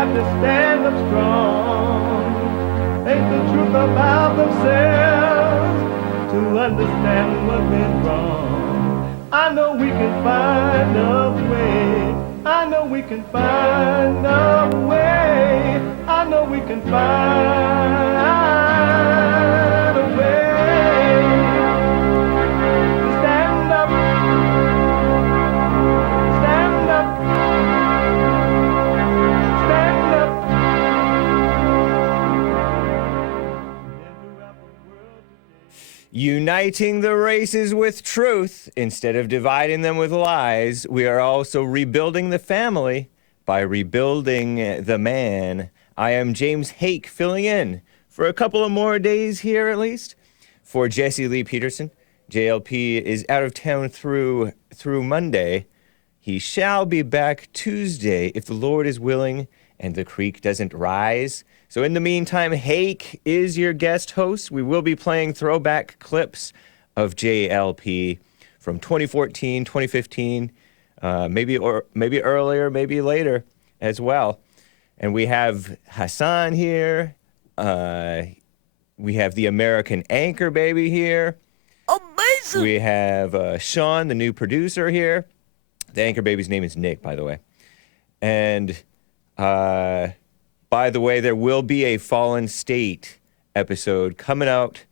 got to stand up strong. Think the truth about themselves to understand what went wrong. I know we can find a way. I know we can find a way. I know we can find a way to stand up, stand up, stand up. Uniting the races with truth instead of dividing them with lies. We are also rebuilding the family by rebuilding the man. I am James Hake, filling in for a couple of more days here at least for Jesse Lee Peterson. JLP is out of town through Monday. He shall be back Tuesday if the Lord is willing and the creek doesn't rise. So in the meantime, Hake is your guest host. We will be playing throwback clips of JLP from 2014, 2015, maybe earlier, maybe later as well. And we have Hassan here. We have the American Anchor Baby here. Amazing! We have Sean, the new producer here. The Anchor Baby's name is Nick, by the way. And by the way, there will be a Fallen State episode coming out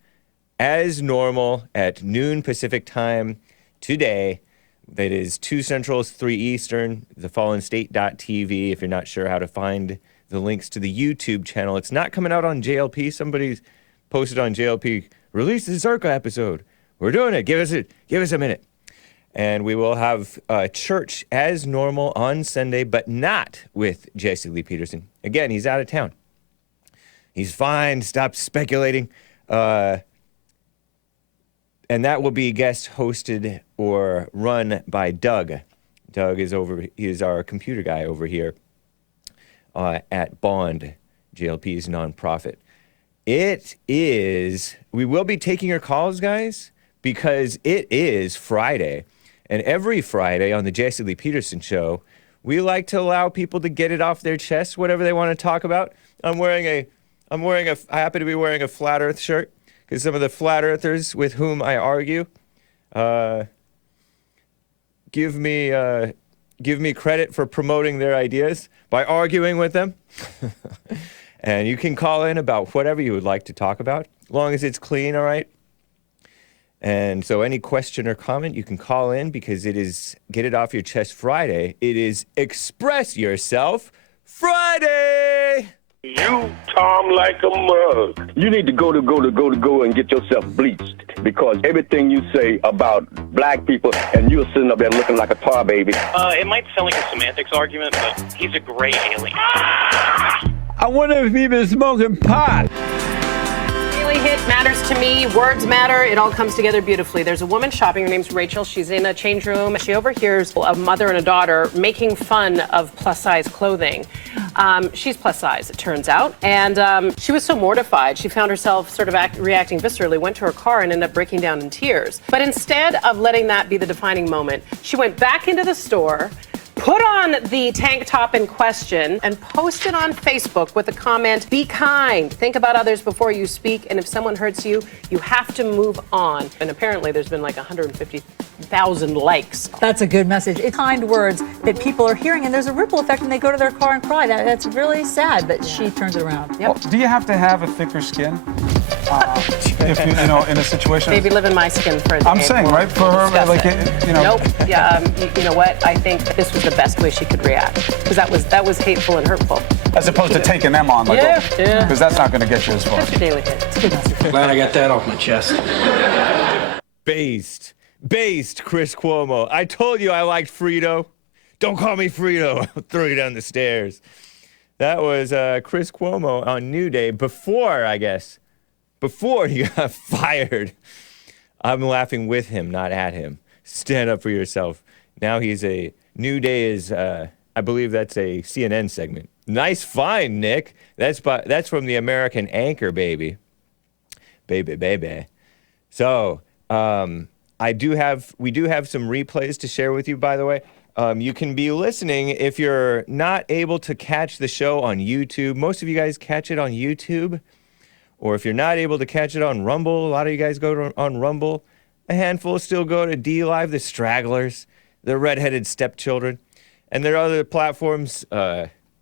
as normal at noon Pacific time today. That is 2 Central, 3 Eastern, thefallenstate.tv. If you're not sure how to find the links to the YouTube channel, it's not coming out on JLP. Somebody's posted on JLP, release the Zerka episode. We're doing it. Give us a minute. And we will have church as normal on Sunday, but not with Jesse Lee Peterson. Again, he's out of town. He's fine. Stop speculating. And that will be guest hosted or run by Doug. Doug is he is our computer guy over here at Bond, JLP's nonprofit. We will be taking your calls, guys, because it is Friday. And every Friday on the Jesse Lee Peterson Show, we like to allow people to get it off their chest, whatever they want to talk about. I happen to be wearing a Flat Earth shirt because some of the Flat Earthers with whom I argue give me credit for promoting their ideas by arguing with them. And you can call in about whatever you would like to talk about, as long as it's clean, all right? And so any question or comment, you can call in because it is Get It Off Your Chest Friday. It is Express Yourself Friday. You, Tom, like a mug. You need to go and get yourself bleached because everything you say about black people and you're sitting up there looking like a tar baby. It might sound like a semantics argument, but he's a gray alien. I wonder if he been smoking pot. Hit matters to me. Words matter. It all comes together beautifully. There's a woman shopping. Her name's Rachel. She's in a change room. She overhears a mother and a daughter making fun of plus-size clothing. She's plus size, it turns out. And she was so mortified. She found herself sort of reacting viscerally, went to her car and ended up breaking down in tears. But instead of letting that be the defining moment, she went back into the store, put on the tank top in question, and posted on Facebook with a comment, "Be kind, think about others before you speak, and if someone hurts you, you have to move on." And apparently there's been like 150,000 likes. That's a good message. It's kind words that people are hearing, and there's a ripple effect when they go to their car and cry. That's really sad, but she turns it around. Yep. Well, do you have to have a thicker skin? If you know, in a situation. Maybe live in my skin for a day. I'm saying, right? For her, like, you know. Nope. Yeah. You know what? I think this was the best way she could react because that was hateful and hurtful. As opposed to taking them on, like, yeah. Because that's not going to get you as far. That's your daily hit. It's a good message. Glad I got that off my chest. Based, Chris Cuomo. I told you I liked Frito. Don't call me Frito. I'll throw you down the stairs. That was Chris Cuomo on New Day before he got fired. I'm laughing with him, not at him. Stand up for yourself. Now he's a New Day is, I believe that's a CNN segment. Nice find, Nick. That's from the American Anchor Baby. Baby. So, we do have some replays to share with you, by the way. You can be listening if you're not able to catch the show on YouTube. Most of you guys catch it on YouTube. Or if you're not able to catch it on Rumble, a lot of you guys go on Rumble. A handful still go to D Live, the stragglers, the redheaded stepchildren. And there are other platforms,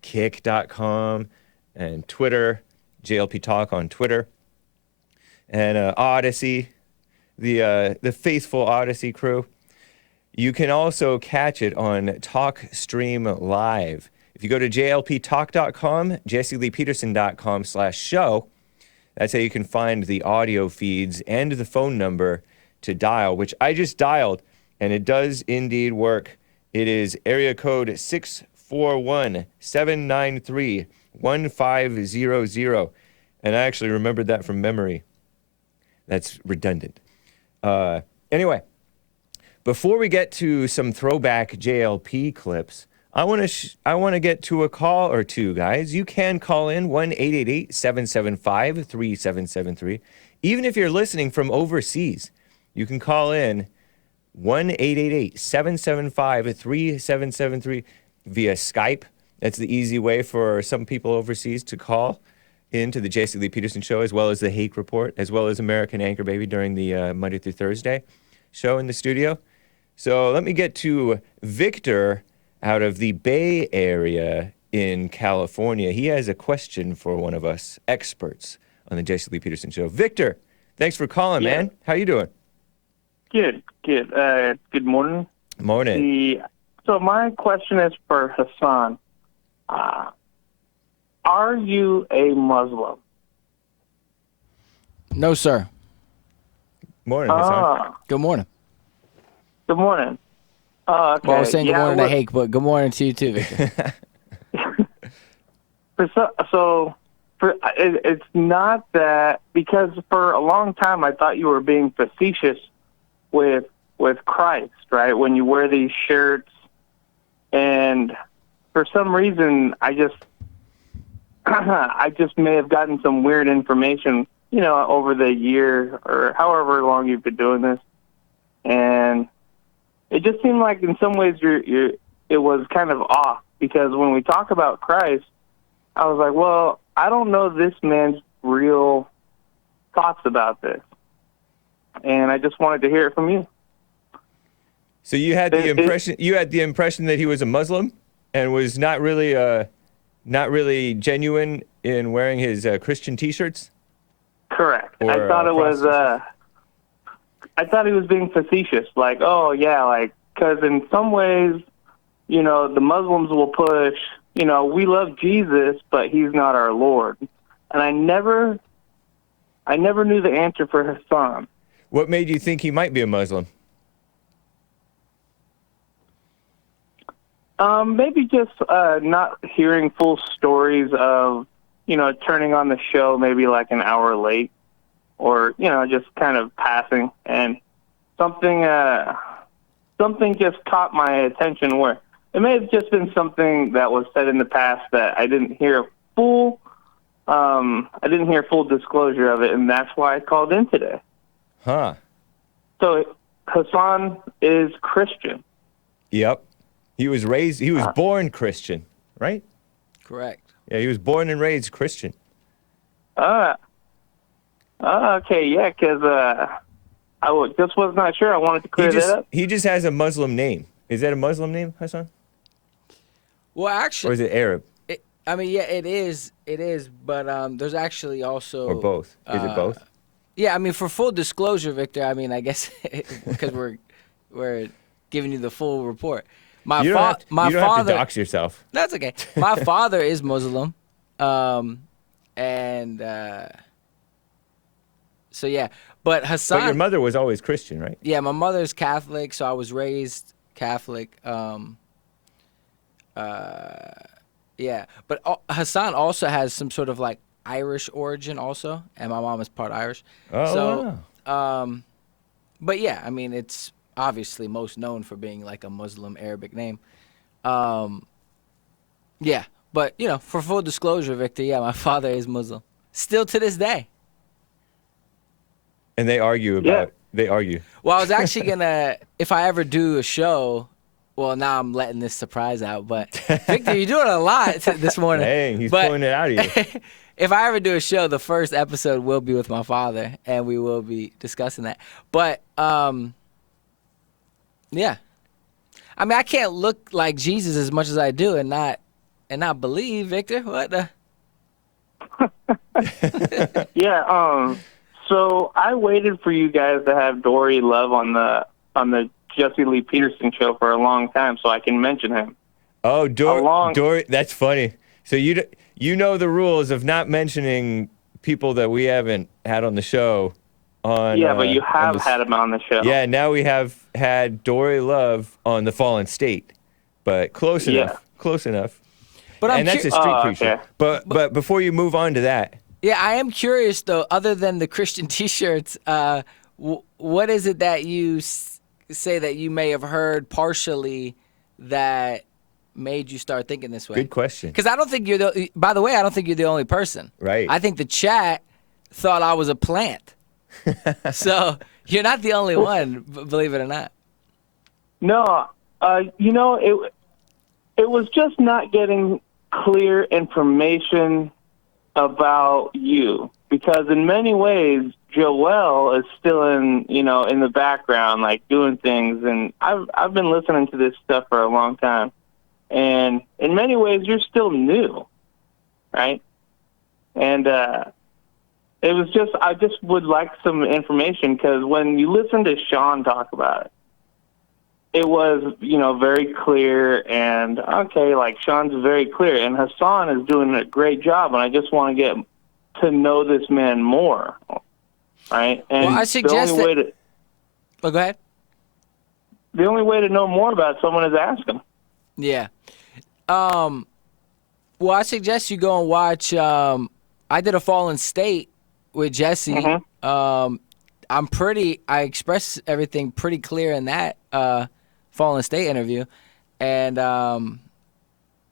Kick.com and Twitter, JLP Talk on Twitter, and Odyssey, the faithful Odyssey crew. You can also catch it on TalkStream Live. If you go to jlptalk.com, jesseleepeterson.com/show, that's how you can find the audio feeds and the phone number to dial, which I just dialed, and it does indeed work. It is area code 641-793-1500. And I actually remembered that from memory. That's redundant. Anyway, before we get to some throwback JLP clips, I want to get to a call or two, guys. You can call in 1-888-775-3773. Even if you're listening from overseas, you can call in 1-888-775-3773 via Skype. That's the easy way for some people overseas to call into the J.C. Lee Peterson Show, as well as the Hake Report, as well as American Anchor Baby during the Monday through Thursday show in the studio. So let me get to Victor out of the Bay Area in California. He has a question for one of us experts on the J.C. Lee Peterson Show. Victor, thanks for calling, man. How you doing? Good. Good morning. Morning. So my question is for Hassan. Are you a Muslim? No, sir. Morning, Hassan. Good morning. Good morning. Okay. Well, I was saying good morning to Hake, but good morning to you too, Victor. It's not that, because for a long time I thought you were being facetious with Christ, right? When you wear these shirts, and for some reason I just may have gotten some weird information, over the year or however long you've been doing this, and it just seemed like in some ways it was kind of off, because when we talk about Christ, I was like, well, I don't know this man's real thoughts about this, and I just wanted to hear it from you. So you had the impression that he was a Muslim and was not really genuine in wearing his Christian T-shirts? Correct. Or, I thought it was. I thought he was being facetious, like, oh yeah, like, because in some ways, the Muslims will push, we love Jesus, but he's not our Lord, and I never knew the answer for Hassan. What made you think he might be a Muslim? Maybe just not hearing full stories of, turning on the show maybe like an hour late, or, just kind of passing, and something just caught my attention, where it may have just been something that was said in the past that I didn't hear full disclosure of it, and that's why I called in today. Huh. So Hassan is Christian. Yep. He was born Christian, right? Correct. Yeah, he was born and raised Christian. Okay, yeah, because I just was not sure. I wanted to clear that up. He just has a Muslim name. Is that a Muslim name, Hassan? Well, actually... Or is it Arab? It is, but there's actually also... Or both. Is it both? Yeah, for full disclosure, Victor, I guess because we're giving you the full report. You don't have to dox yourself. That's okay. My father is Muslim, and so yeah. But Hassan. But your mother was always Christian, right? Yeah, my mother's Catholic, so I was raised Catholic. Yeah, but Hassan also has some sort of like Irish origin, also, and my mom is part Irish. Oh. So, but yeah, it's obviously most known for being like a Muslim Arabic name. Yeah, but for full disclosure, Victor, yeah, my father is Muslim still to this day. And they argue about Well, I was actually gonna, if I ever do a show, well, now I'm letting this surprise out, but Victor, you're doing a lot this morning. Dang, he's But pulling it out of you. if I ever do a show, the first episode will be with my father, and we will be discussing that. But, yeah. I mean, I can't look like Jesus as much as I do and not believe, Victor. What the? Yeah. So I waited for you guys to have Dory Love on the Jesse Lee Peterson show for a long time, so I can mention him. Oh, Dory, that's funny. So you know the rules of not mentioning people that we haven't had on the show. Yeah, but you have had him on the show. Yeah, now we have had Dory Love on The Fallen State, but close enough. Close enough. But and that's a street preacher. Okay. But before you move on to that. Yeah, I am curious, though, other than the Christian T-shirts, what is it that you say that you may have heard partially that made you start thinking this way? Good question. Because I don't think by the way, I don't think you're the only person. Right. I think the chat thought I was a plant. So you're not the only one, believe it or not. No, it was just not getting clear information about you, because in many ways Joel is still in the background, like doing things, and I've been listening to this stuff for a long time, and in many ways you're still new, right? And it was just, I just would like some information, because when you listen to Sean talk about it, it was, very clear, and okay, like Sean's very clear, and Hassan is doing a great job, and I just want to get to know this man more, right? And well, I suggest the only way to, go ahead. The only way to know more about someone is ask them. Yeah. Well, I suggest you go and watch. I did a Fallen State with Jesse. Mm-hmm. I expressed everything pretty clear in that Fallen State interview, and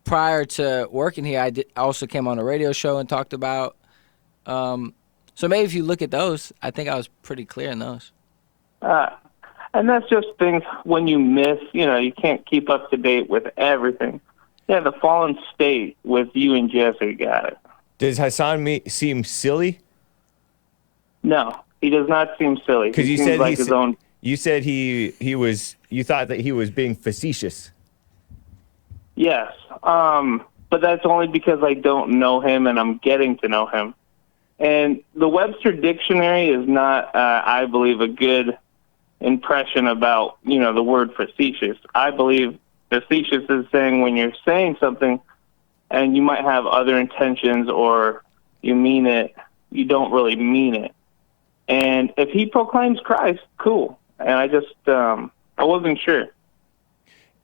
prior to working here, I also came on a radio show and talked about. So maybe if you look at those, I think I was pretty clear in those. And that's just things when you miss. You can't keep up to date with everything. Yeah, the Fallen State with you and Jesse got it. Does Hassan seem silly? No, he does not seem silly. Because you seems said like his own. You said he was. You thought that he was being facetious. Yes, but that's only because I don't know him and I'm getting to know him. And the Webster Dictionary is not, I believe, a good impression about the word facetious. I believe facetious is saying when you're saying something and you might have other intentions, or you mean it, you don't really mean it. And if he proclaims Christ, cool. And I just, I wasn't sure.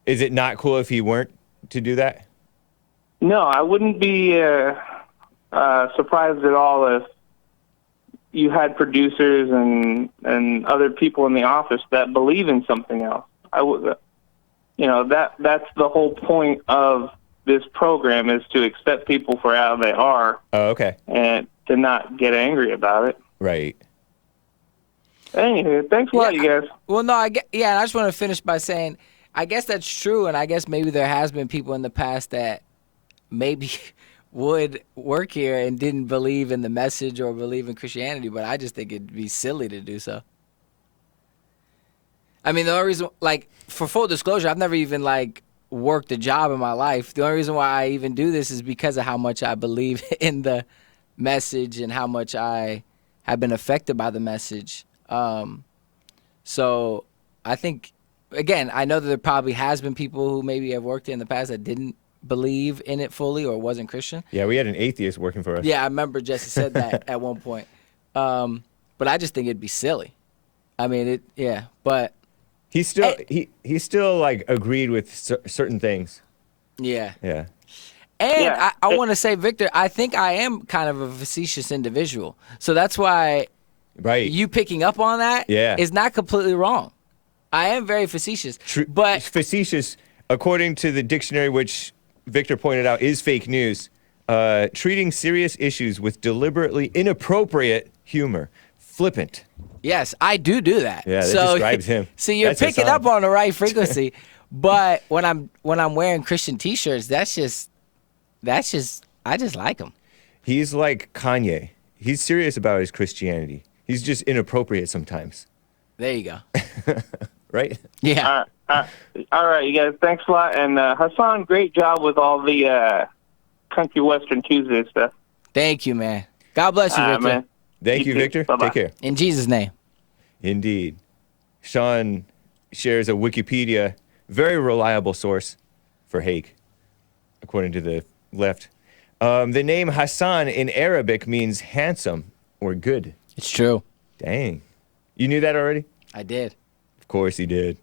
Is it not cool if he weren't to do that? No, I wouldn't be surprised at all if you had producers and other people in the office that believe in something else. I would, that's the whole point of this program, is to accept people for how they are. Oh, okay. And to not get angry about it. Right. Anyway, thanks a lot, you guys. Well, no, I just want to finish by saying, I guess that's true, and I guess maybe there has been people in the past that maybe would work here and didn't believe in the message or believe in Christianity, but I just think it'd be silly to do so. I mean, the only reason, for full disclosure, I've never even, worked a job in my life. The only reason why I even do this is because of how much I believe in the message and how much I have been affected by the message. So I think, again, I know that there probably has been people who maybe have worked in the past that didn't believe in it fully or wasn't Christian. Yeah, we had an atheist working for us. Yeah, I remember Jesse said that at one point. But I just think it'd be silly. I mean, but he still he still agreed with certain things. Yeah. Yeah. And I want to say, Victor, I think I am kind of a facetious individual. So that's why you picking up on that is not completely wrong. I am very facetious. But facetious, according to the dictionary, which Victor pointed out, is fake news. Treating serious issues with deliberately inappropriate humor. Flippant. Yes, I do that. Yeah, that describes him. So you're That's picking Hassan. up on the right frequency. But when I'm wearing Christian T-shirts, I just like them. He's like Kanye. He's serious about his Christianity. He's just inappropriate sometimes. There you go. Right? Yeah. All right, you guys. Thanks a lot. And Hassan, great job with all the Country Western Tuesday stuff. Thank you, man. God bless you, Victor. Man. Thank you, too. Victor. Bye-bye. Take care. In Jesus' name. Indeed. Sean shares a Wikipedia, very reliable source for Hake, according to the left. The name Hassan in Arabic means handsome or good. It's true. Dang. You knew that already? I did. Of course he did.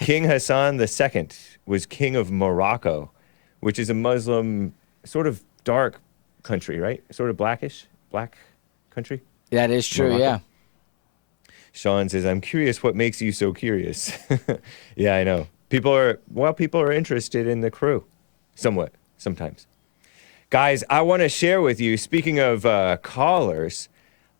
King Hassan II was king of Morocco, which is a Muslim, sort of dark country, right? Sort of black country. That is true, Morocco. yeah. Sean says, I'm curious what makes you so curious. Yeah, I know. People are interested in the crew. Somewhat, sometimes. Guys, I want to share with you, speaking of callers,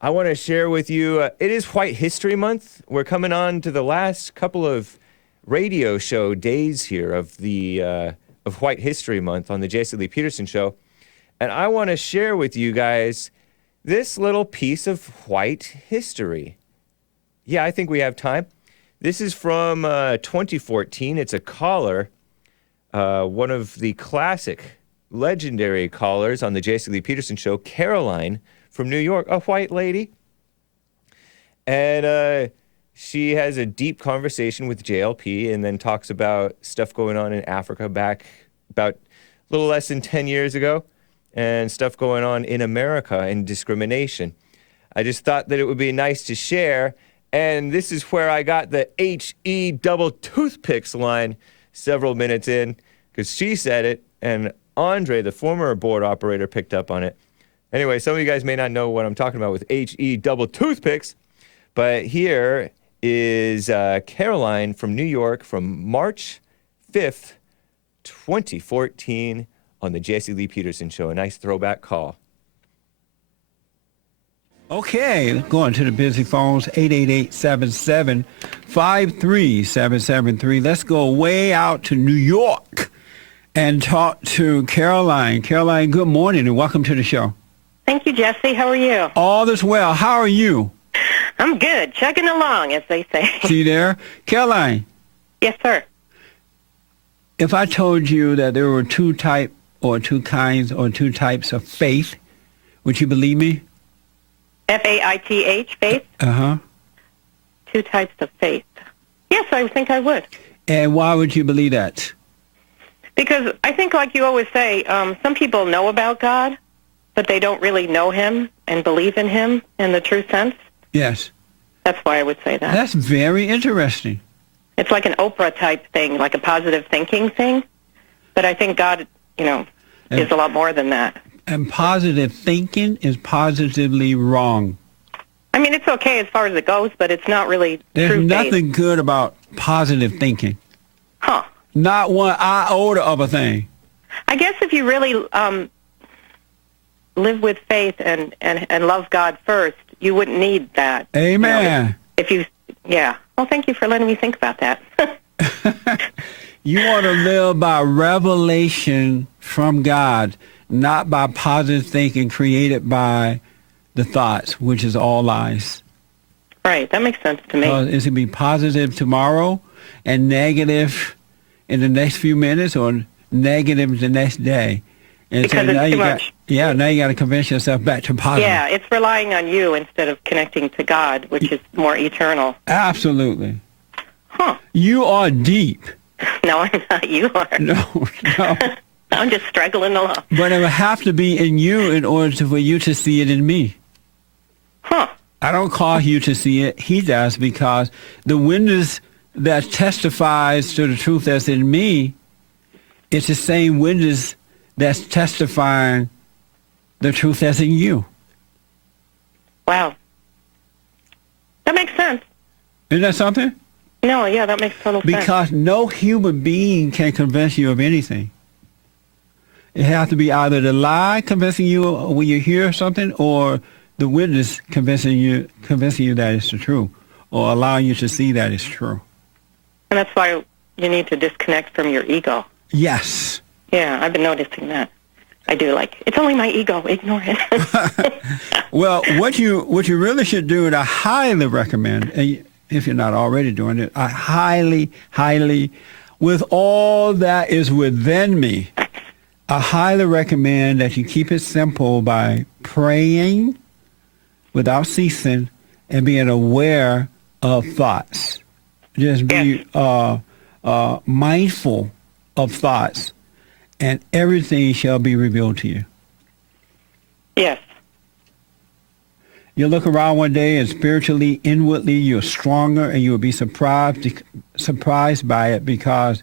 I want to share with you, it is White History Month. We're coming on to the last couple of radio show days here of White History Month on the Jason Lee Peterson Show. And I want to share with you guys this little piece of white history. Yeah, I think we have time. This is from 2014. It's a caller, one of the classic, legendary callers on the Jason Lee Peterson Show, Caroline from New York, a white lady. And she has a deep conversation with JLP and then talks about stuff going on in Africa back about a little less than 10 years ago and stuff going on in America and discrimination. I just thought that it would be nice to share. And this is where I got the HE double toothpicks line several minutes in because she said it and Andre, the former board operator, picked up on it. Anyway, some of you guys may not know what I'm talking about with HE double toothpicks, but here is Caroline from New York from March 5th, 2014 on the Jesse Lee Peterson Show. A nice throwback call. Okay, going to the busy phones, 888-77-53773. Let's go way out to New York and talk to Caroline. Caroline, good morning and welcome to the show. Thank you, Jesse. How are you? All is well. How are you? I'm good. Chugging along, as they say. See there? Caroline. Yes, sir. If I told you that there were two types of faith, would you believe me? Faith, faith? Uh-huh. Two types of faith. Yes, I think I would. And why would you believe that? Because I think, like you always say, some people know about God, but they don't really know him and believe in him in the true sense. Yes. That's why I would say that. That's very interesting. It's like an Oprah type thing, like a positive thinking thing. But I think God, is a lot more than that. And positive thinking is positively wrong. I mean, it's okay as far as it goes, but it's not really There's true nothing faith. good about positive thinking. Huh. Not one iota of a thing. I guess if you really live with faith and love God first, you wouldn't need that. Amen. Yeah. Well, thank you for letting me think about that. You want to live by revelation from God, not by positive thinking created by the thoughts, which is all lies. Right. That makes sense to me. It's going to be positive tomorrow and negative in the next few minutes or negative the next day. And because so now it's you too got, much. yeah, now you got to convince yourself back to positive. Yeah, it's relying on you instead of connecting to God, which is more eternal. Absolutely. Huh. You are deep. No, I'm not. You are. No. I'm just struggling along. But it would have to be in you in order for you to see it in me. Huh. I don't call you to see it. He does, because the witness that testifies to the truth that's in me, it's the same witness that's testifying the truth that's in you. Wow. That makes sense. Isn't that something? No, yeah, that makes total sense. Because no human being can convince you of anything. It has to be either the lie convincing you when you hear something, or the witness convincing you that it's the truth, or allowing you to see that it's true. And that's why you need to disconnect from your ego. Yes. Yeah, I've been noticing that. I do it's only my ego. Ignore it. Well, what you really should do, and I highly recommend, if you're not already doing it, I highly, with all that is within me, I highly recommend that you keep it simple by praying without ceasing and being aware of thoughts. Just be mindful of thoughts, and everything shall be revealed to you. Yes. You look around one day and spiritually, inwardly, you're stronger, and you will be surprised by it, because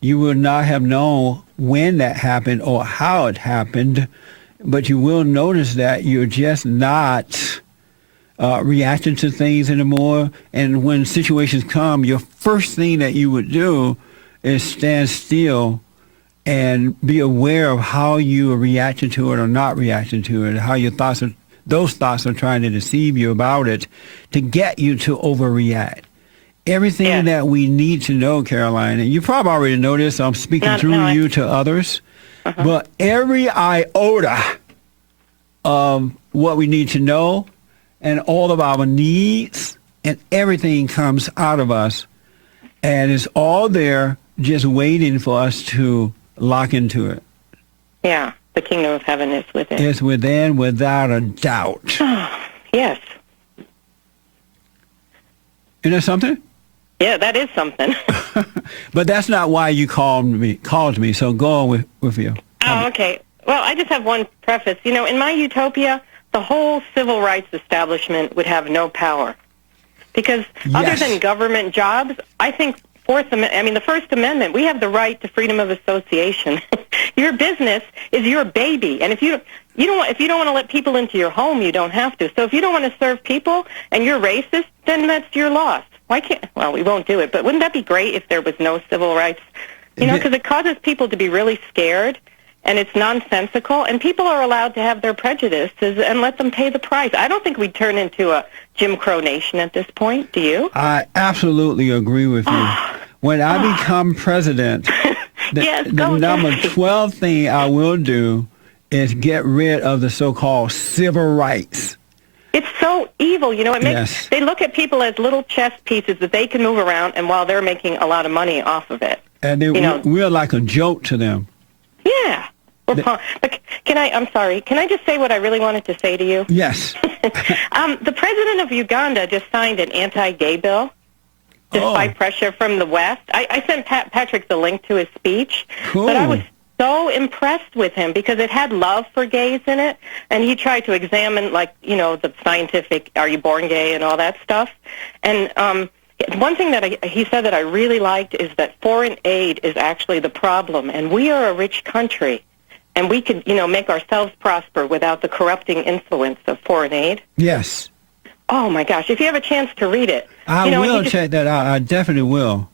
you will not have known when that happened or how it happened, but you will notice that you're just not reacting to things anymore. And when situations come, your first thing that you would do is stand still and be aware of how you are reacting to it or not reacting to it, how your those thoughts are trying to deceive you about it to get you to overreact. Everything that we need to know, Caroline, and you probably already know this, I'm speaking through you to others, but every iota of what we need to know and all of our needs and everything comes out of us, and it's all there just waiting for us to lock into it. Yeah, the kingdom of heaven is within. It's within, without a doubt. Yes. Isn't that something? Yeah, that is something. But that's not why you called me, so go on with you. Oh, okay. Well, I just have one preface. You know, in my utopia, the whole civil rights establishment would have no power. Because other than government jobs, I think the First Amendment, we have the right to freedom of association. Your business is your baby, and if you don't want to let people into your home, you don't have to. So if you don't want to serve people and you're racist, then that's your loss. Why can't? Well, we won't do it, but wouldn't that be great if there was no civil rights? You know, because it causes people to be really scared, and it's nonsensical, and people are allowed to have their prejudices and let them pay the price. I don't think we'd turn into a Jim Crow nation at this point. Do you? I absolutely agree with you. When I become president, the number 12 thing I will do is get rid of the so-called civil rights. It's so evil, you know. It makes they look at people as little chess pieces that they can move around, and while they're making a lot of money off of it. And we're like a joke to them. Yeah. But I'm sorry. Can I just say what I really wanted to say to you? Yes. The president of Uganda just signed an anti-gay bill, despite pressure from the West. I sent Patrick the link to his speech, but I was so impressed with him because it had love for gays in it, and he tried to examine, the scientific, are you born gay and all that stuff. And one thing that he said that I really liked is that foreign aid is actually the problem, and we are a rich country, and we could, make ourselves prosper without the corrupting influence of foreign aid. Yes. Oh, my gosh. If you have a chance to read it. I will check that out. I definitely will.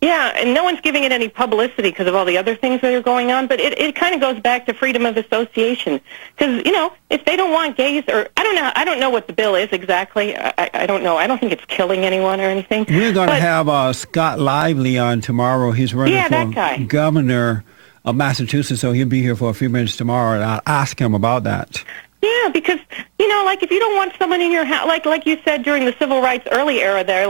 Yeah, and no one's giving it any publicity because of all the other things that are going on, but it kind of goes back to freedom of association. Because, if they don't want gays, or I don't know what the bill is exactly. I don't know. I don't think it's killing anyone or anything. We're going to have Scott Lively on tomorrow. He's running for governor of Massachusetts, so he'll be here for a few minutes tomorrow, and I'll ask him about that. Yeah, because, if you don't want someone in your house, like you said during the civil rights early era there,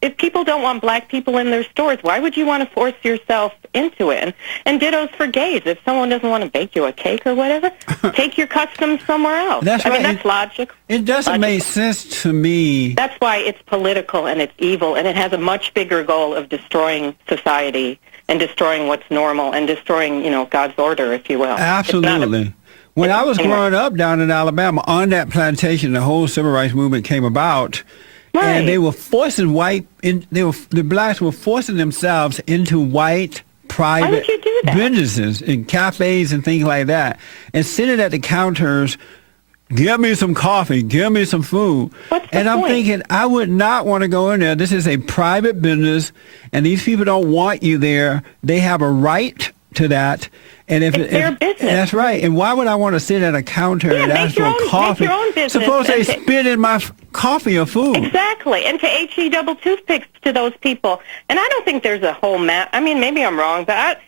if people don't want black people in their stores, why would you want to force yourself into it? And dittos for gays. If someone doesn't want to bake you a cake or whatever, take your customs somewhere else. That's right. I mean, that's logic. It doesn't make sense to me. That's why it's political and it's evil, and it has a much bigger goal of destroying society and destroying what's normal and destroying, God's order, if you will. Absolutely. When I was growing up down in Alabama, on that plantation, the whole civil rights movement came about. Right. And they were forcing the blacks were forcing themselves into white private businesses and cafes and things like that, and sitting at the counters, give me some coffee, give me some food. And I'm thinking, I would not want to go in there. This is a private business, and these people don't want you there. They have a right to that. And if it's their business. That's right. And why would I want to sit at a counter and ask for coffee? Make your own business. Suppose they spit in my coffee or food. Exactly. And to HE double toothpicks to those people. And I don't think there's a whole I mean, maybe I'm wrong, but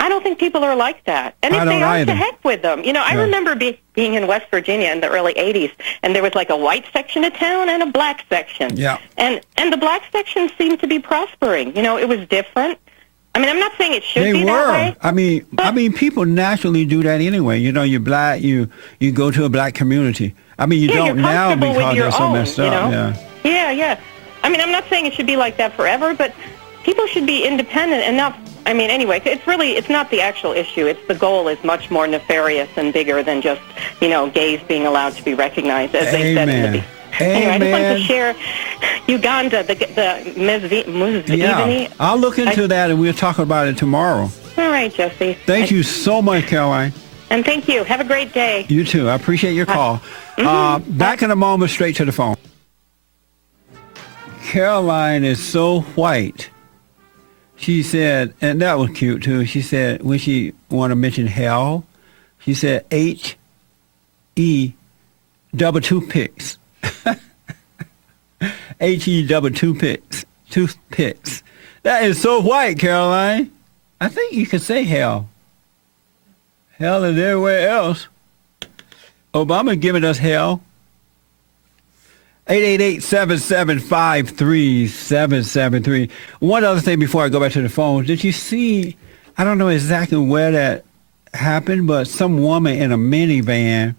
I don't think people are like that. And if they are, to heck with them. You know, I remember being in West Virginia in the early 80s, and there was like a white section of town and a black section. Yeah. And the black section seemed to be prospering. You know, it was different. I mean, I'm not saying it should be that way. I mean, people naturally do that anyway. You know, you're black, you go to a black community. I mean, you don't now because they're so messed up. Yeah. I mean, I'm not saying it should be like that forever, but people should be independent and not. I mean, anyway, it's not the actual issue. It's the goal is much more nefarious and bigger than just, you know, gays being allowed to be recognized, as they said in the beginning. Anyway, I just wanted to share Uganda, the Yeah, I'll look into that, and we'll talk about it tomorrow. All right, Jesse. Thank you so much, Caroline. And thank you. Have a great day. You too. I appreciate your call. Back in a moment, straight to the phone. Caroline is so white. She said, and that was cute too. She said when she wanted to mention hell, she said H-E double toothpicks. H-E double toothpicks. That is so white, Caroline. I think you could say hell. Hell is everywhere else. Obama giving us hell. 888-775-3773. One other thing before I go back to the phone. Did you see, I don't know exactly where that happened, but some woman in a minivan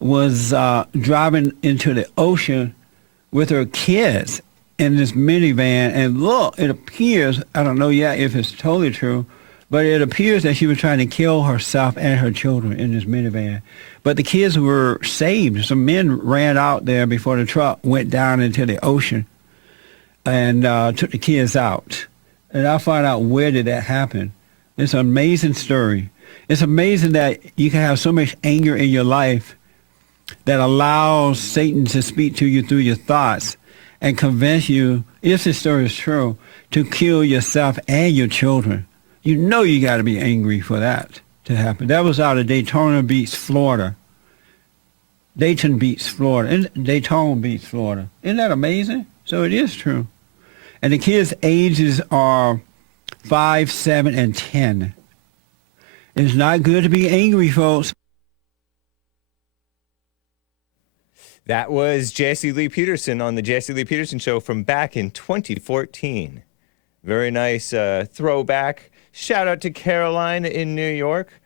was driving into the ocean with her kids in this minivan. And look, it appears, I don't know yet if it's totally true, but it appears that she was trying to kill herself and her children in this minivan. But the kids were saved. Some men ran out there before the truck went down into the ocean and took the kids out. And I'll find out where did that happen. It's an amazing story. It's amazing that you can have so much anger in your life that allows Satan to speak to you through your thoughts and convince you, if this story is true, to kill yourself and your children. You know you got to be angry for that to happen. That was out of Daytona Beach, Florida. Dayton Beach, Florida. Daytona Beach, Florida. Isn't that amazing? So it is true. And the kids' ages are 5, 7, and 10. It's not good to be angry, folks. That was Jesse Lee Peterson on the Jesse Lee Peterson Show from back in 2014. Very nice throwback. Shout out to Caroline in New York.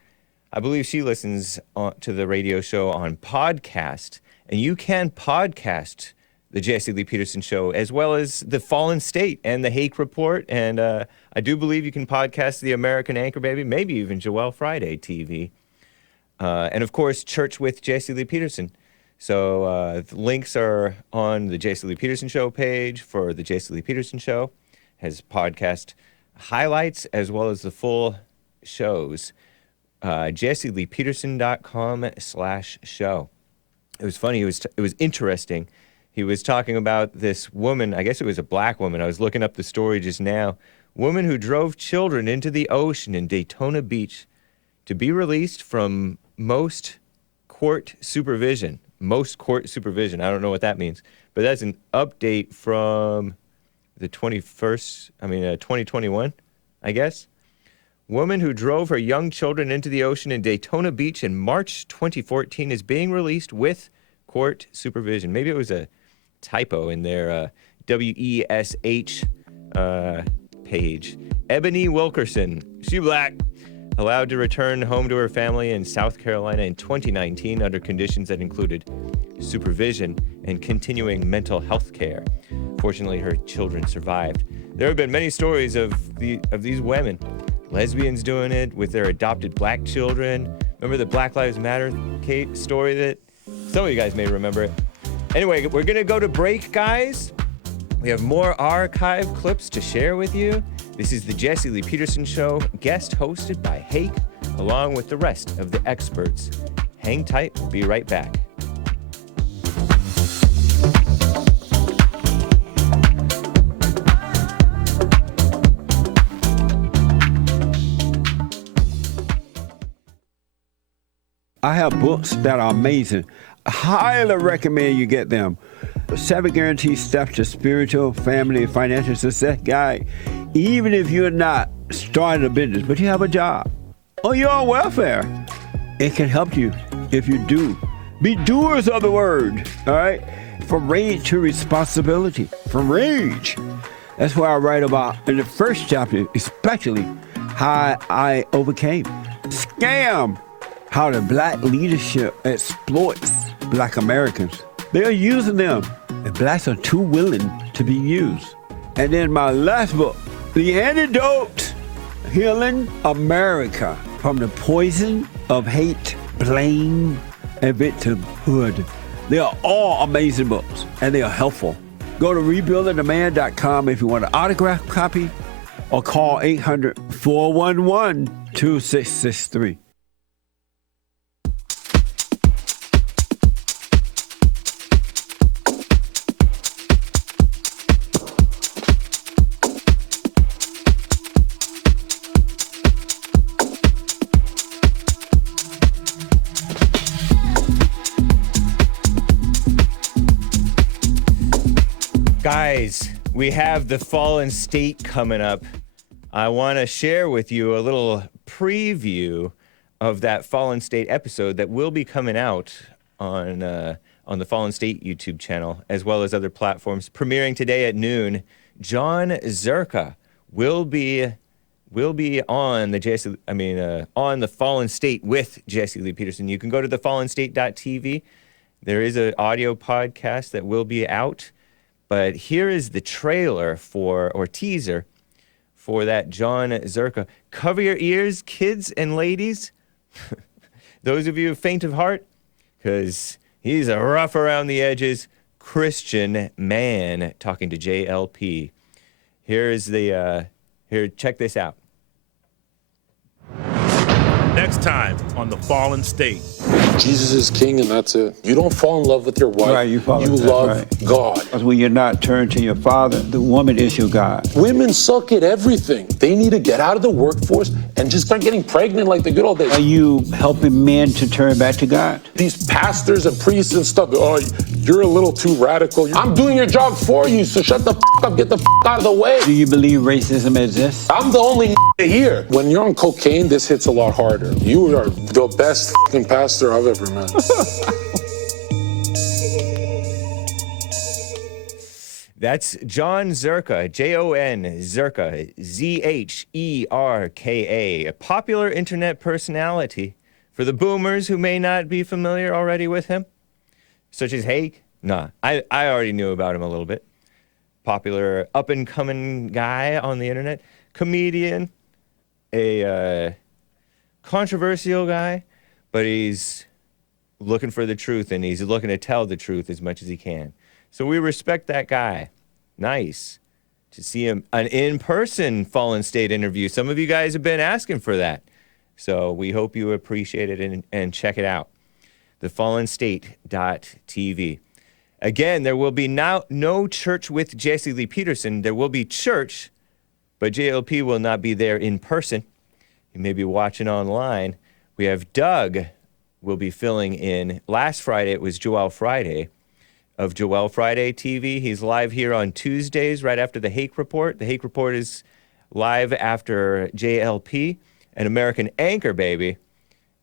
I believe she listens to the radio show on podcast. And you can podcast the Jesse Lee Peterson Show as well as the Fallen State and the Hake Report. And I do believe you can podcast the American Anchor Baby, maybe even Joelle Friday TV. And, of course, Church with Jesse Lee Peterson. So the links are on the Jesse Lee Peterson Show page for the Jesse Lee Peterson Show. Has podcast highlights as well as the full shows. JesseLeePeterson.com/show. It was funny. It was interesting. He was talking about this woman. I guess it was a black woman. I was looking up the story just now. Woman who drove children into the ocean in Daytona Beach to be released from most court supervision. Most court supervision. I don't know what that means, but that's an update from the 2021, I guess. Woman who drove her young children into the ocean in Daytona Beach in March 2014 is being released with court supervision. Maybe it was a typo in their WESH page. Ebony Wilkerson, she black, allowed to return home to her family in South Carolina in 2019 under conditions that included supervision and continuing mental health care. Fortunately, her children survived. There have been many stories of these women, lesbians doing it with their adopted black children. Remember the Black Lives Matter story that some of you guys may remember it. Anyway, we're going to go to break, guys. We have more archive clips to share with you. This is the Jesse Lee Peterson Show, guest hosted by Hake, along with the rest of the experts. Hang tight. We'll be right back. I have books that are amazing. I highly recommend you get them. 7 Guaranteed Steps to Spiritual, Family, and Financial Success Guide. Even if you're not starting a business, but you have a job, or you're on welfare, it can help you if you do. Be doers of the word, all right? From rage to responsibility. From rage. That's what I write about in the first chapter, especially how I overcame. Scam. How the black leadership exploits black Americans. They're using them, and blacks are too willing to be used. And then my last book, The Antidote, Healing America from the Poison of Hate, Blame, and Victimhood. They are all amazing books, and they are helpful. Go to rebuildingtheman.com if you want an autographed copy, or call 800-411-2663. Guys, we have the Fallen State coming up. I want to share with you a little preview of that Fallen State episode that will be coming out on the Fallen State YouTube channel, as well as other platforms. Premiering today at noon, John Zerka will be on the on the Fallen State with Jesse Lee Peterson. You can go to thefallenstate.tv. There is an audio podcast that will be out. But here is the trailer or teaser for that John Zerka. Cover your ears, kids and ladies. Those of you faint of heart, because he's a rough around the edges Christian man talking to JLP. Check this out. Next time on The Fallen State. Jesus is king, and that's it. You don't fall in love with your wife. Right, you love God. Because when you're not turned to your father, the woman is your God. Women suck at everything. They need to get out of the workforce and just start getting pregnant like the good old days. Are you helping men to turn back to God? These pastors and priests and stuff, you're a little too radical. I'm doing your job for you, so shut the up, get the out of the way. Do you believe racism exists? I'm the only here. When you're on cocaine, this hits a lot harder. You are the best pastor I've ever met. That's John Zerka, Jon Zerka, Zherka, a popular internet personality. For the boomers who may not be familiar already with him, such as Hake. Nah, I already knew about him a little bit. Popular up-and-coming guy on the internet, comedian, a controversial guy, but he's looking for the truth, and he's looking to tell the truth as much as he can. So we respect that guy. Nice to see him, an in-person Fallen State interview. Some of you guys have been asking for that. So we hope you appreciate it and check it out. Thefallenstate.tv. Again, there will be now no church with Jesse Lee Peterson. There will be church, but JLP will not be there in person. You may be watching online. We have Doug will be filling in. Last Friday, it was Joel Friday of Joel Friday TV. He's live here on Tuesdays right after the Hake Report. The Hake Report is live after JLP. And American Anchor Baby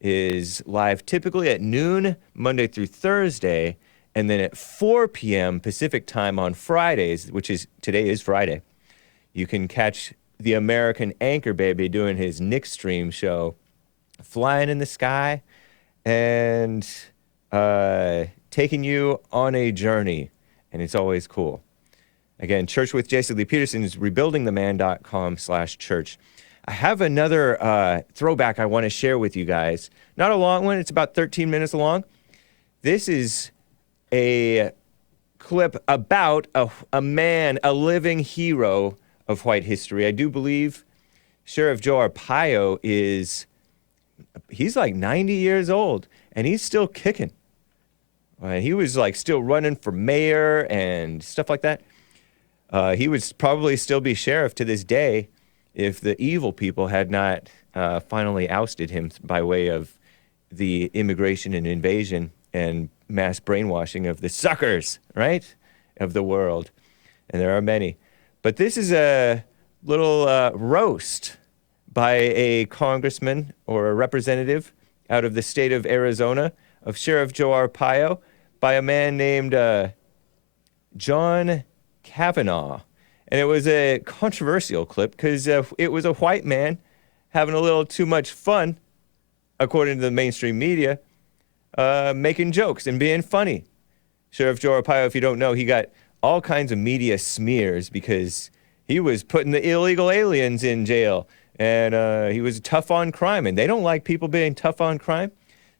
is live typically at noon, Monday through Thursday, and then at 4 p.m. Pacific time on Fridays, today is Friday. You can catch the American Anchor Baby doing his Nick Stream show, flying in the sky and taking you on a journey, and it's always cool. Again, Church with Jesse Lee Peterson is rebuildingtheman.com/church. I have another throwback I want to share with you guys. Not a long one. It's about 13 minutes long. This is a clip about a man, a living hero of white history. I do believe Sheriff Joe Arpaio he's like 90 years old, and he's still kicking. He was like still running for mayor and stuff like that. He would probably still be sheriff to this day if the evil people had not finally ousted him by way of the immigration and invasion and mass brainwashing of the suckers, right, of the world. And there are many. But this is a little roast by a congressman or a representative out of the state of Arizona of Sheriff Joe Arpaio by a man named John Kavanagh. And it was a controversial clip because it was a white man having a little too much fun, according to the mainstream media, making jokes and being funny. Sheriff Joe Arpaio, if you don't know, he got all kinds of media smears because he was putting the illegal aliens in jail, and he was tough on crime, and they don't like people being tough on crime.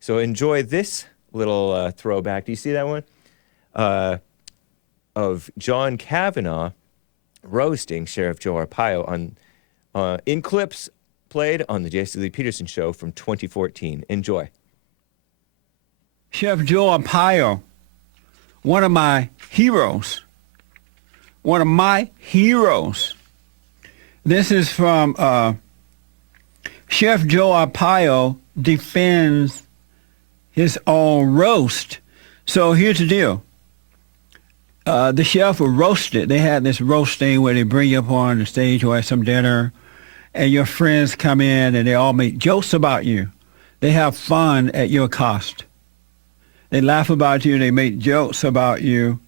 So enjoy this little throwback. Do you see that one? Of John Kavanagh roasting Sheriff Joe Arpaio in clips played on the Jesse Lee Peterson Show from 2014. Enjoy. Sheriff Joe Arpaio, one of my heroes. One of my heroes. This is from Sheriff Joe Arpaio defends his own roast. So here's the deal. The sheriff was roasted. They had this roast thing where they bring you up on the stage or at some dinner, and your friends come in and they all make jokes about you. They have fun at your cost. They laugh about you. They make jokes about you.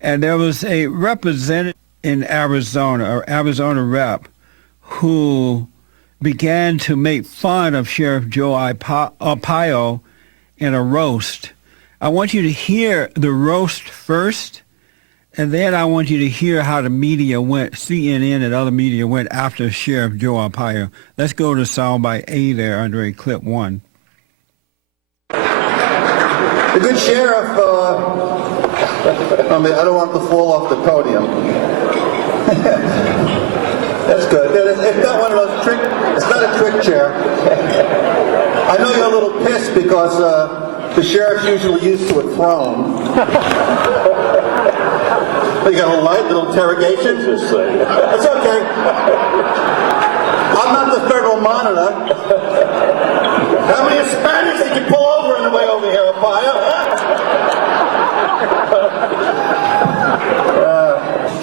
And there was a representative in Arizona, or Arizona rep, who began to make fun of Sheriff Joe Arpaio in a roast. I want you to hear the roast first, and then I want you to hear how the media went, CNN and other media went after Sheriff Joe Arpaio. Let's go to soundbite A there, Andre, clip 1. The good sheriff, I don't want to fall off the podium. That's good. It's not one of those it's not a trick chair. I know you're a little pissed because the sheriff's usually used to a throne. You got a little interrogation? That's okay. I'm not the federal monitor. How many Hispanics did you pull over on the way over here, Arpaio?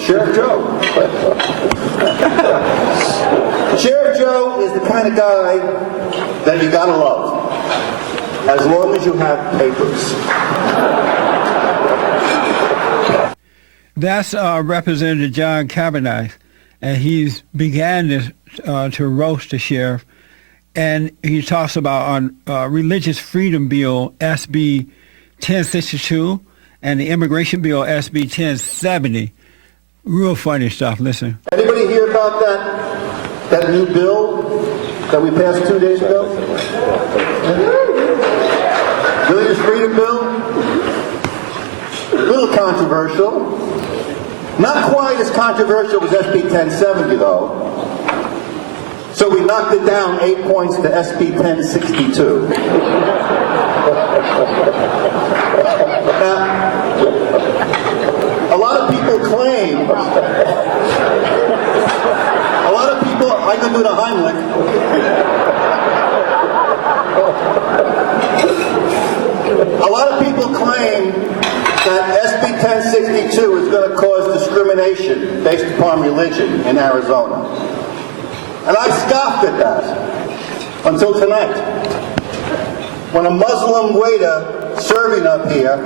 Sheriff Joe. Sheriff Joe is the kind of guy that you gotta love, as long as you have papers. That's Representative John Kavanagh, and he's began this, to roast the sheriff, and he talks about on Religious Freedom Bill SB 1062 and the Immigration Bill SB 1070. Real funny stuff. Listen. Anybody hear about that new bill that we passed 2 days ago? Religious Freedom Bill? A little controversial. Not quite as controversial as SB 1070, though. So we knocked it down 8 points to SB 1062. Now, a lot of people claim, I can do the Heimlich. A lot of people claim that SB 1062 is going to cause discrimination based upon religion in Arizona. And I scoffed at that until tonight, when a Muslim waiter serving up here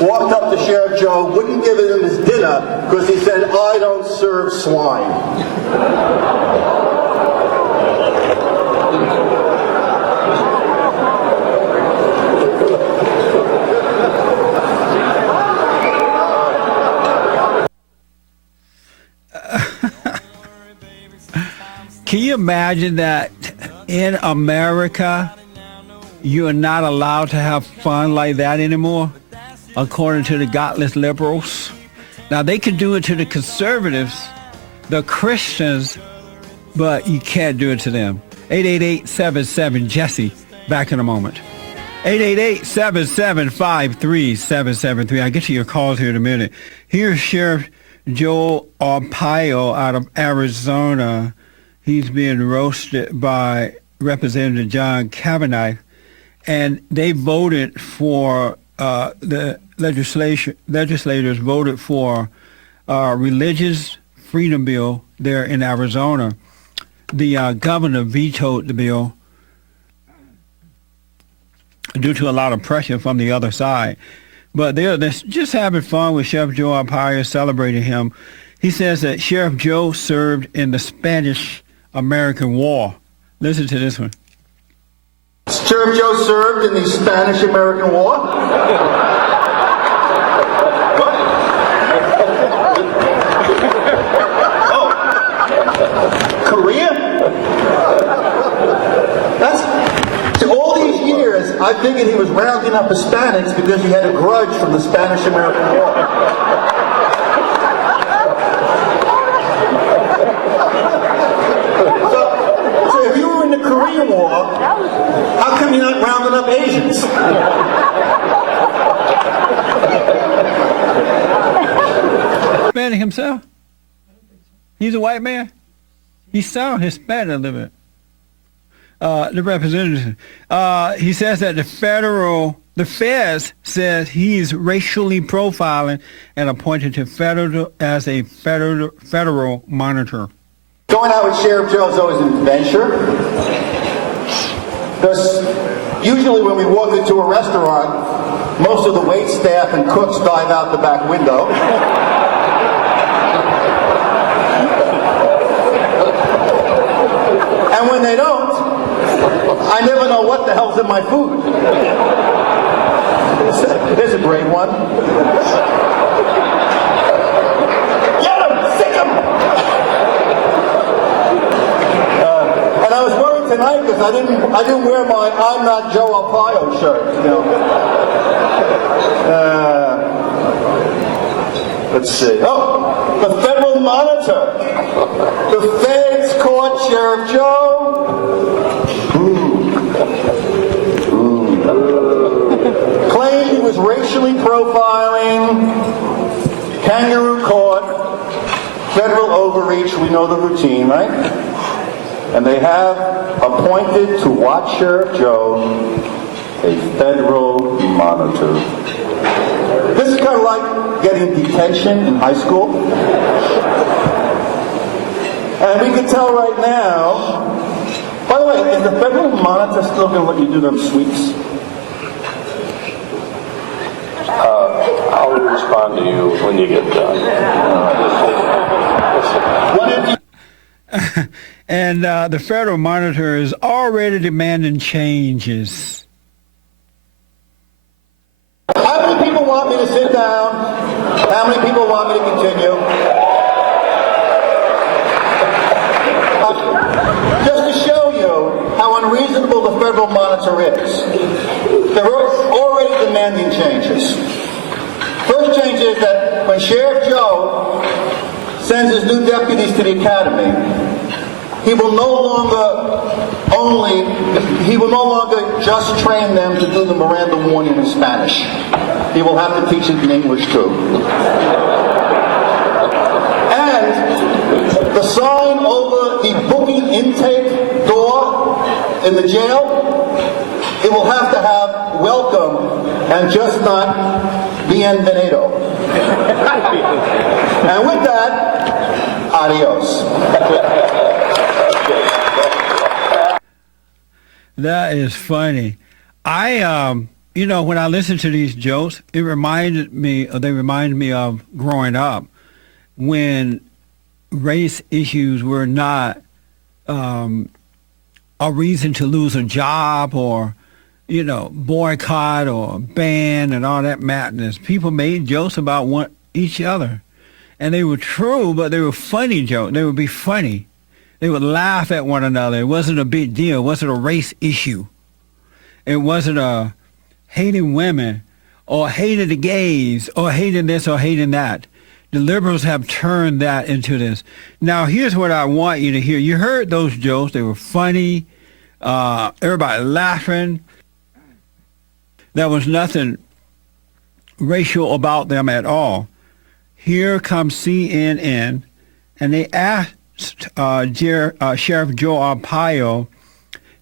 walked up to Sheriff Joe, wouldn't give him his dinner because he said, I don't serve swine. Can you imagine that in America, you are not allowed to have fun like that anymore, according to the godless liberals? Now, they can do it to the conservatives, the Christians, but you can't do it to them. 888-77-JESSE. Back in a moment. 888-775-3773. I'll get to your calls here in a minute. Here's Sheriff Joe Arpaio out of Arizona. He's being roasted by Representative John Kavanagh, and they voted for the legislators voted for religious freedom bill there in Arizona. The governor vetoed the bill due to a lot of pressure from the other side. But they're just having fun with Sheriff Joe Arpaio, celebrating him. He says that Sheriff Joe served in the Spanish-American War. Listen to this one. Sheriff Joe served in the Spanish-American War. What? Oh, Korea? That's all these years. I figured he was rounding up Hispanics because he had a grudge from the Spanish-American War. Korean War, how come you're not rounding up Asians? Hispanic himself? He's a white man? He sounds Hispanic a little bit. The representative, he says that the feds says he's racially profiling and appointed to as a federal monitor. Going out with Sheriff Joe is always an adventure. Because usually when we walk into a restaurant, most of the wait staff and cooks dive out the back window. And when they don't, I never know what the hell's in my food. There's a great one. Tonight, because I didn't wear my "I'm not Joe Arpaio" shirt. You know. Let's see. Oh, the Federal Monitor. The feds caught Sheriff Joe. Claimed he was racially profiling. Kangaroo court. Federal overreach. We know the routine, right? And they have appointed to watch Sheriff Joe a federal monitor. This is kind of like getting detention in high school. And we can tell right now, by the way, is the federal monitor still going to let you do them sweeps? I'll respond to you when you get done. What did you... And the federal monitor is already demanding changes. How many people want me to sit down? How many people want me to continue? Just to show you how unreasonable the federal monitor is. They're already demanding changes. First change is that when Sheriff Joe sends his new deputies to the academy, he will no longer just train them to do the Miranda warning in Spanish. He will have to teach it in English too. And the sign over the booking intake door in the jail, it will have to have welcome and just not bienvenido. And with that, adios. That is funny. When I listen to these jokes, they remind me of growing up when race issues were not a reason to lose a job or, boycott or ban and all that madness. People made jokes about each other. And they were true, but they were funny jokes. They would be funny. They would laugh at one another. It wasn't a big deal. It wasn't a race issue. It wasn't a hating women or hating the gays or hating this or hating that. The liberals have turned that into this. Now, here's what I want you to hear. You heard those jokes. They were funny. Everybody laughing. There was nothing racial about them at all. Here comes CNN, and they asked Sheriff Joe Arpaio,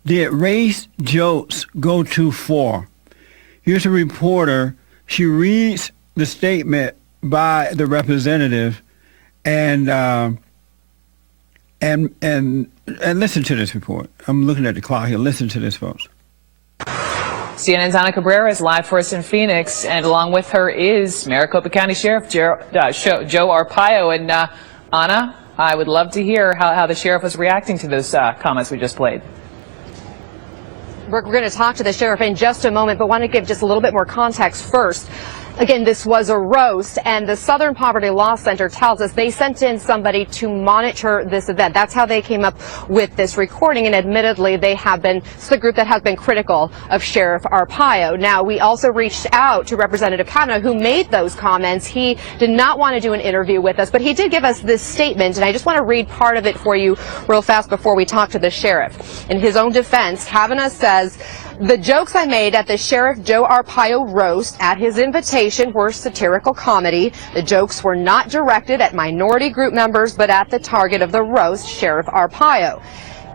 Did race jokes go too far? Here's a reporter. She reads the statement by the representative, and listen to this report. I'm looking at the clock here. Listen to this, folks. CNN's Ana Cabrera is live for us in Phoenix, and along with her is Maricopa County Sheriff Joe Arpaio. And Ana, I would love to hear how the sheriff was reacting to those comments we just played. We're going to talk to the sheriff in just a moment, but want to give just a little bit more context first. Again, this was a roast, and the Southern Poverty Law Center tells us they sent in somebody to monitor this event. That's how they came up with this recording, and admittedly, it's the group that has been critical of Sheriff Arpaio. Now, we also reached out to Representative Kavanagh, who made those comments. He did not want to do an interview with us, but he did give us this statement, and I just want to read part of it for you real fast before we talk to the sheriff. In his own defense, Kavanagh says, "The jokes I made at the Sheriff Joe Arpaio roast at his invitation were satirical comedy. The jokes were not directed at minority group members, but at the target of the roast, Sheriff Arpaio."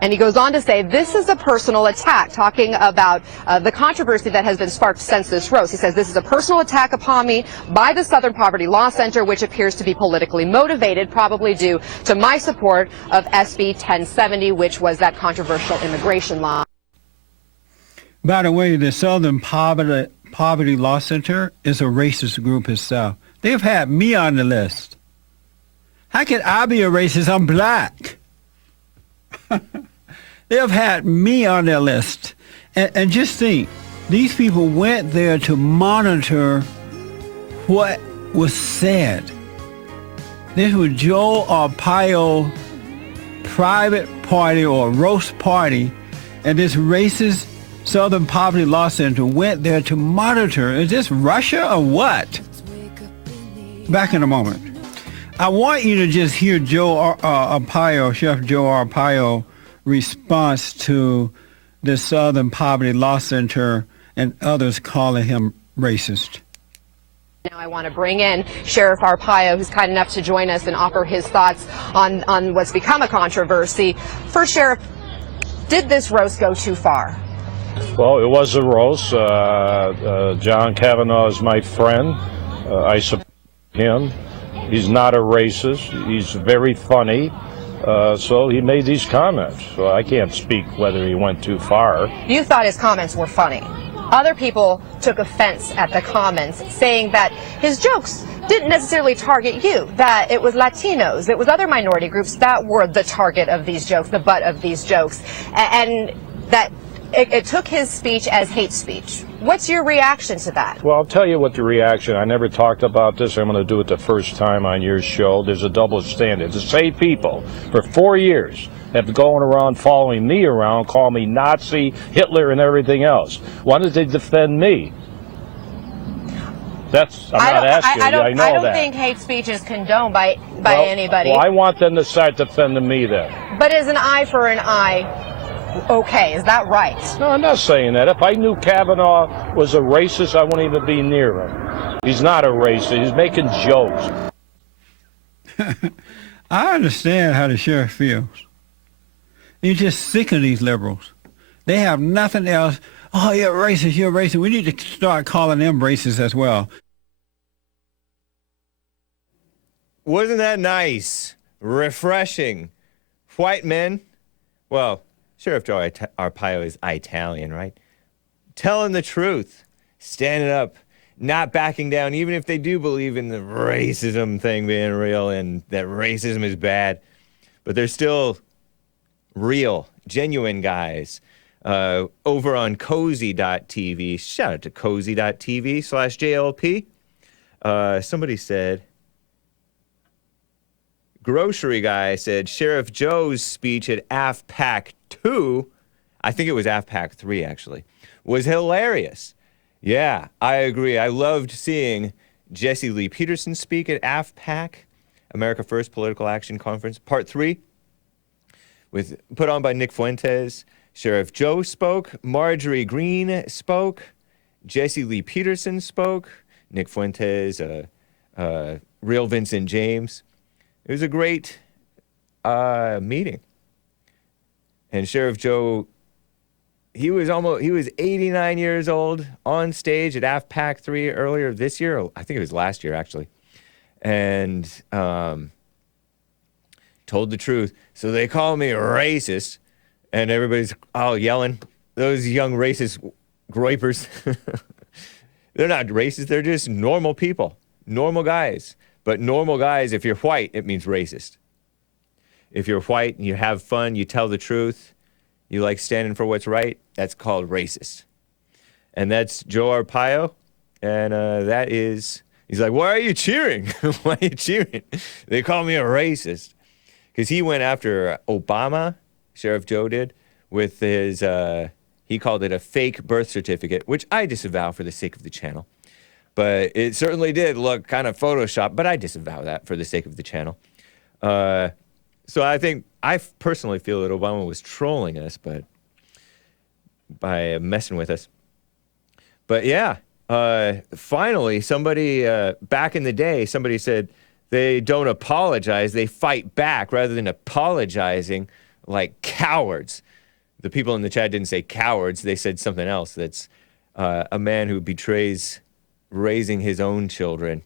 And he goes on to say, "This is a personal attack," talking about the controversy that has been sparked since this roast. He says, "This is a personal attack upon me by the Southern Poverty Law Center, which appears to be politically motivated, probably due to my support of SB 1070, which was that controversial immigration law." By the way, the Southern Poverty Law Center is a racist group itself. They've had me on the list. How can I be a racist? I'm black. They've had me on their list. And just think, these people went there to monitor what was said. This was Joe Arpaio private party or roast party, and this racist Southern Poverty Law Center went there to monitor. Is this Russia or what? Back in a moment. I want you to just hear Joe Arpaio, Chef Joe Arpaio, response to the Southern Poverty Law Center and others calling him racist. Now I want to bring in Sheriff Arpaio, who's kind enough to join us and offer his thoughts on what's become a controversy. First, Sheriff, did this roast go too far? Well, it was a roast. John Kavanagh is my friend. I support him. He's not a racist. He's very funny. So he made these comments. So I can't speak whether he went too far. You thought his comments were funny. Other people took offense at the comments, saying that his jokes didn't necessarily target you, that it was Latinos, it was other minority groups that were the target of these jokes, the butt of these jokes, and that it took his speech as hate speech. What's your reaction to that? Well, I'll tell you what the reaction. I never talked about this. I'm going to do it the first time on your show. There's a double standard. The same people for 4 years have been going around following me around, calling me Nazi, Hitler, and everything else. Why did they defend me? I'm not asking you. I know that. I don't think hate speech is condoned by anybody. Well, I want them to start defending me then. But is an eye for an eye okay? Is that right? No, I'm not saying that. If I knew Kavanaugh was a racist, I wouldn't even be near him. He's not a racist. He's making jokes. I understand how the sheriff feels. You're just sick of these liberals. They have nothing else. Oh, you're racist, you're racist. We need to start calling them racist as well. Wasn't that nice? Refreshing. White men, well, Sheriff Joe Arpaio is Italian, right? Telling the truth, standing up, not backing down, even if they do believe in the racism thing being real and that racism is bad. But they're still real, genuine guys. Over on cozy.tv, shout out to cozy.tv/JLP. Somebody said, Grocery Guy said, Sheriff Joe's speech at AFPAC 2, I think it was AFPAC 3 actually, was hilarious. Yeah, I agree. I loved seeing Jesse Lee Peterson speak at AFPAC, America First Political Action Conference, Part 3, put on by Nick Fuentes. Sheriff Joe spoke, Marjorie Greene spoke, Jesse Lee Peterson spoke, Nick Fuentes, real Vincent James. It was a great meeting. And Sheriff Joe he was 89 years old on stage at AFPAC 3 earlier this year. I think it was last year, actually. And told the truth. So they call me a racist, and everybody's all yelling. Those young racist groypers. They're not racist. They're just normal people, normal guys. But normal guys, if you're white, it means racist. If you're white and you have fun, you tell the truth, you like standing for what's right, that's called racist. And that's Joe Arpaio. And that is, he's like, why are you cheering? Why are you cheering? They call me a racist. Because he went after Obama, Sheriff Joe did, with his, he called it a fake birth certificate, which I disavow for the sake of the channel. But it certainly did look kind of Photoshopped, but I disavow that for the sake of the channel. So I personally feel that Obama was trolling us, but by messing with us. But yeah, finally, somebody, back in the day, somebody said they don't apologize, they fight back rather than apologizing like cowards. The people in the chat didn't say cowards, they said something else. That's a man who betrays raising his own children.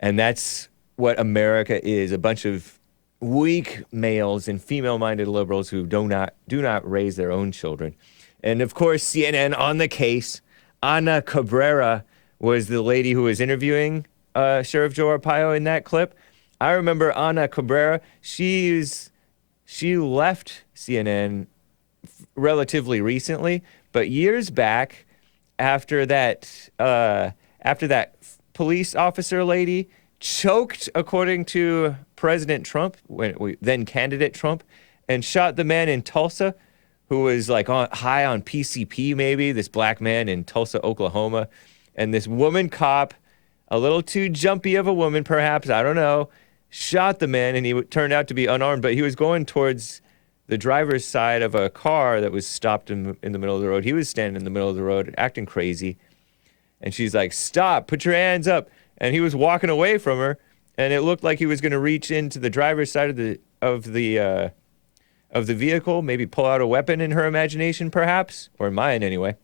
And that's what America is, a bunch of weak males and female-minded liberals who do not raise their own children. And of course, CNN on the case. Ana Cabrera was the lady who was interviewing Sheriff Joe Arpaio in that clip. I remember Ana Cabrera. She left CNN relatively recently, but years back, after that police officer lady choked, according to President Trump, then candidate Trump, and shot the man in Tulsa who was like high on PCP, maybe, this black man in Tulsa, Oklahoma. And this woman cop, a little too jumpy of a woman, perhaps, I don't know, shot the man, and he turned out to be unarmed, but he was going towards the driver's side of a car that was stopped in the middle of the road. He was standing in the middle of the road, acting crazy. And she's like, stop, put your hands up. And he was walking away from her, and it looked like he was going to reach into the driver's side of the vehicle, maybe pull out a weapon in her imagination, perhaps, or in mine anyway.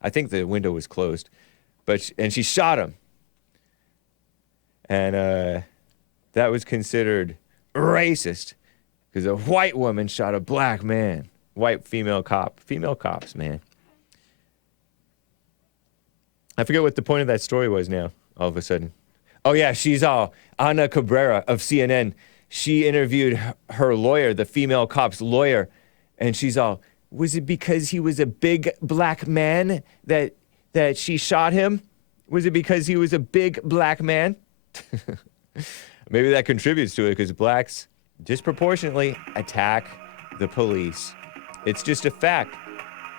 I think the window was closed, and she shot him, and that was considered racist because a white woman shot a black man, white female cops, man. I forget what the point of that story was now, all of a sudden. Oh, yeah, she's Ana Cabrera of CNN. She interviewed her lawyer, the female cop's lawyer, and she's all, was it because he was a big black man that she shot him? Was it because he was a big black man? Maybe that contributes to it, because blacks disproportionately attack the police. It's just a fact,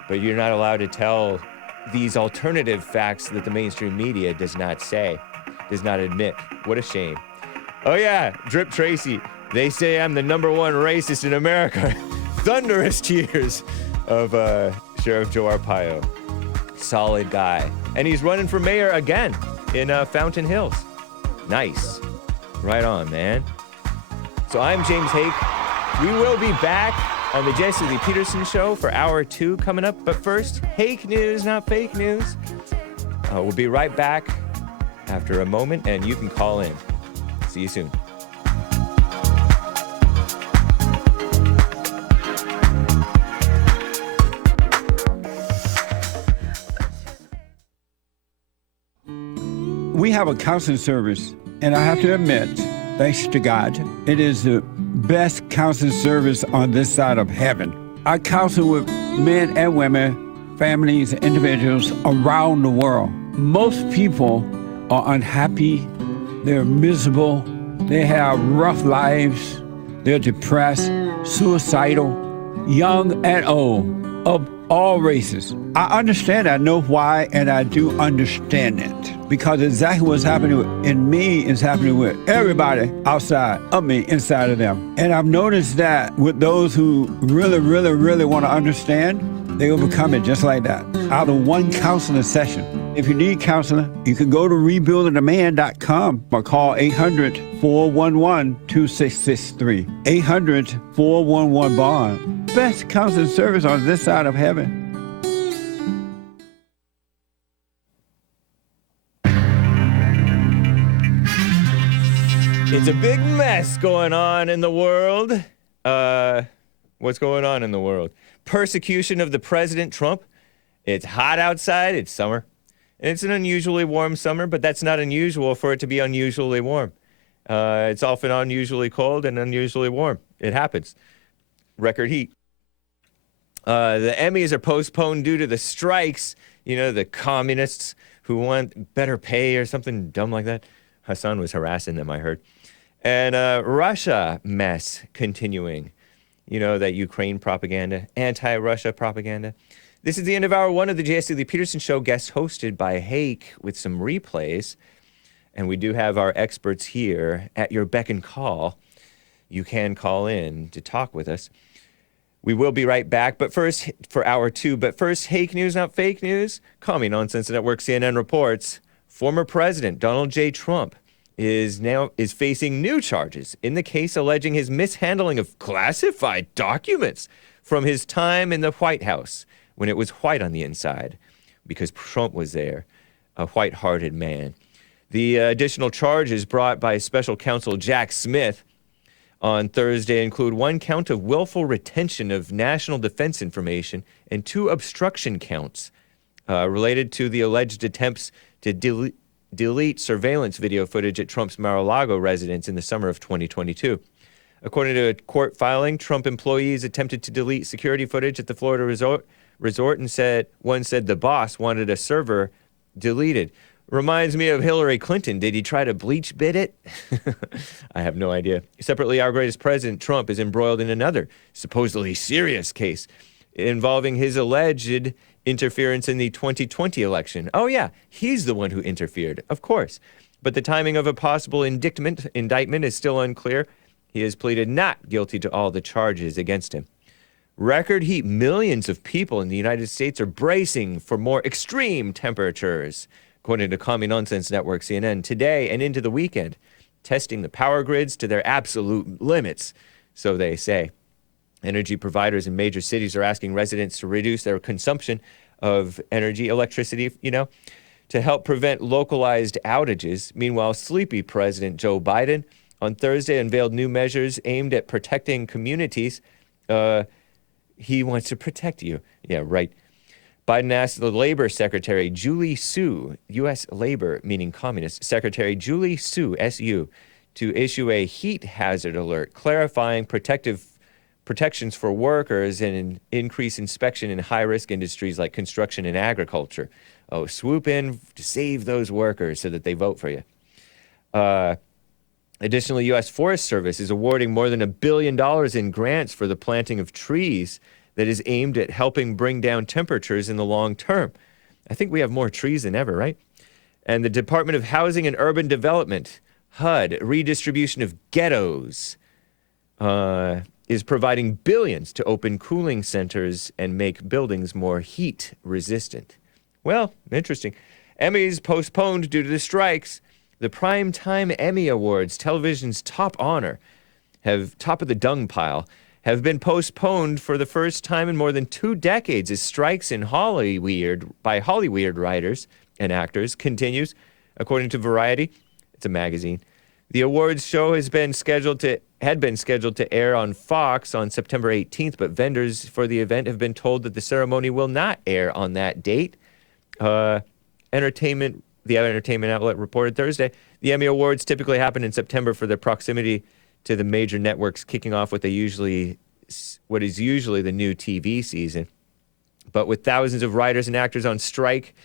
but you're not allowed to tell these alternative facts that the mainstream media does not say, does not admit. What a shame. Oh yeah, Drip Tracy. They say I'm the #1 racist in America. Thunderous cheers of Sheriff Joe Arpaio. Solid guy. And he's running for mayor again in Fountain Hills. Nice. Right on, man. So I'm James Hake. We will be back on the Jesse Lee Peterson Show for Hour 2 coming up. But first, Hake news, not fake news. We'll be right back after a moment, and you can call in. See you soon. We have a counseling service, and I have to admit, thanks to God, it is the best counseling service on this side of heaven. I counsel with men and women, families, individuals around the world. Most people are unhappy, they're miserable, they have rough lives, they're depressed, suicidal, young and old, of all races. I understand, I know why, and I do understand it. Because exactly what's happening in me is happening with everybody outside of me, inside of them. And I've noticed that with those who really, really, really want to understand, they overcome it just like that, out of one counseling session. If you need counseling, you can go to rebuildingtheman.com or call 800-411-2663. 800-411-BOND. Best counseling service on this side of heaven. It's a big mess going on in the world. What's going on in the world? Persecution of the President Trump. It's hot outside. It's summer. And it's an unusually warm summer, but that's not unusual for it to be unusually warm. It's often unusually cold and unusually warm. It happens. Record heat. The Emmys are postponed due to the strikes. You know, the communists who want better pay or something dumb like that. Hassan was harassing them, I heard. And Russia mess continuing. You know, that Ukraine propaganda, anti-Russia propaganda. This is the end of hour one of the J.S. Lee Peterson Show, guest hosted by Hake with some replays. And we do have our experts here at your beck and call. You can call in to talk with us. We will be right back, but first, for hour two. But first, Hake news, not fake news. Call me Nonsense Network. CNN reports former President Donald J. Trump is facing new charges in the case alleging his mishandling of classified documents from his time in the White House when it was white on the inside, because Trump was there, a white-hearted man. The additional charges brought by special counsel Jack Smith on Thursday include one count of willful retention of national defense information and two obstruction counts related to the alleged attempts to delete surveillance video footage at Trump's Mar-a-Lago residence in the summer of 2022. According to a court filing, Trump employees attempted to delete security footage at the Florida resort and said the boss wanted a server deleted. Reminds me of Hillary Clinton. Did he try to bleach bit it? I have no idea. Separately, our greatest president, Trump, is embroiled in another supposedly serious case involving his alleged interference in the 2020 election. Oh, yeah, he's the one who interfered, of course. But the timing of a possible indictment is still unclear. He has pleaded not guilty to all the charges against him. Record heat. Millions of people in the United States are bracing for more extreme temperatures, according to Commie Nonsense Network, CNN, today and into the weekend, testing the power grids to their absolute limits, so they say. Energy providers in major cities are asking residents to reduce their consumption of electricity, to help prevent localized outages. Meanwhile, sleepy President Joe Biden on Thursday unveiled new measures aimed at protecting communities. He wants to protect you. Yeah, right. Biden asked the Labor Secretary, Julie Su, U.S. Labor, meaning Communist, Secretary Julie Su, S.U., to issue a heat hazard alert, clarifying protections for workers and an increased inspection in high-risk industries like construction and agriculture. Oh, swoop in to save those workers so that they vote for you. Additionally, U.S. Forest Service is awarding more than $1 billion in grants for the planting of trees that is aimed at helping bring down temperatures in the long term. I think we have more trees than ever, right? And the Department of Housing and Urban Development, HUD, redistribution of ghettos, is providing billions to open cooling centers and make buildings more heat resistant. Well, interesting. Emmys postponed due to the strikes. The Primetime Emmy Awards, television's top honor, top of the dung pile, have been postponed for the first time in more than 2 decades as strikes in Hollyweird by Hollyweird writers and actors continues, according to Variety. It's a magazine. The awards show had been scheduled to air on Fox on September 18th, but vendors for the event have been told that the ceremony will not air on that date. The entertainment outlet reported Thursday. The Emmy Awards typically happen in September for their proximity to the major networks kicking off what is usually the new TV season. But with thousands of writers and actors on strike,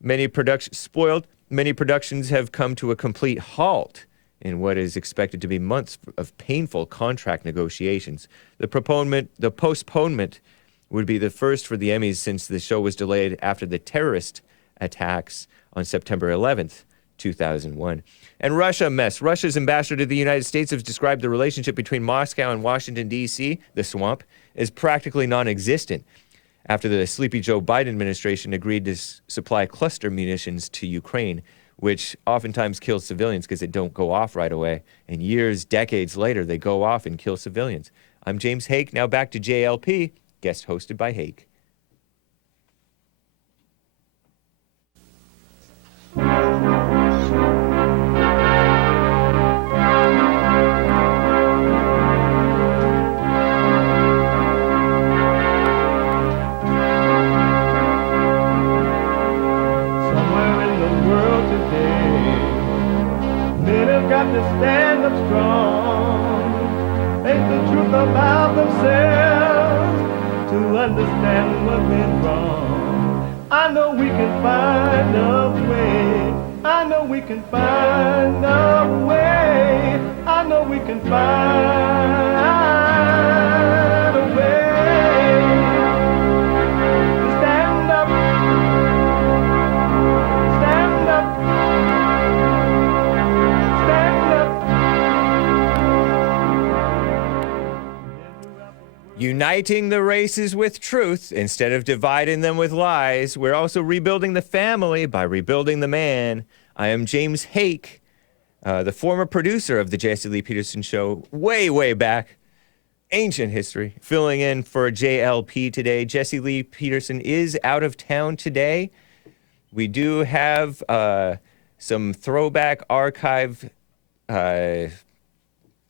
many productions have come to a complete halt in what is expected to be months of painful contract negotiations. The postponement would be the first for the Emmys since the show was delayed after the terrorist attacks on September 11th, 2001. And Russia mess. Russia's ambassador to the United States has described the relationship between Moscow and Washington, D.C., the swamp, as practically non-existent. after the Sleepy Joe Biden administration agreed to supply cluster munitions to Ukraine, which oftentimes kills civilians because they don't go off right away. And years, decades later, they go off and kill civilians. I'm James Hake. Now back to JLP, guest hosted by Hake. Got to stand up strong, face the truth about themselves, to understand what went wrong. I know we can find a way. I know we can find a way. I know we can find a way to stand up, stand up. Uniting the races with truth instead of dividing them with lies. We're also rebuilding the family by rebuilding the man. I am James Hake, the former producer of the Jesse Lee Peterson Show way back. Ancient history. Filling in for JLP today. Jesse Lee Peterson is out of town today. We do have some throwback archive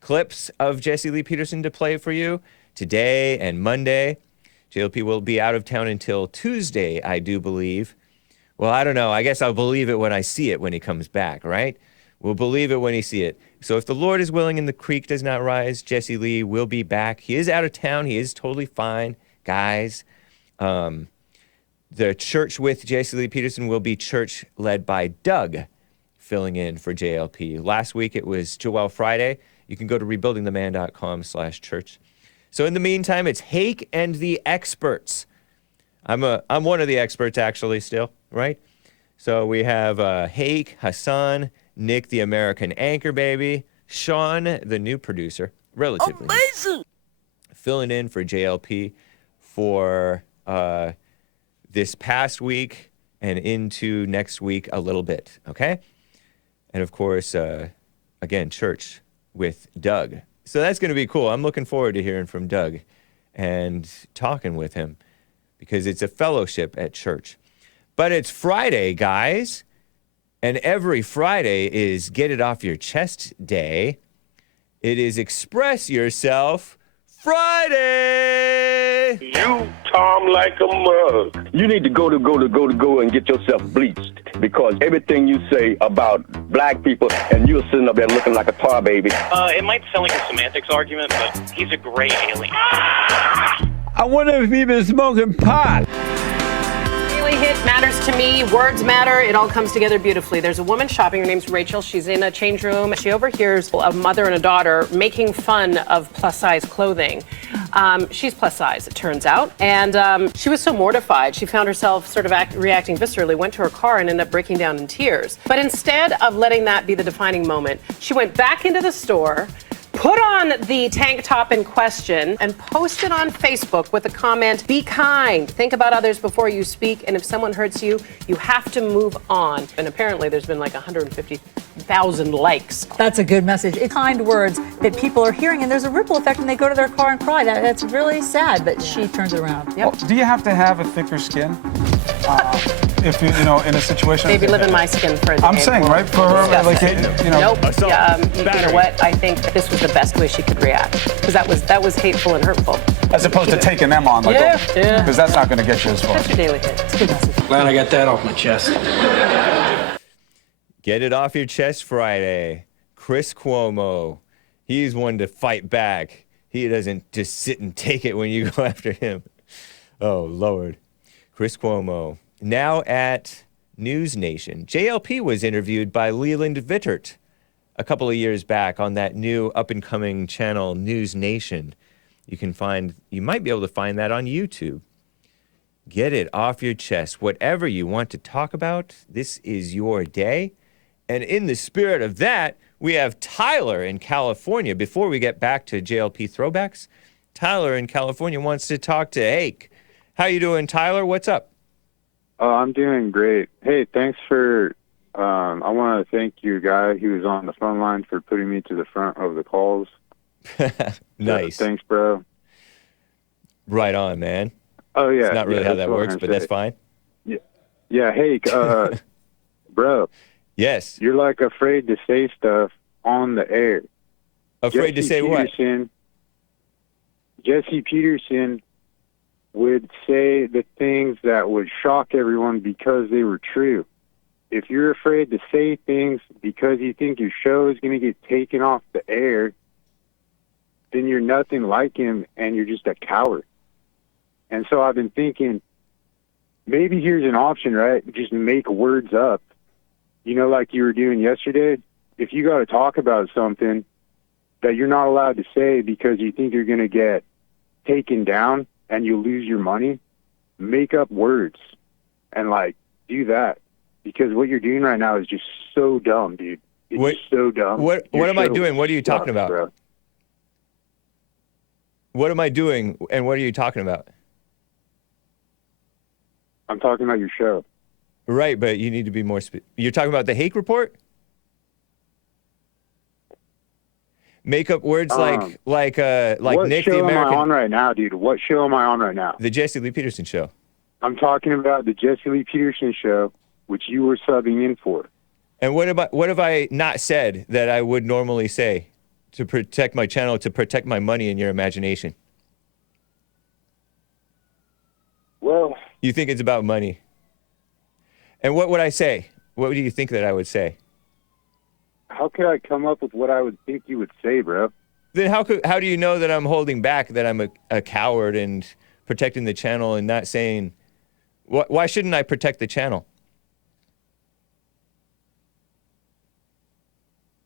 clips of Jesse Lee Peterson to play for you. Today and Monday. JLP will be out of town until Tuesday, I do believe. Well, I don't know. I guess I'll believe it when I see it when he comes back, right? We'll believe it when he see it. So if the Lord is willing and the creek does not rise, Jesse Lee will be back. He is out of town. He is totally fine, guys. The church with Jesse Lee Peterson will be church led by Doug, filling in for JLP. Last week it was Joel Friday. You can go to rebuildingtheman.com/church. So in the meantime, it's Hake and the experts. I'm one of the experts actually still, right? So we have Hake, Hassan, Nick, the American anchor baby, Sean, the new producer, relatively. Amazing! Filling in for JLP for this past week and into next week a little bit, okay? And of course, again, church with Doug. So that's going to be cool. I'm looking forward to hearing from Doug and talking with him because it's a fellowship at church. But it's Friday, guys, and every Friday is Get It Off Your Chest Day. It is Express Yourself Friday. You Tom like a mug. You need to go and get yourself bleached because everything you say about black people and you're sitting up there looking like a tar baby. It might sound like a semantics argument, but he's a great alien. I wonder if he's been smoking pot. Daily hit matters to me. Words matter. It all comes together beautifully. There's a woman shopping. Her name's Rachel. She's in a change room. She overhears a mother and a daughter making fun of plus-size clothing. She's plus size, it turns out. And she was so mortified. She found herself sort of reacting viscerally, went to her car and ended up breaking down in tears. But instead of letting that be the defining moment, she went back into the store, put on the tank top in question, and posted on Facebook with a comment, "Be kind, think about others before you speak, and if someone hurts you, you have to move on." And apparently there's been like 150,000 likes. That's a good message. It's kind words that people are hearing, and there's a ripple effect, and they go to their car and cry. That's really sad, but she turns it around. Well, do you have to have a thicker skin? If you know, in a situation. Maybe live in my skin for a day. I'm saying, right, for her, like, you know. Nope. You know what? I think that this was the best way she could react, because that was hateful and hurtful. As opposed to taking them on, like, yeah. Because that's not going to get you as far. That's your daily hit. It's a good message. Glad I got that off my chest. Get it off your chest Friday. Chris Cuomo. He's one to fight back. He doesn't just sit and take it when you go after him. Oh, Lord. Chris Cuomo. Now at News Nation. JLP was interviewed by Leland Vittert a couple of years back on that new up-and-coming channel, News Nation. You might be able to find that on YouTube. Get it off your chest. Whatever you want to talk about, this is your day. And in the spirit of that, we have Tyler in California. Before we get back to JLP throwbacks, Tyler in California wants to talk to Hake. How you doing, Tyler? What's up? I'm doing great. Hey, thanks for. I want to thank your guy who was on the phone line for putting me to the front of the calls. Nice. Thanks, bro. Right on, man. Oh yeah. It's not really how that's that what I'm works, gonna but that's say. fine. Yeah. Yeah. Hey, bro. Yes. You're like afraid to say stuff on the air. Afraid to say what? Jesse Peterson would say the things that would shock everyone because they were true. If you're afraid to say things because you think your show is going to get taken off the air, then you're nothing like him and you're just a coward. And so I've been thinking, maybe here's an option, right? Just make words up. You know, like you were doing yesterday. If you got to talk about something that you're not allowed to say because you think you're going to get taken down and you lose your money, make up words and like do that. Because what you're doing right now is just so dumb, dude. It's just so dumb. What am I doing? What are you talking sucks, about? bro. What am I doing, and what are you talking about? I'm talking about your show. Right, but you need to be more. You're talking about the Hake report. Make up words like what Nick show the American. am I on right now, dude? What show am I on right now? The Jesse Lee Peterson show. I'm talking about the Jesse Lee Peterson show, which you were subbing in for. And what have I not said that I would normally say to protect my channel, to protect my money in your imagination? Well, you think it's about money. And what would I say? What do you think that I would say? how could I come up with what I would think you would say, bro? Then how do you know that I'm holding back, that I'm a coward and protecting the channel and not saying, why shouldn't I protect the channel?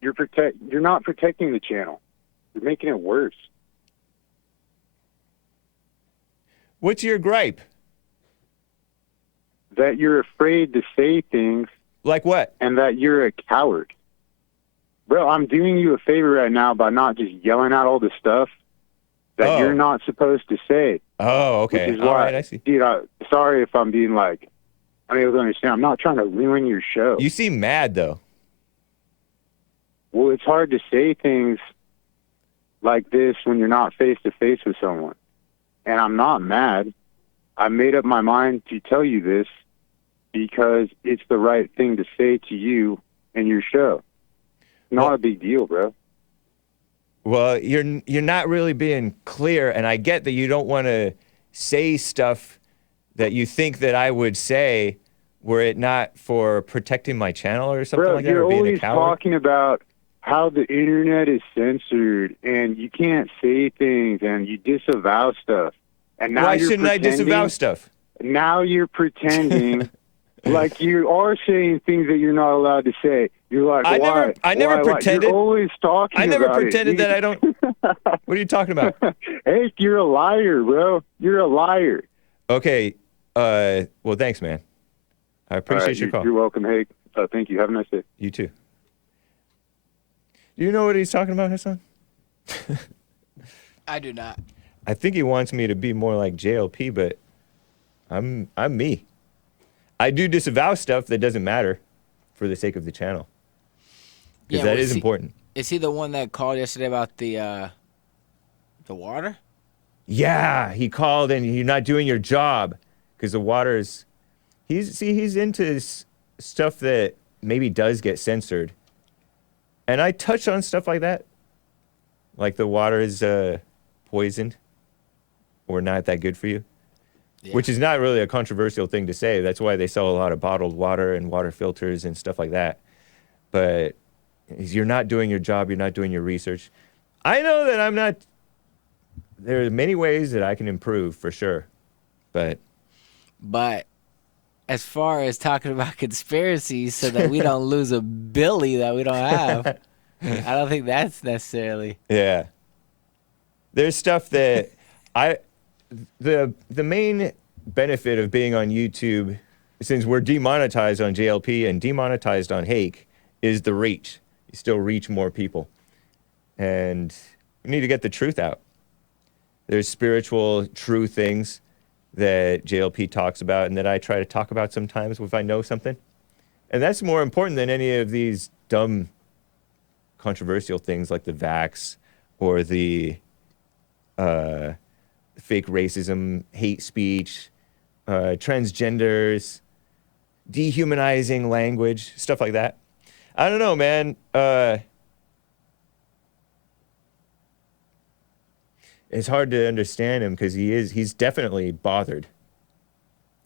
You're not protecting the channel. You're making it worse. What's your gripe? That you're afraid to say things. Like what? And that you're a coward. Bro, I'm doing you a favor right now by not just yelling out all the stuff that you're not supposed to say. Oh, okay. Which is All why, right, I see. Dude, sorry if I'm being like, I mean, I understand. I'm not trying to ruin your show. You seem mad, though. Well, it's hard to say things like this when you're not face-to-face with someone. And I'm not mad. I made up my mind to tell you this because it's the right thing to say to you and your show. Not a big deal, bro. Well, you're not really being clear, and I get that you don't want to say stuff that you think that I would say were it not for protecting my channel or something Bro, like that, you're or being a always coward. talking about how the internet is censored and you can't say things and you disavow stuff. And now Why you're shouldn't I disavow pretending- stuff? Now you're pretending like you are saying things that you're not allowed to say. You're like, I never why? pretended. You're always talking I never about pretended it. that I don't. What are you talking about? Hey, you're a liar, bro. You're a liar. Okay. Well, thanks, man. I appreciate All right, your call. You're welcome, Hake. Thank you. Have a nice day. You too. Do you know what he's talking about, Hassan? I do not. I think he wants me to be more like JLP, but I'm me. I do disavow stuff that doesn't matter for the sake of the channel. Because that is important. Is he the one that called yesterday about the water? Yeah, he called and you're not doing your job because the water is. He's into stuff that maybe does get censored, and I touch on stuff like that, like the water is poisoned or not that good for you, which is not really a controversial thing to say. That's why they sell a lot of bottled water and water filters and stuff like that. But you're not doing your job. You're not doing your research. I know that I'm not. There are many ways that I can improve for sure, but as far as talking about conspiracies so that we don't lose a Billy that we don't have, I don't think that's necessarily. Yeah. There's stuff that the main benefit of being on YouTube, since we're demonetized on JLP and demonetized on Hake, is the reach. You still reach more people. And you need to get the truth out. There's spiritual, true things that JLP talks about and that I try to talk about sometimes if I know something. And that's more important than any of these dumb, controversial things like the vax or the fake racism, hate speech, transgenders, dehumanizing language, stuff like that. I don't know, man. It's hard to understand him because he's definitely bothered.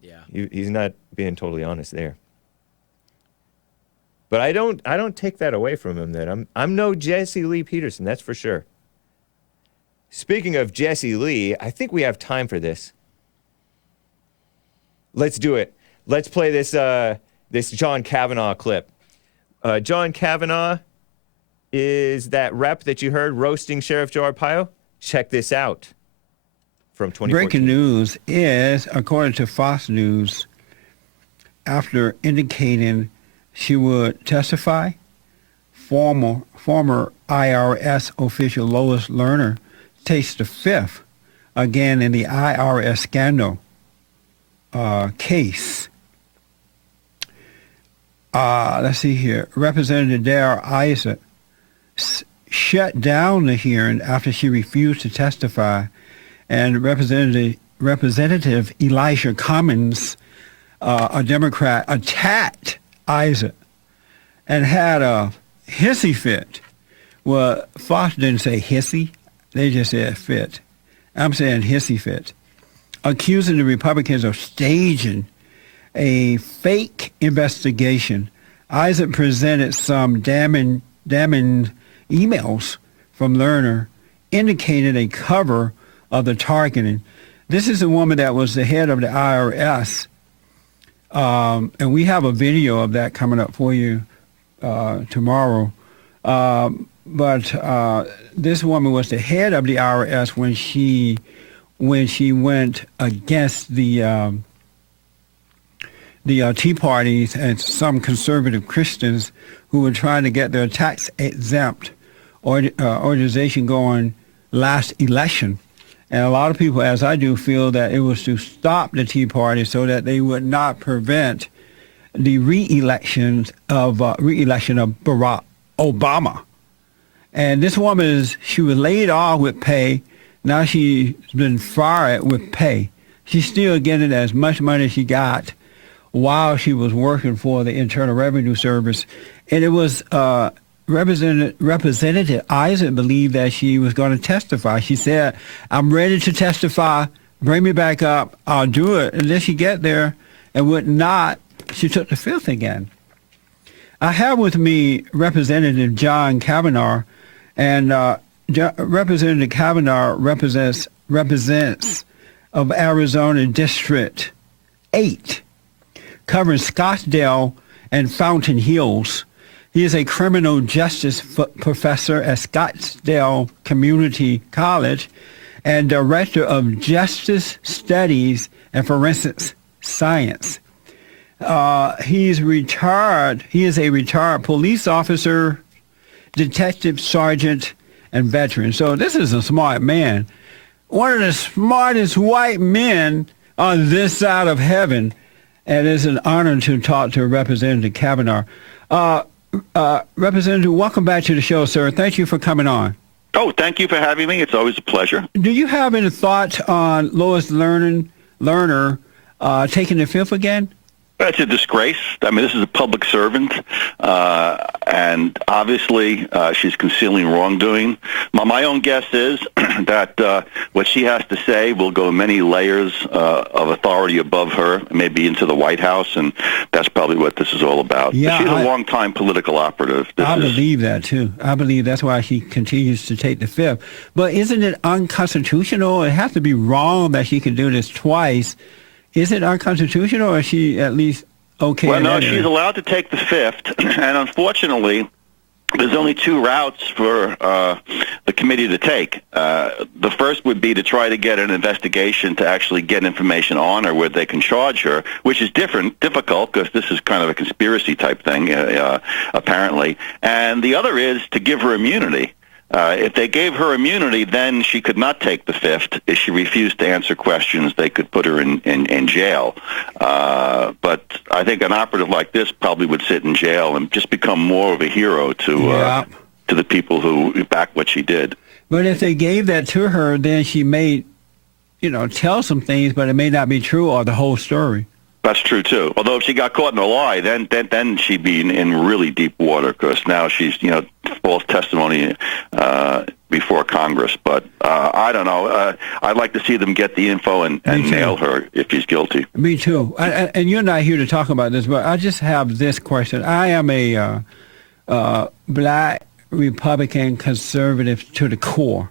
Yeah. He's not being totally honest there. But I don't take that away from him that I'm no Jesse Lee Peterson, that's for sure. Speaking of Jesse Lee, I think we have time for this. Let's do it. Let's play this this John Kavanagh clip. John Kavanagh is that rep that you heard roasting Sheriff Joe Arpaio. Check this out from 2014. Breaking news is, according to Fox News, after indicating she would testify, former IRS official Lois Lerner takes the fifth again in the IRS scandal case. Let's see here. Representative Dare Isaac shut down the hearing after she refused to testify, and Representative Elijah Cummings, a Democrat, attacked Isaac and had a hissy fit. Well, Fox didn't say hissy, they just said fit. I'm saying hissy fit, accusing the Republicans of staging a fake investigation. Isaac presented some damning emails from Lerner indicated a cover of the targeting. This is a woman that was the head of the IRS, and we have a video of that coming up for you tomorrow. But this woman was the head of the IRS when she went against the Tea Parties and some conservative Christians who were trying to get their tax-exempt organization going last election. And a lot of people, as I do, feel that it was to stop the Tea Party so that they would not prevent the re-election of Barack Obama. And this woman, she was laid off with pay. Now she's been fired with pay. She's still getting as much money as she got while she was working for the Internal Revenue Service. And it was Representative Isaac believed that she was going to testify. She said, I'm ready to testify. Bring me back up. I'll do it. And then she get there and would not. She took the fifth again. I have with me Representative John Kavanagh, and Representative Kavanagh represents of Arizona District 8, covering Scottsdale and Fountain Hills. He is a criminal justice professor at Scottsdale Community College and director of justice studies and forensic science. He's retired. He is a retired police officer, detective, sergeant, and veteran. So this is a smart man. One of the smartest white men on this side of heaven. And it's an honor to talk to Representative Kavanagh. Representative, welcome back to the show, sir. Thank you for coming on. Oh, thank you for having me. It's always a pleasure. Do you have any thoughts on Lois Lerner taking the fifth again? That's a disgrace. I mean, this is a public servant, and obviously she's concealing wrongdoing. My own guess is that what she has to say will go many layers of authority above her, maybe into the White House, and that's probably what this is all about. Yeah, but she's a long-time political operative. I believe that, too. I believe that's why she continues to take the fifth. But isn't it unconstitutional? It has to be wrong that she can do this twice. Is it unconstitutional, or is she at least okay? Well, no, she's allowed to take the fifth, and unfortunately, there's only two routes for the committee to take. The first would be to try to get an investigation to actually get information on her where they can charge her, which is difficult because this is kind of a conspiracy type thing, apparently. And the other is to give her immunity. If they gave her immunity, then she could not take the fifth. If she refused to answer questions, they could put her in jail. But I think an operative like this probably would sit in jail and just become more of a hero to the people who back what she did. But if they gave that to her, then she may, tell some things, but it may not be true or the whole story. That's true too. Although if she got caught in a lie, then she'd be in really deep water, because now she's false testimony before Congress. But I don't know. I'd like to see them get the info and nail her if she's guilty. Me too. And you're not here to talk about this, but I just have this question. I am a black Republican conservative to the core,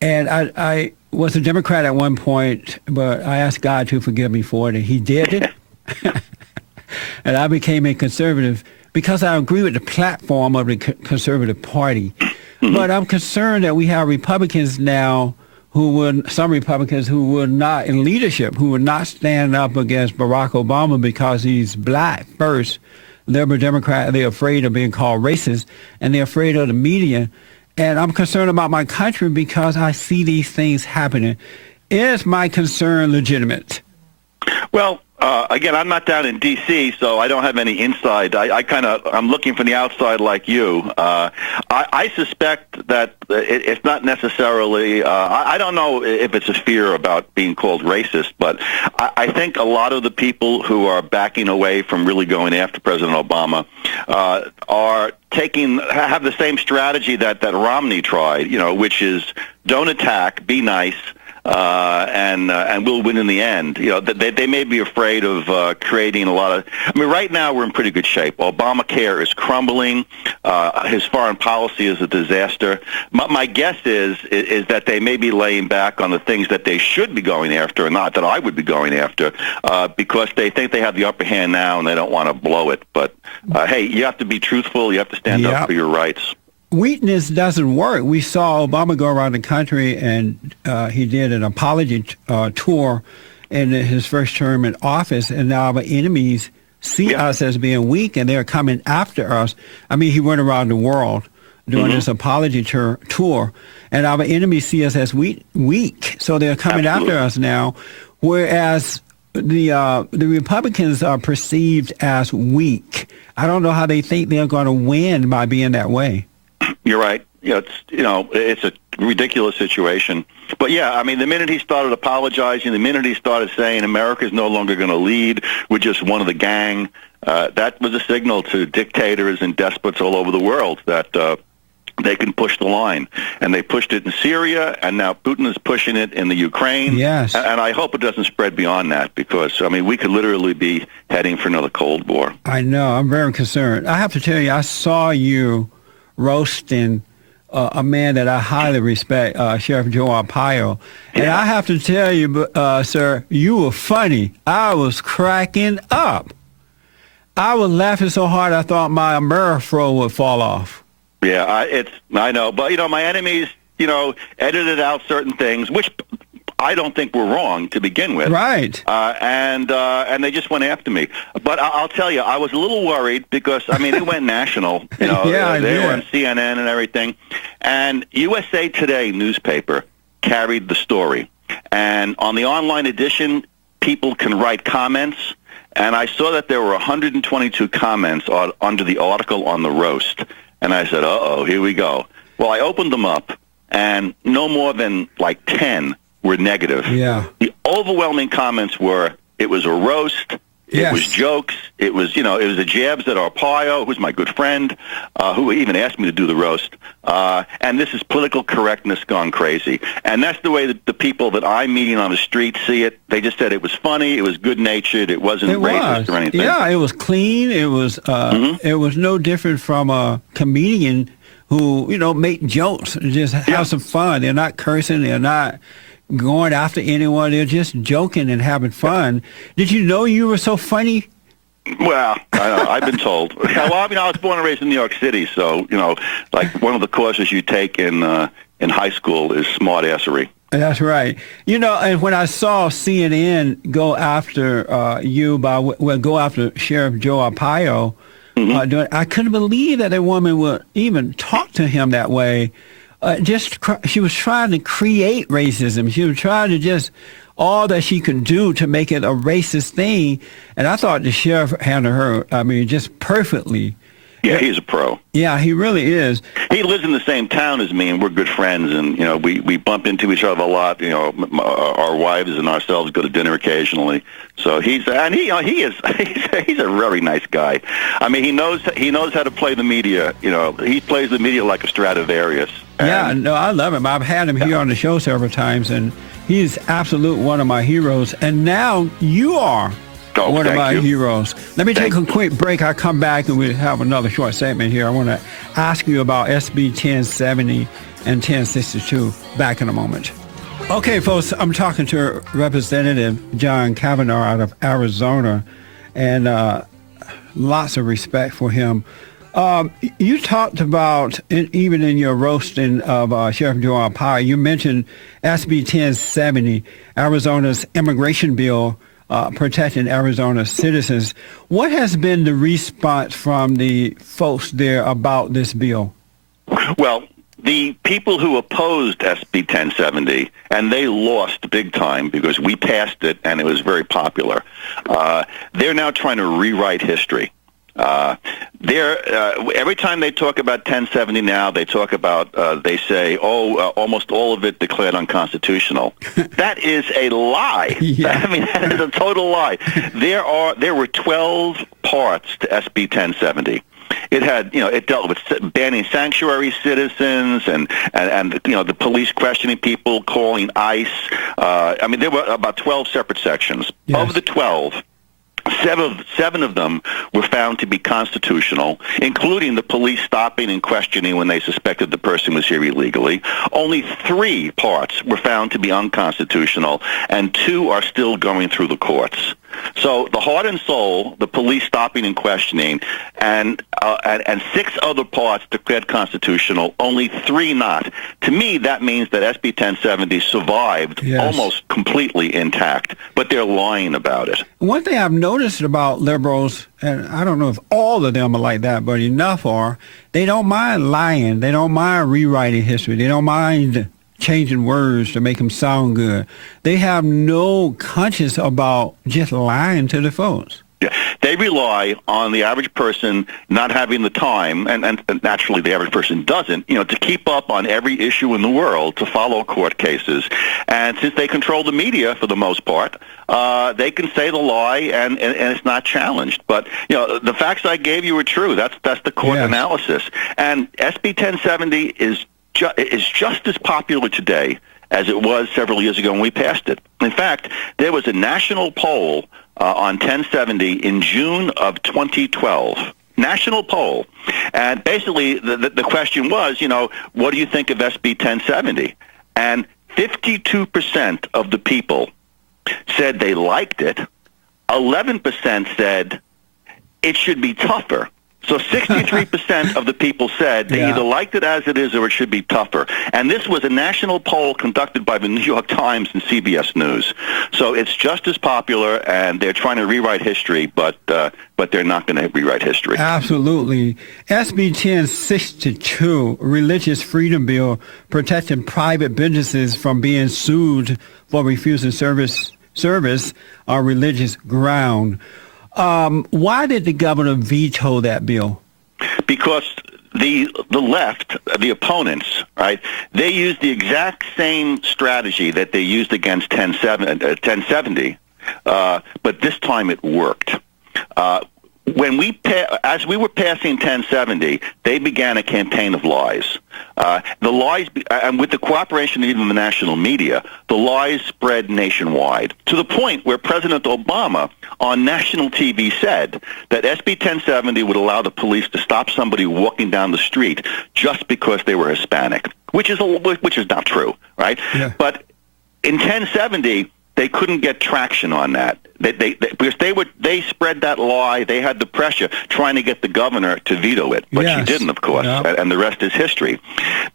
and I was a Democrat at one point, but I asked God to forgive me for it, and he did it. And I became a conservative because I agree with the platform of the Conservative Party. But I'm concerned that we have Republicans now some Republicans who would not, in leadership, who would not stand up against Barack Obama because he's black first. Liberal Democrat, they're afraid of being called racist, and they're afraid of the media. And I'm concerned about my country because I see these things happening. Is my concern legitimate? Well, again, I'm not down in D.C., so I don't have any inside. I'm looking from the outside like you. I suspect that it's not necessarily, I don't know if it's a fear about being called racist, but I think a lot of the people who are backing away from really going after President Obama have the same strategy that Romney tried, which is don't attack, be nice, and we'll win in the end. They may be afraid of creating a lot of. I mean, right now we're in pretty good shape. Obamacare is crumbling. His foreign policy is a disaster. My guess is that they may be laying back on the things that they should be going after, and not that I would be going after, because they think they have the upper hand now and they don't want to blow it. But hey, you have to be truthful. You have to stand up for your rights. Weakness doesn't work. We saw Obama go around the country, and he did an apology tour in his first term in office, and now our enemies see us as being weak, and they're coming after us. I mean, he went around the world doing this apology tour, and our enemies see us as weak, so they're coming after us now, whereas the Republicans are perceived as weak. I don't know how they think they're going to win by being that way. You're right. It's a ridiculous situation. But yeah, I mean, the minute he started apologizing, the minute he started saying America is no longer going to lead, we're just one of the gang, that was a signal to dictators and despots all over the world that they can push the line. And they pushed it in Syria, and now Putin is pushing it in the Ukraine. Yes. And I hope it doesn't spread beyond that, because, I mean, we could literally be heading for another Cold War. I know. I'm very concerned. I have to tell you, I saw you roasting a man that I highly respect, Sheriff Joe Arpaio. And I have to tell you, sir, you were funny. I was cracking up. I was laughing so hard I thought my Amerifro would fall off. Yeah, I know. But, my enemies, edited out certain things, which I don't think were wrong to begin with. Right. And they just went after me. But I'll tell you, I was a little worried because, I mean, it went national. They were on CNN and everything. And USA Today newspaper carried the story. And on the online edition, people can write comments. And I saw that there were 122 comments under the article on the roast. And I said, uh-oh, here we go. Well, I opened them up, and no more than like 10 were negative. Yeah. The overwhelming comments were, it was a roast, it was jokes, it was, it was the jabs at Arpaio, who's my good friend, who even asked me to do the roast, and this is political correctness gone crazy. And that's the way that the people that I'm meeting on the street see it. They just said it was funny, it was good-natured, it wasn't racist or anything. Yeah, it was clean, it was no different from a comedian who, make jokes, just have some fun. They're not cursing, they're not going after anyone. They're just joking and having fun. Did you know you were so funny? Well, I've been told. Well, I mean, I was born and raised in New York City, so, like one of the courses you take in high school is smartassery. That's right. And when I saw CNN go after go after Sheriff Joe Arpaio, I couldn't believe that a woman would even talk to him that way. she was trying to create racism. She was trying to just all that she could do to make it a racist thing. And I thought the sheriff handled her, just perfectly. Yeah, he's a pro. Yeah, he really is. He lives in the same town as me, and we're good friends. And we bump into each other a lot. Our wives and ourselves go to dinner occasionally. So he's a very nice guy. I mean, he knows how to play the media. He plays the media like a Stradivarius. Yeah, no, I love him. I've had him here on the show several times, and he's absolute one of my heroes. And now you are. One of my heroes. Let me take a quick break. I'll come back and we'll have another short segment here. I want to ask you about SB 1070 and 1062. Back in a moment. Okay, folks, I'm talking to Representative John Kavanagh out of Arizona, and lots of respect for him. You talked about, even in your roasting of Sheriff Joe Arpaio, you mentioned SB 1070, Arizona's immigration bill, protecting Arizona citizens. What has been the response from the folks there about this bill? Well, the people who opposed SB 1070, and they lost big time because we passed it and it was very popular, they're now trying to rewrite history. Every time they talk about 1070 now, they talk about, they say, almost all of it declared unconstitutional. That is a lie. Yeah. I mean, that is a total lie. There were 12 parts to SB 1070. It had, it dealt with banning sanctuary citizens and the police questioning people, calling ICE. There were about 12 separate sections. Yes. Of the 12, Seven of them were found to be constitutional, including the police stopping and questioning when they suspected the person was here illegally. Only 3 parts were found to be unconstitutional, and 2 are still going through the courts. So the heart and soul, the police stopping and questioning, and 6 other parts declared constitutional, only 3 not. To me, that means that SB 1070 survived almost completely intact, but they're lying about it. One thing I've noticed about liberals, and I don't know if all of them are like that, but enough are, they don't mind lying. They don't mind rewriting history. They don't mind changing words to make them sound good. They have no conscience about just lying to the folks. Yeah. They rely on the average person not having the time, and naturally the average person doesn't, to keep up on every issue in the world, to follow court cases. And since they control the media for the most part, they can say the lie and it's not challenged. But, the facts I gave you are true. That's the court analysis. And SB 1070 is just as popular today as it was several years ago when we passed it. In fact, there was a national poll on 1070 in June of 2012. National poll. And basically the question was, what do you think of SB 1070? And 52% of the people said they liked it. 11% said it should be tougher. So 63% of the people said they either liked it as it is or it should be tougher. And this was a national poll conducted by the New York Times and CBS News. So it's just as popular, and they're trying to rewrite history, but they're not going to rewrite history. Absolutely. SB 1062, Religious Freedom Bill, protecting private businesses from being sued for refusing service on religious ground. Why did the governor veto that bill? Because the left, the opponents, right, they used the exact same strategy that they used against 1070, but this time it worked. As we were passing 1070, they began a campaign of lies. The lies, and with the cooperation of even the national media, the lies spread nationwide, to the point where President Obama on national TV said that SB 1070 would allow the police to stop somebody walking down the street just because they were Hispanic, which is not true, right? Yeah. But in 1070, they couldn't get traction on that. Because they spread that lie. They had the pressure trying to get the governor to veto it, but she didn't, of course, and the rest is history.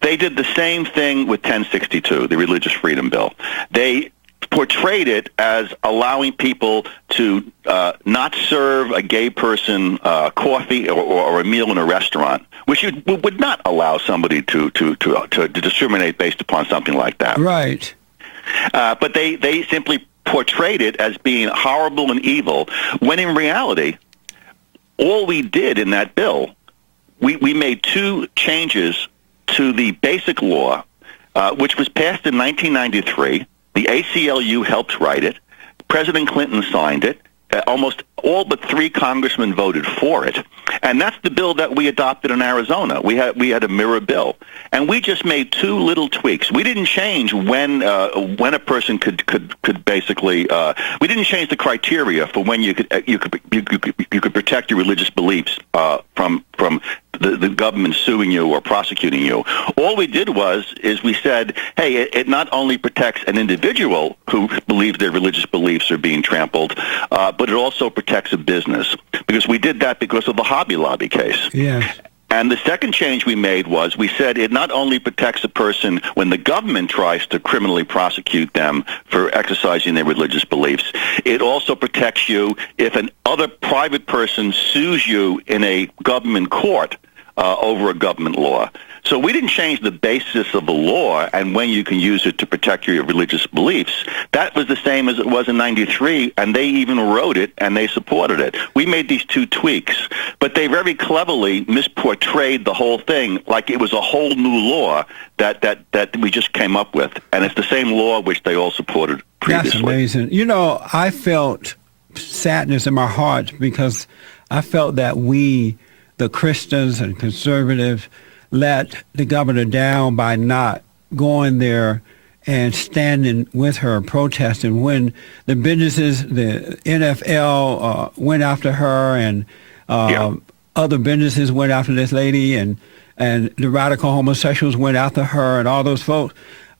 They did the same thing with 1062, the Religious Freedom Bill. They portrayed it as allowing people to not serve a gay person coffee or a meal in a restaurant, which would not allow somebody to discriminate based upon something like that. Right. But they simply portrayed it as being horrible and evil, when in reality, all we did in that bill, we made 2 changes to the basic law, which was passed in 1993. The ACLU helped write it. President Clinton signed it. Almost all but 3 congressmen voted for it, and that's the bill that we adopted in Arizona. We had a mirror bill, and we just made 2 little tweaks. We didn't change when a person could basically. We didn't change the criteria for when you could protect your religious beliefs from the government suing you or prosecuting you. All we did is we said, hey, it not only protects an individual who believes their religious beliefs are being trampled, but it also protects a business, because we did that because of the Hobby Lobby case. Yes. And the second change we made was we said it not only protects a person when the government tries to criminally prosecute them for exercising their religious beliefs, it also protects you if an other private person sues you in a government court over a government law. So we didn't change the basis of the law and when you can use it to protect your religious beliefs. That was the same as it was in 93, and they even wrote it and they supported it. We made these 2 tweaks, but they very cleverly misportrayed the whole thing like it was a whole new law that we just came up with, and it's the same law which they all supported previously. That's amazing. You know, I felt sadness in my heart because I felt that we, the Christians and conservatives, let the governor down by not going there and standing with her, protesting when the businesses, the NFL went after her, and other businesses went after this lady, and the radical homosexuals went after her, and all those folks.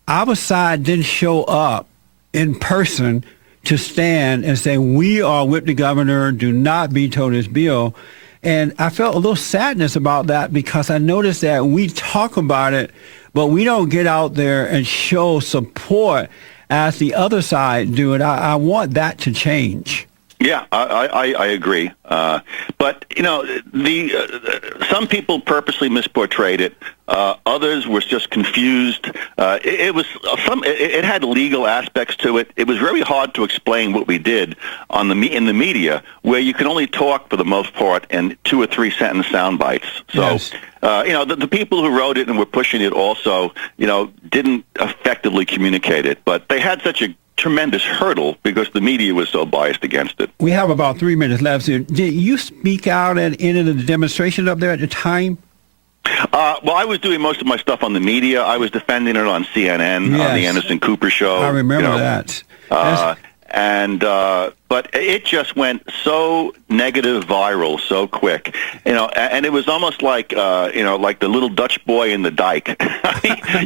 Our side didn't show up in person to stand and say, we are with the governor, do not veto this bill. And I felt a little sadness about that because I noticed that we talk about it, but we don't get out there and show support as the other side do it. I want that to change. Yeah, I agree. But, you know, some people purposely misportrayed it. Others were just confused. It had legal aspects to it. It was very hard to explain what we did in the media, where you can only talk for the most part in 2 or 3 sentence sound bites. So, yes. You know, the people who wrote it and were pushing it also, you know, didn't effectively communicate it. But they had such a tremendous hurdle because the media was so biased against it. We have about 3 minutes left. So did you speak out at any of the demonstrations up there at the time? Well, I was doing most of my stuff on the media. I was defending it on CNN, on the Anderson Cooper show. I remember that. But it just went so negative viral so quick, you know, and it was almost like, you know, like the little Dutch boy in the dike.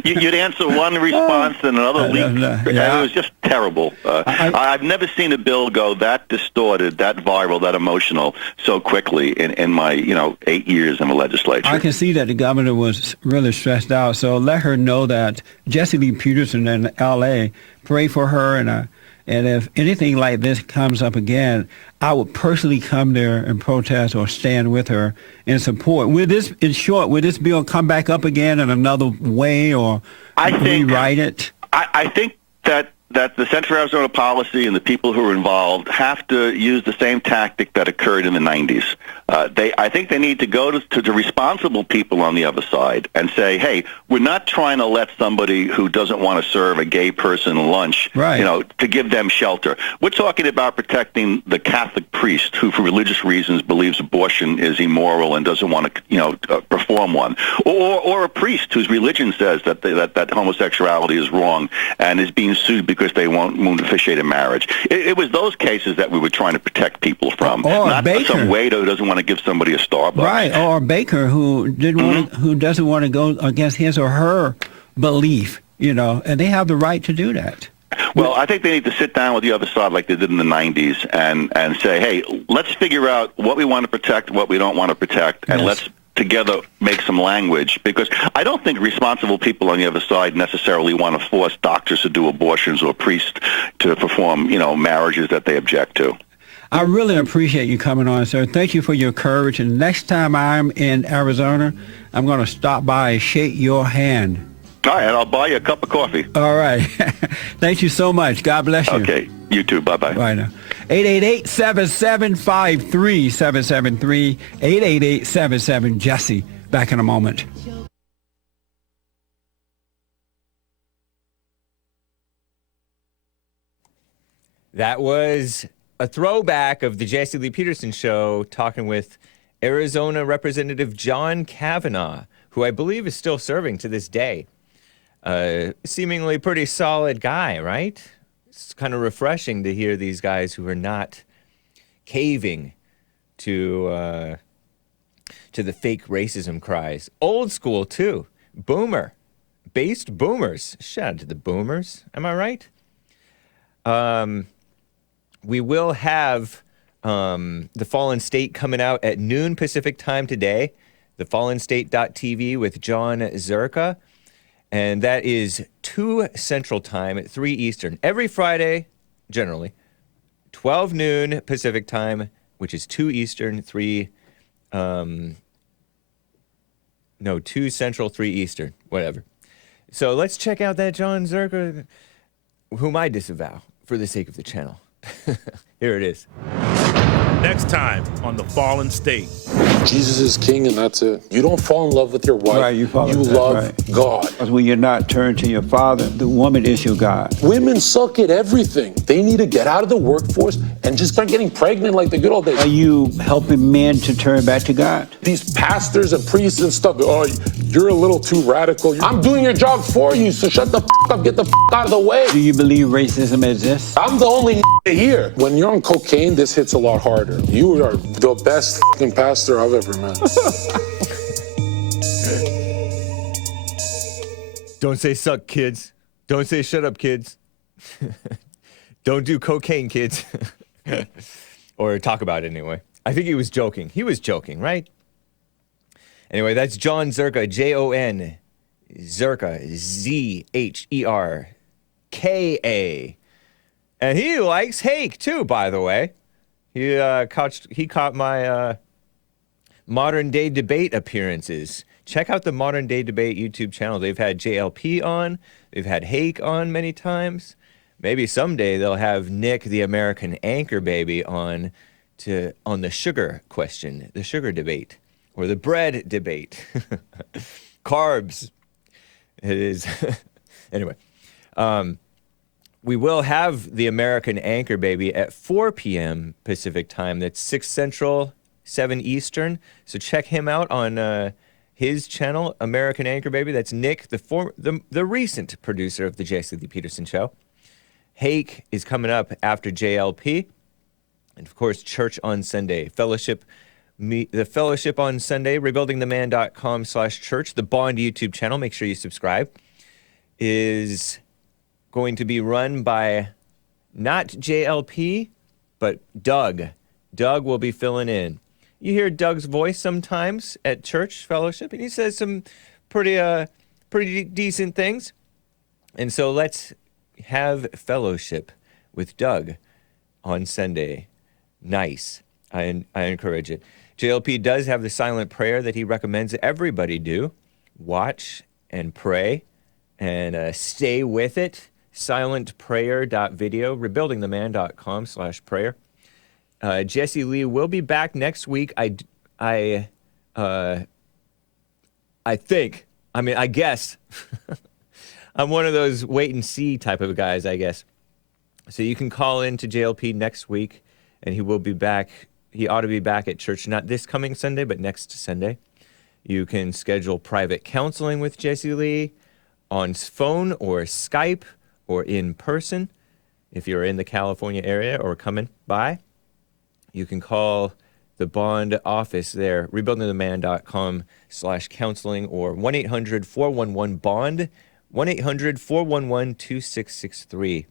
You'd answer one response and another leak. It was just terrible. I've never seen a bill go that distorted, that viral, that emotional so quickly in my, you know, 8 years in the legislature. I can see that the governor was really stressed out. So let her know that Jesse Lee Peterson in L.A., pray for her, and if anything like this comes up again, I would personally come there and protest or stand with her in support. Will this bill come back up again in another way, or rewrite it? I think that the Central Arizona policy and the people who are involved have to use the same tactic that occurred in the 90s. I think they need to go to the responsible people on the other side and say, hey, we're not trying to let somebody who doesn't want to serve a gay person lunch, you know, to give them shelter. We're talking about protecting the Catholic priest who, for religious reasons, believes abortion is immoral and doesn't want to, you know, perform one, or a priest whose religion says that homosexuality is wrong and is being sued because they won't officiate a marriage. It was those cases that we were trying to protect people from, not some waiter who doesn't want to give somebody a Starbucks. Right, or a baker who doesn't want to go against his or her belief, you know, and they have the right to do that. Well, I think they need to sit down with the other side like they did in the 90s and say, hey, let's figure out what we want to protect, what we don't want to protect, and let's together make some language, because I don't think responsible people on the other side necessarily want to force doctors to do abortions or priests to perform, marriages that they object to. I really appreciate you coming on, sir. Thank you for your courage. And next time I'm in Arizona, I'm going to stop by and shake your hand. All right, I'll buy you a cup of coffee. All right. Thank you so much. God bless you. Okay, you too. Bye-bye. Bye now. 888-775-3773, 888-77-JESSE. Back in a moment. That was a throwback of the Jesse Lee Peterson show, talking with Arizona Representative John Kavanagh, who I believe is still serving to this day. Seemingly pretty solid guy, right? It's kind of refreshing to hear these guys who are not caving to the fake racism cries. Old school, too. Based boomers. Shout out to the boomers. Am I right? We will have The Fallen State coming out at noon Pacific time today. TheFallenState.tv with John Zerka. And that is 2 Central Time at 3 Eastern. Every Friday, generally, 12 noon Pacific Time, which is 2 Eastern, 2 Central, 3 Eastern, whatever. So let's check out that John Zerka, whom I disavow for the sake of the channel. Here it is. Next time on The Fallen State. Jesus is king, and that's it. You don't fall in love with your wife. Right, you love God. Because when you're not turned to your father, the woman is your God. Women suck at everything. They need to get out of the workforce and just start getting pregnant like the good old days. Are you helping men to turn back to God? These pastors and priests and stuff, you're a little too radical. I'm doing your job for you, so shut the up, get the out of the way. Do you believe racism exists? I'm the only here. When you're on cocaine, this hits a lot harder. You are the best pastor I've ever met. Don't say suck, kids. Don't say shut up, kids. Don't do cocaine, kids. Or talk about it anyway. I think he was joking. He was joking, right? Anyway, that's John Zerka, Jon Zerka, Zherka. And he likes Hake, too, by the way. He caught my Modern Day Debate appearances. Check out the Modern Day Debate YouTube channel. They've had JLP on. They've had Hake on many times. Maybe someday they'll have Nick, the American anchor baby, on the sugar question, the sugar debate, or the bread debate. Carbs. It is. Anyway. We will have the American Anchor Baby at 4 p.m. Pacific time. That's 6 Central, 7 Eastern. So check him out on his channel, American Anchor Baby. That's Nick, the recent producer of the Jesse Lee Peterson Show. Hake is coming up after JLP. And, of course, Church on Sunday. The Fellowship on Sunday, rebuildingtheman.com/church, the Bond YouTube channel. Make sure you subscribe. Is going to be run by not JLP, but Doug. Doug will be filling in. You hear Doug's voice sometimes at church fellowship, and he says some pretty decent things. And so let's have fellowship with Doug on Sunday. Nice. I encourage it. JLP does have the silent prayer that he recommends everybody do. Watch and pray and stay with it. silentprayer.video, rebuildingtheman.com/prayer. Jesse Lee will be back next week. I think. I mean, I guess. I'm one of those wait and see type of guys, I guess. So you can call in to JLP next week, and he will be back. He ought to be back at church, not this coming Sunday, but next Sunday. You can schedule private counseling with Jesse Lee on phone or Skype or in person. If you're in the California area or coming by, you can call the Bond office there, rebuildingtheman.com/counseling, or 1-800-411-BOND, 1-800-411-2663.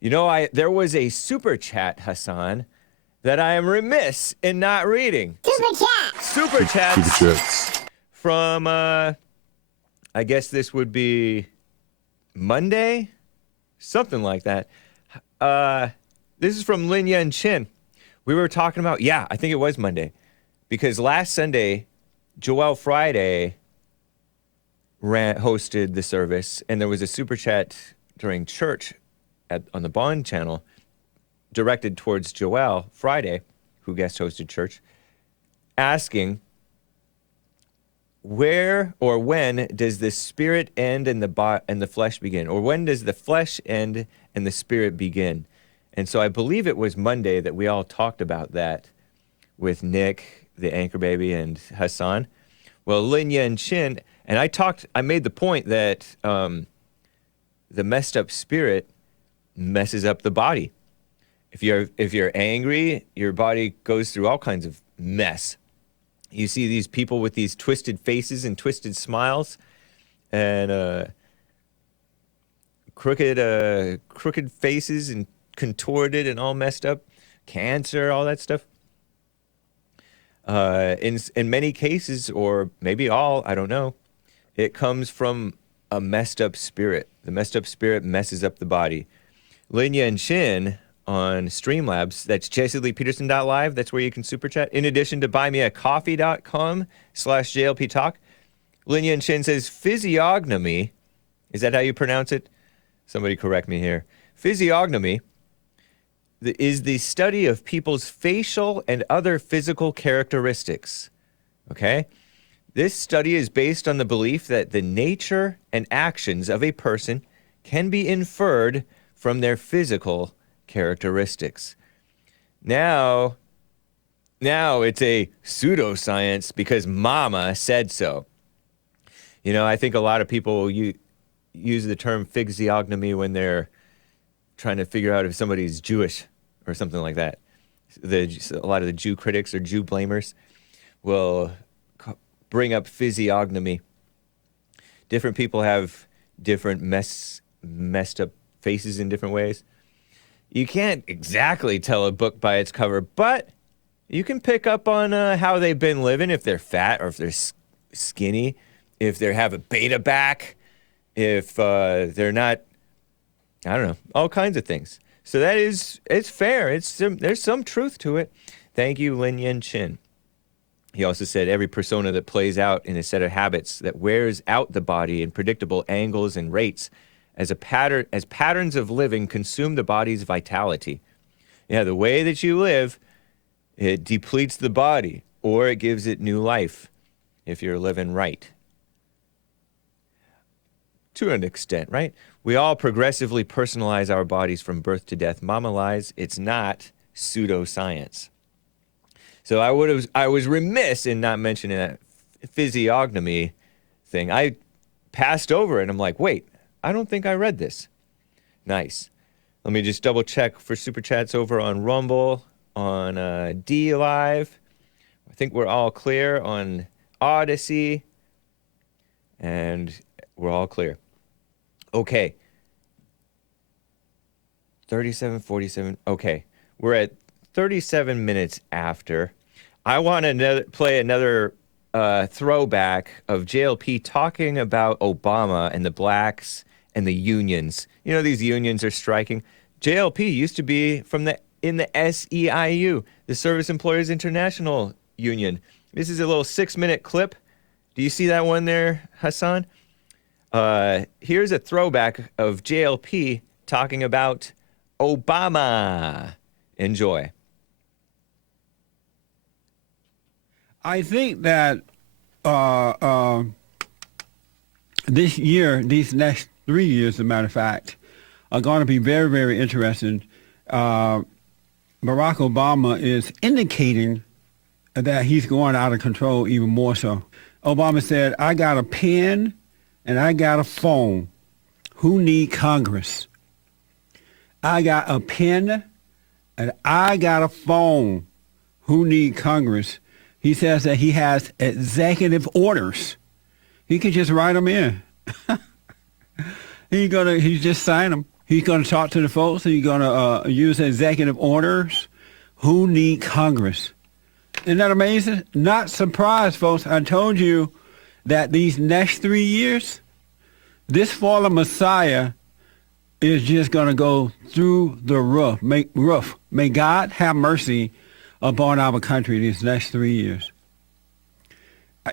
You know, there was a super chat, Hassan, that I am remiss in not reading. Super chats from, I guess this would be Monday? Something like that. This is from Lin Yen Chin. We were talking about, I think it was Monday. Because last Sunday, Joel Friday hosted the service, and there was a super chat during church on the Bond channel directed towards Joel Friday, who guest hosted church, asking where or when does the spirit end and the flesh begin, or when does the flesh end and the spirit begin? And so I believe it was Monday that we all talked about that with Nick, the anchor baby, and Hassan. Well, Lin Yen Chin, and I made the point that the messed up spirit messes up the body. If you're angry, your body goes through all kinds of mess. You see these people with these twisted faces and twisted smiles and crooked faces and contorted and all messed up, cancer, all that stuff. In many cases, or maybe all, I don't know, it comes from a messed up spirit. The messed up spirit messes up the body. Lin Yen Chin on Streamlabs, that's JCLeePeterson.live. That's where you can super chat. In addition to buymeacoffee.com/JLP Talk. Lin Yen Chin says physiognomy. Is that how you pronounce it? Somebody correct me here. Physiognomy is the study of people's facial and other physical characteristics. Okay? This study is based on the belief that the nature and actions of a person can be inferred from their physical characteristics. Now it's a pseudoscience because mama said so. You know, I think a lot of people use the term physiognomy when they're trying to figure out if somebody's Jewish or something like that. A lot of the Jew critics or Jew blamers will bring up physiognomy. Different people have different messed up faces in different ways. You can't exactly tell a book by its cover, but you can pick up on how they've been living, if they're fat or if they're skinny, if they have a beta back, if they're not, I don't know, all kinds of things. So it's fair. There's some truth to it. Thank you, Lin Yen Chin. He also said every persona that plays out in a set of habits that wears out the body in predictable angles and rates as patterns of living consume the body's vitality. Yeah, the way that you live, it depletes the body or it gives it new life if you're living right. To an extent, right? We all progressively personalize our bodies from birth to death. Mama lies, it's not pseudoscience. So I was remiss in not mentioning that physiognomy thing. I passed over it. I'm like, wait, I don't think I read this. Nice. Let me just double check for super chats over on Rumble, on D Live. I think we're all clear on Odyssey, and we're all clear. Okay. 37:47. Okay. We're at 37 minutes after. I want to play another throwback of JLP talking about Obama and the blacks and the unions. You know, these unions are striking. JLP used to be in the SEIU, the Service Employers International Union. This is a little 6-minute clip. Do you see that one there, Hassan? Here's a throwback of JLP talking about Obama. Enjoy. I think that this year, these next 3 years, as a matter of fact, are going to be very, very interesting. Barack Obama is indicating that he's going out of control even more so. Obama said, I got a pen and I got a phone. Who need Congress? I got a pen and I got a phone. Who need Congress? He says that he has executive orders. He can just write them in. He's just sign them. He's going to talk to the folks. He's going to use executive orders. who need Congress. Isn't that amazing? Not surprised, folks. I told you that these next 3 years, this fallen Messiah is just going to go through the roof. May God have mercy upon our country these next 3 years.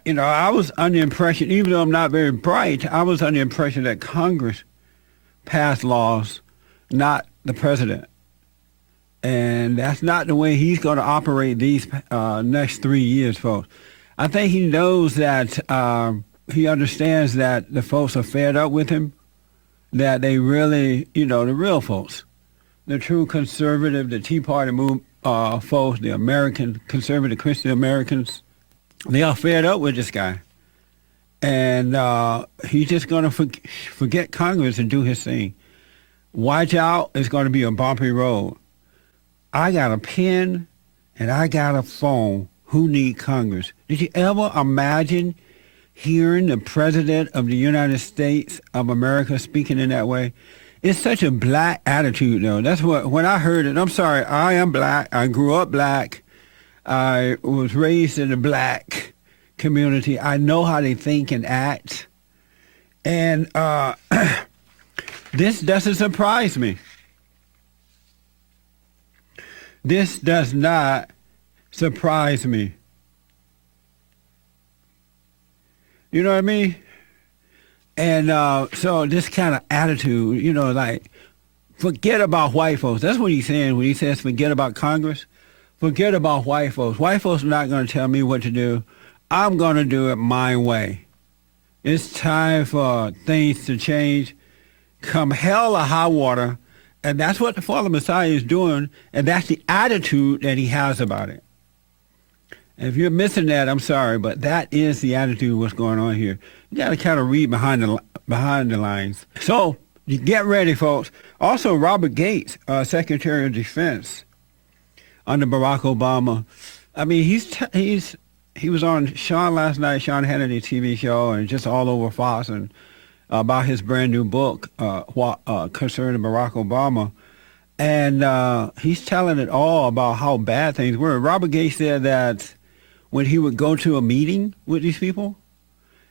You know, I was under the impression, even though I'm not very bright, I was under the impression that Congress passed laws, not the president. And that's not the way he's going to operate these next 3 years, folks. I think he knows that, he understands that the folks are fed up with him, that they really, you know, the real folks, the true conservative, the Tea Party folks, the American conservative Christian Americans, they are fed up with this guy. And he's just going to forget Congress and do his thing. Watch out, it's going to be a bumpy road. I got a pen and I got a phone. Who need Congress? Did you ever imagine hearing the President of the United States of America speaking in that way? It's such a black attitude, though. That's what, when I heard it, I'm sorry, I am black. I grew up black. I was raised in the black community. I know how they think and act. And this doesn't surprise me. This does not surprise me. You know what I mean? And so this kind of attitude, you know, like, forget about white folks. That's what he's saying when he says forget about Congress. Forget about white folks. White folks are not going to tell me what to do. I'm going to do it my way. It's time for things to change. Come hell or high water. And that's what the fallen Messiah is doing, and that's the attitude that he has about it. And if you're missing that, I'm sorry, but that is the attitude of what's going on here. You got to kind of read behind the lines. So you get ready, folks. Also, Robert Gates, Secretary of Defense under Barack Obama. I mean, he was on Sean last night, Sean Hannity TV show, and just all over Fox, and about his brand new book concerning Barack Obama. And he's telling it all about how bad things were. Robert Gates said that when he would go to a meeting with these people,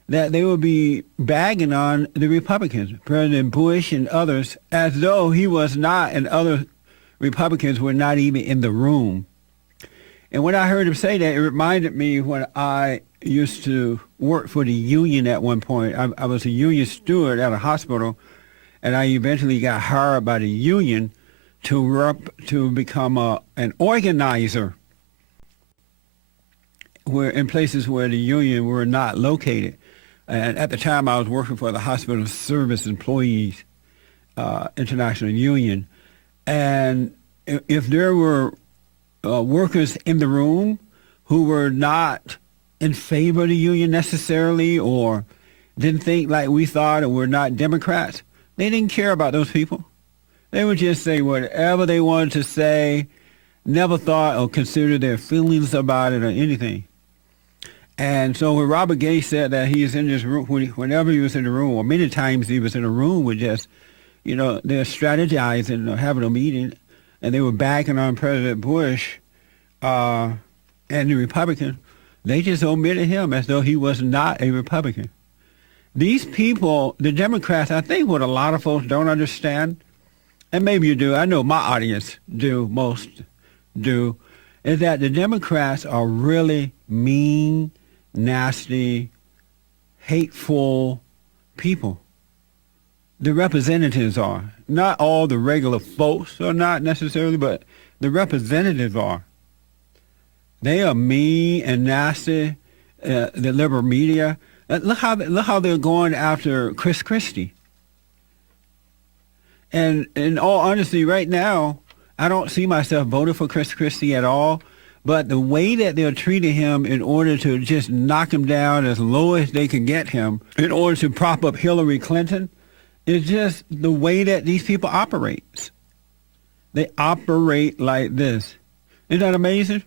that they would be bagging on the Republicans, President Bush and others, as though he was not, and other Republicans were not even in the room. And when I heard him say that, it reminded me when I used to work for the union at one point. I was a union steward at a hospital, and I eventually got hired by the union to become an organizer in places where the union were not located. And at the time, I was working for the Hospital Service Employees International Union. And if there were workers in the room who were not in favor of the union necessarily, or didn't think like we thought, or were not Democrats, they didn't care about those people. They would just say whatever they wanted to say, never thought or considered their feelings about it or anything. And so when Robert Gates said that he is in this room, whenever he was in the room, or many times he was in a room with just, you know, they're strategizing or having a meeting, and they were backing on President Bush and the Republicans, they just omitted him as though he was not a Republican. These people, the Democrats, I think what a lot of folks don't understand, and maybe you do, I know my audience do, most do, is that the Democrats are really mean, nasty, hateful people. The representatives are. Not all the regular folks are not necessarily, but the representatives are. They are mean and nasty, the liberal media. Look how they're going after Chris Christie. And in all honesty, right now, I don't see myself voting for Chris Christie at all. But the way that they're treating him in order to just knock him down as low as they can get him, in order to prop up Hillary Clinton, is just the way that these people operate. They operate like this. Isn't that amazing?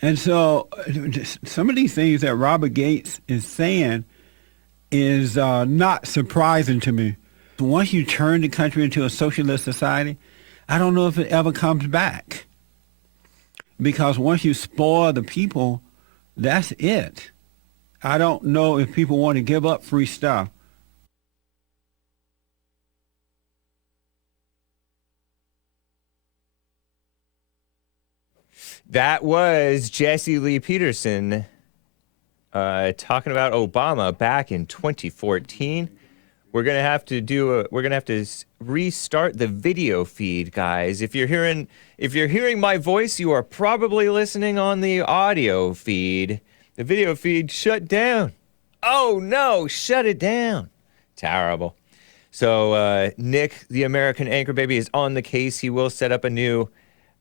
And so some of these things that Robert Gates is saying is not surprising to me. Once you turn the country into a socialist society, I don't know if it ever comes back. because once you spoil the people, that's it. I don't know if people want to give up free stuff. That was Jesse Lee Peterson talking about Obama back in 2014. We're gonna have to restart the video feed, guys. If you're hearing my voice, you are probably listening on the audio feed. The video feed shut down. Oh no, shut it down. Terrible. So Nick, the American Anchor Baby, is on the case. He will set up a new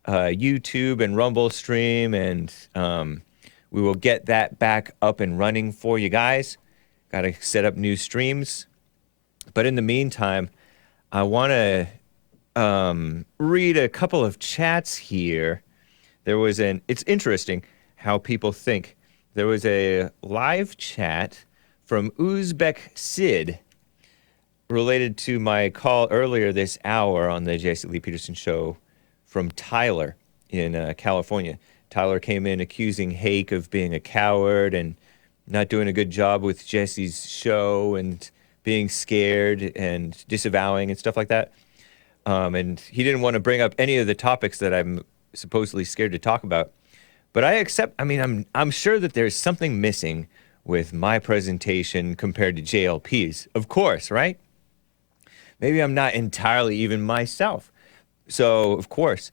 YouTube and Rumble stream, and we will get that back up and running for you guys. Got to set up new streams. But in the meantime, I want to read a couple of chats here. It's interesting how people think. There was a live chat from Uzbek Sid related to my call earlier this hour on the Jesse Lee Peterson show from Tyler in California. Tyler came in accusing Hake of being a coward and not doing a good job with Jesse's show and being scared and disavowing and stuff like that. And he didn't want to bring up any of the topics that I'm supposedly scared to talk about. But I'm sure that there's something missing with my presentation compared to JLP's. Of course, right? Maybe I'm not entirely even myself. So, of course,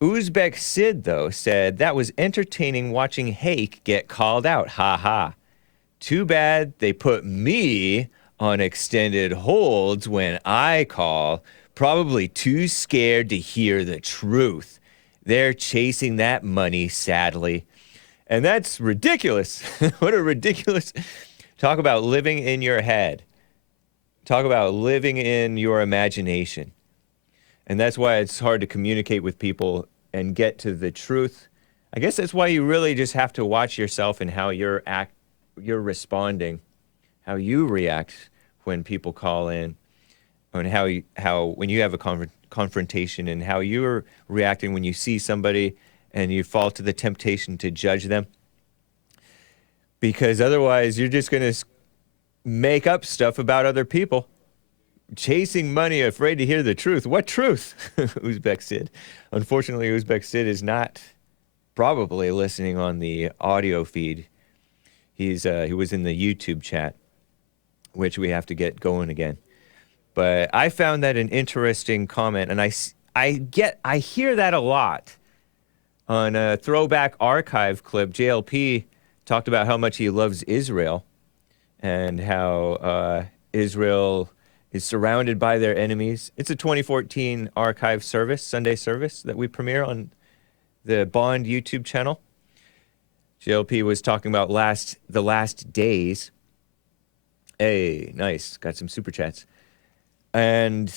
Uzbek Sid, though, said that was entertaining watching Hake get called out. Ha ha. Too bad they put me on extended holds when I call. Probably too scared to hear the truth. They're chasing that money, sadly. And that's ridiculous. What a ridiculous... Talk about living in your head. Talk about living in your imagination. And that's why it's hard to communicate with people and get to the truth. I guess that's why you really just have to watch yourself and how you're responding, how you react when people call in, and how when you have a confrontation, and how you're reacting when you see somebody and you fall to the temptation to judge them. Because otherwise, you're just going to make up stuff about other people. Chasing money, afraid to hear the truth. What truth? Uzbek Sid. Unfortunately, Uzbek Sid is not probably listening on the audio feed. He was in the YouTube chat, which we have to get going again. But I found that an interesting comment, and I hear that a lot. On a throwback archive clip, JLP talked about how much he loves Israel and how Israel is surrounded by their enemies. It's a 2014 archive service, Sunday service, that we premiere on the Bond YouTube channel. JLP was talking about the last days. Hey, nice. Got some super chats. And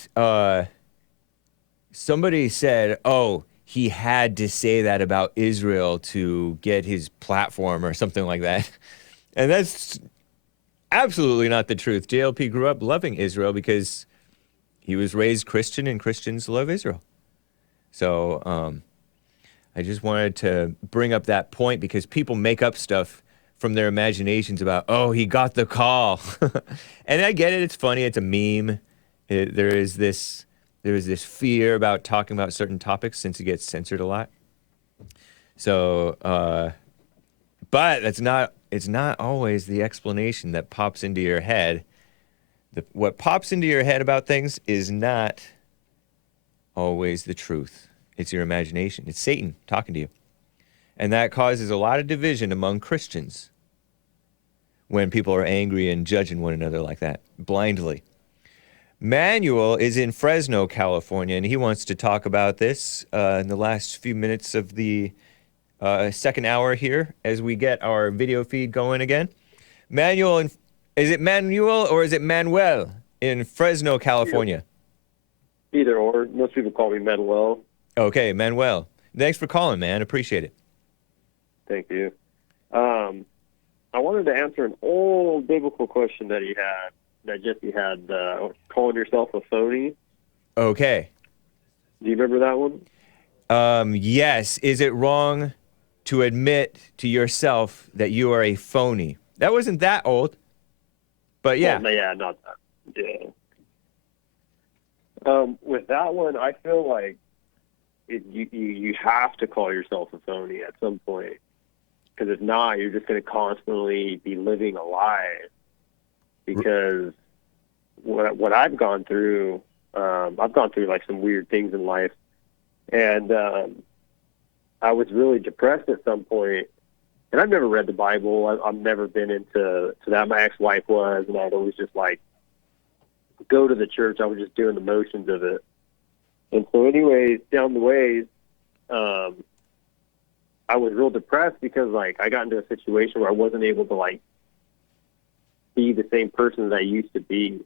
somebody said, oh, he had to say that about Israel to get his platform or something like that. And that's absolutely not the truth. JLP grew up loving Israel because he was raised Christian, and Christians love Israel. So I just wanted to bring up that point because people make up stuff from their imaginations about, oh, he got the call. And I get it. It's funny. It's a meme. There is this fear about talking about certain topics since it gets censored a lot. So, but it's not always the explanation that pops into your head. What pops into your head about things is not always the truth. It's your imagination. It's Satan talking to you. And that causes a lot of division among Christians when people are angry and judging one another like that, blindly. Manuel is in Fresno, California, and he wants to talk about this in the last few minutes of the second hour here as we get our video feed going again. Manuel, is it Manuel or is it Manuel in Fresno, California? Either or. Most people call me Manuel. Okay, Manuel. Thanks for calling, man. Appreciate it. Thank you. I wanted to answer an old biblical question that Jesse had, calling yourself a phony. Okay. Do you remember that one? Yes. Is it wrong to admit to yourself that you are a phony. That wasn't that old, but yeah. Well, yeah, not that. Yeah. With that one, I feel like you have to call yourself a phony at some point, because if not, you're just going to constantly be living a lie. Because what I've gone through like some weird things in life, and I was really depressed at some point. And I've never read the Bible. I've never been into that. My ex-wife was, and I'd always just like go to the church. I was just doing the motions of it. And so anyways, down the ways, I was real depressed because like I got into a situation where I wasn't able to like be the same person that I used to be.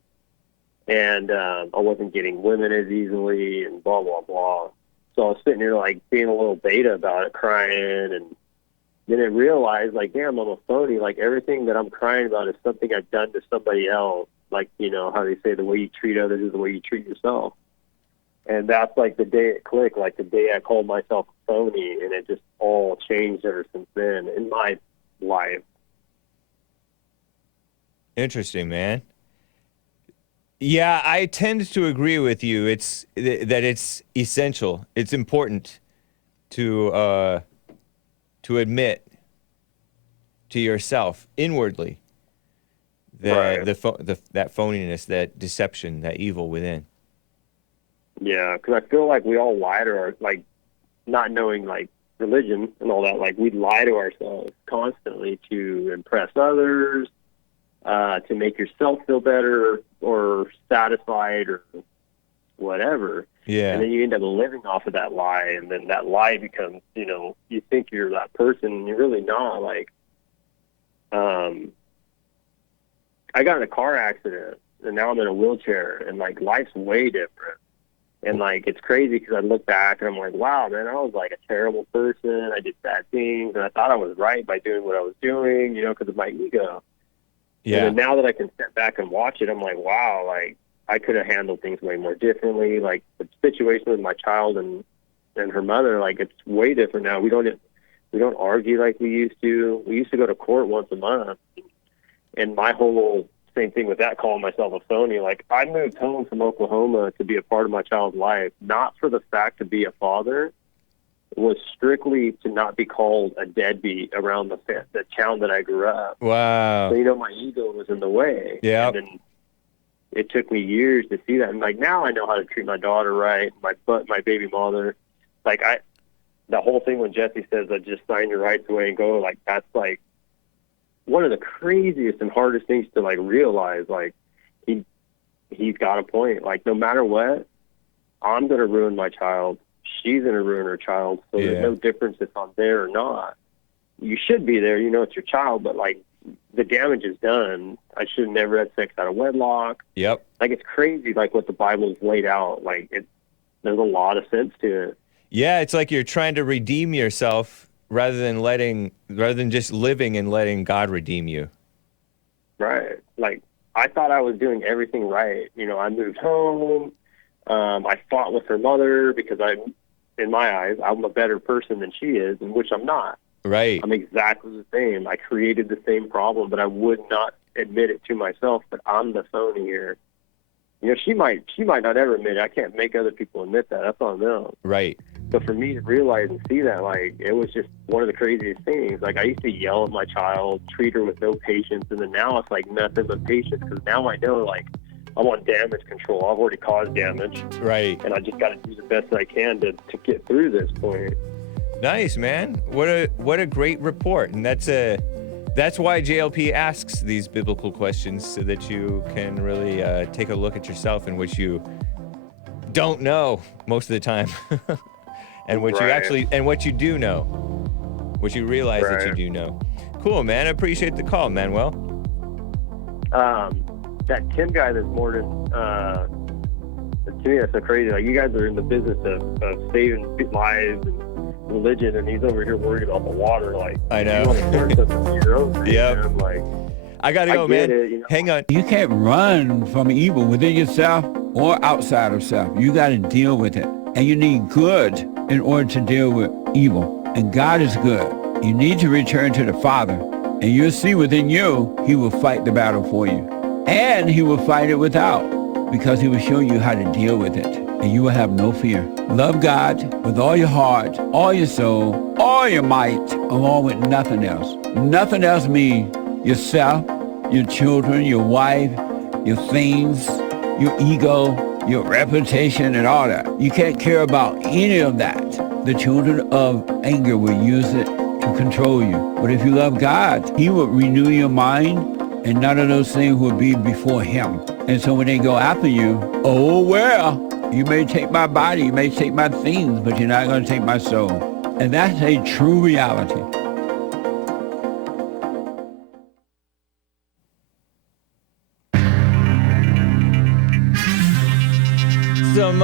And I wasn't getting women as easily and blah, blah, blah. So I was sitting here like being a little beta about it, crying, and then I realized, like, damn, I'm a phony. Like, everything that I'm crying about is something I've done to somebody else. Like, you know, how they say the way you treat others is the way you treat yourself. And that's, like, the day it clicked, like, the day I called myself a phony, and it just all changed ever since then in my life. Interesting, man. Yeah, I tend to agree with you. It's that it's essential. It's important to admit to yourself inwardly that that phoniness, that deception, that evil within. Yeah, because I feel like we all lie to our, like, not knowing, like, religion and all that. Like, we lie to ourselves constantly to impress others, to make yourself feel better or satisfied or whatever. Yeah. And then you end up living off of that lie, and then that lie becomes, you know, you think you're that person, and you're really not. Like, I got in a car accident, and now I'm in a wheelchair, and, like, life's way different. And, like, it's crazy because I look back, and I'm like, wow, man, I was, like, a terrible person. I did bad things, and I thought I was right by doing what I was doing, you know, because of my ego. Yeah. And then now that I can step back and watch it, I'm like, wow, like, I could have handled things way more differently. Like, the situation with my child and her mother, like, it's way different now. We don't argue like we used to. We used to go to court once a month. And my whole same thing with that, calling myself a phony. Like, I moved home from Oklahoma to be a part of my child's life, not for the fact to be a father. It was strictly to not be called a deadbeat around the town that I grew up. Wow. So, you know, my ego was in the way. Yeah. And then it took me years to see that. And, like, now I know how to treat my daughter right, my baby mother. Like, the whole thing when Jesse says, just sign your rights away and go, like, that's, like, one of the craziest and hardest things to, like, realize. Like, he's got a point. Like, no matter what, I'm going to ruin my child. She's going to ruin her child. So there's no difference if I'm there or not. You should be there. You know it's your child, but, like, the damage is done. I should have never had sex out of wedlock. Yep. Like, it's crazy, like, what the Bible's laid out. Like, there's a lot of sense to it. Yeah, it's like you're trying to redeem yourself rather than just living and letting God redeem you. Right. Like, I thought I was doing everything right. You know, I moved home. I fought with her mother because in my eyes, I'm a better person than she is, in which I'm not. Right. I'm exactly the same. I created the same problem, but I would not admit it to myself, but I'm the phony here. You know, she might not ever admit it. I can't make other people admit that. That's on them. Right. But for me to realize and see that, like, it was just one of the craziest things. Like, I used to yell at my child, treat her with no patience, and then now it's like nothing but patience, because now I know, like, I'm on damage control. I've already caused damage. Right. And I just got to do the best I can to get through this point. Nice, man. What a great report. And that's why JLP asks these biblical questions, so that you can really take a look at yourself in which you don't know most of the time. And what you do know, what you realize that you do know. Cool, man. I appreciate the call, Manuel. That Tim guy this morning, to me, that's so crazy. Like, you guys are in the business of saving lives and religion, and he's over here worried about the water. Like, I know. You want to learn something on your own. Yep. Man. Like, I gotta go, man. Hang on. You can't run from evil within yourself or outside of self. You got to deal with it. And you need good in order to deal with evil. And God is good. You need to return to the Father, and you'll see within you, he will fight the battle for you. And he will fight it without, because he will show you how to deal with it, and you will have no fear. Love God with all your heart, all your soul, all your might, along with nothing else. Nothing else means yourself, your children, your wife, your things, your ego, your reputation, and all that. You can't care about any of that. The children of anger will use it to control you. But if you love God, he will renew your mind, and none of those things will be before him. And so when they go after you, oh, well, you may take my body, you may take my things, but you're not going to take my soul. And that's a true reality. Some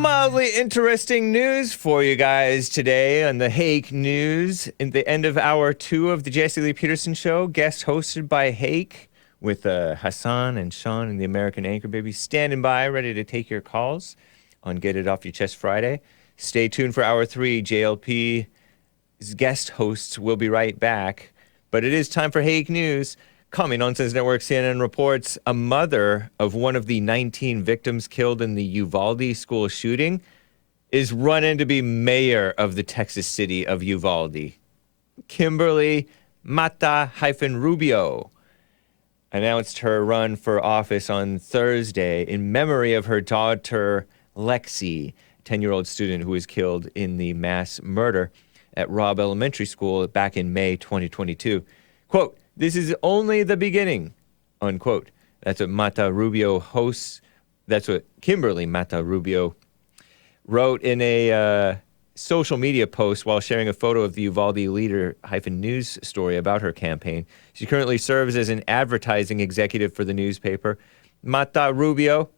mildly interesting news for you guys today on the Hake News. In the end of hour 2 of the Jesse Lee Peterson Show, guest hosted by Hake, with Hassan and Sean and the American Anchor Baby standing by, ready to take your calls on Get It Off Your Chest Friday. Stay tuned for hour 3. JLP's guest hosts will be right back. But it is time for Hake News. Coming Nonsense Network, CNN reports a mother of one of the 19 victims killed in the Uvalde school shooting is running to be mayor of the Texas city of Uvalde. Kimberly Mata-Rubio announced her run for office on Thursday in memory of her daughter, Lexi, 10-year-old student who was killed in the mass murder at Robb Elementary School back in May 2022. Quote, "This is only the beginning," unquote. That's what Mata-Rubio hosts. That's what Kimberly Mata-Rubio wrote in a social media post while sharing a photo of the Uvalde Leader-News story about her campaign. She currently serves as an advertising executive for the newspaper. Mata-Rubio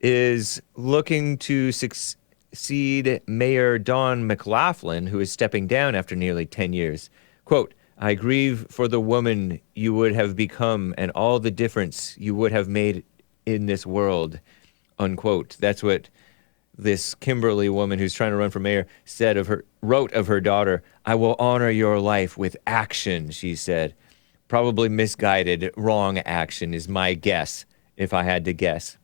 is looking to succeed Mayor Dawn McLaughlin, who is stepping down after nearly 10 years. Quote, "I grieve for the woman you would have become and all the difference you would have made in this world," unquote. That's what this Kimberly woman who's trying to run for mayor wrote of her daughter. "I will honor your life with action," she said. Probably misguided, wrong action is my guess, if I had to guess,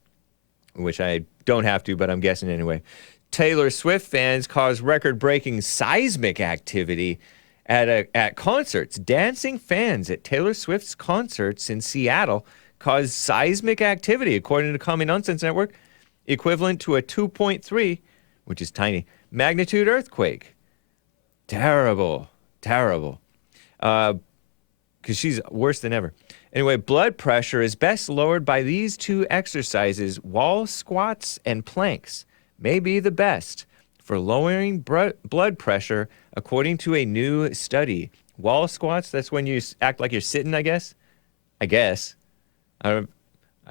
which I don't have to, but I'm guessing anyway. Taylor Swift fans caused record-breaking seismic activity at concerts. Dancing fans at Taylor Swift's concerts in Seattle caused seismic activity, according to Common Nonsense Network, equivalent to a 2.3, which is tiny, magnitude earthquake. Terrible. Because she's worse than ever. Anyway, blood pressure is best lowered by these 2 exercises, wall squats and planks. May be the best for lowering blood pressure, according to a new study. Wall squats, that's when you act like you're sitting, I guess. I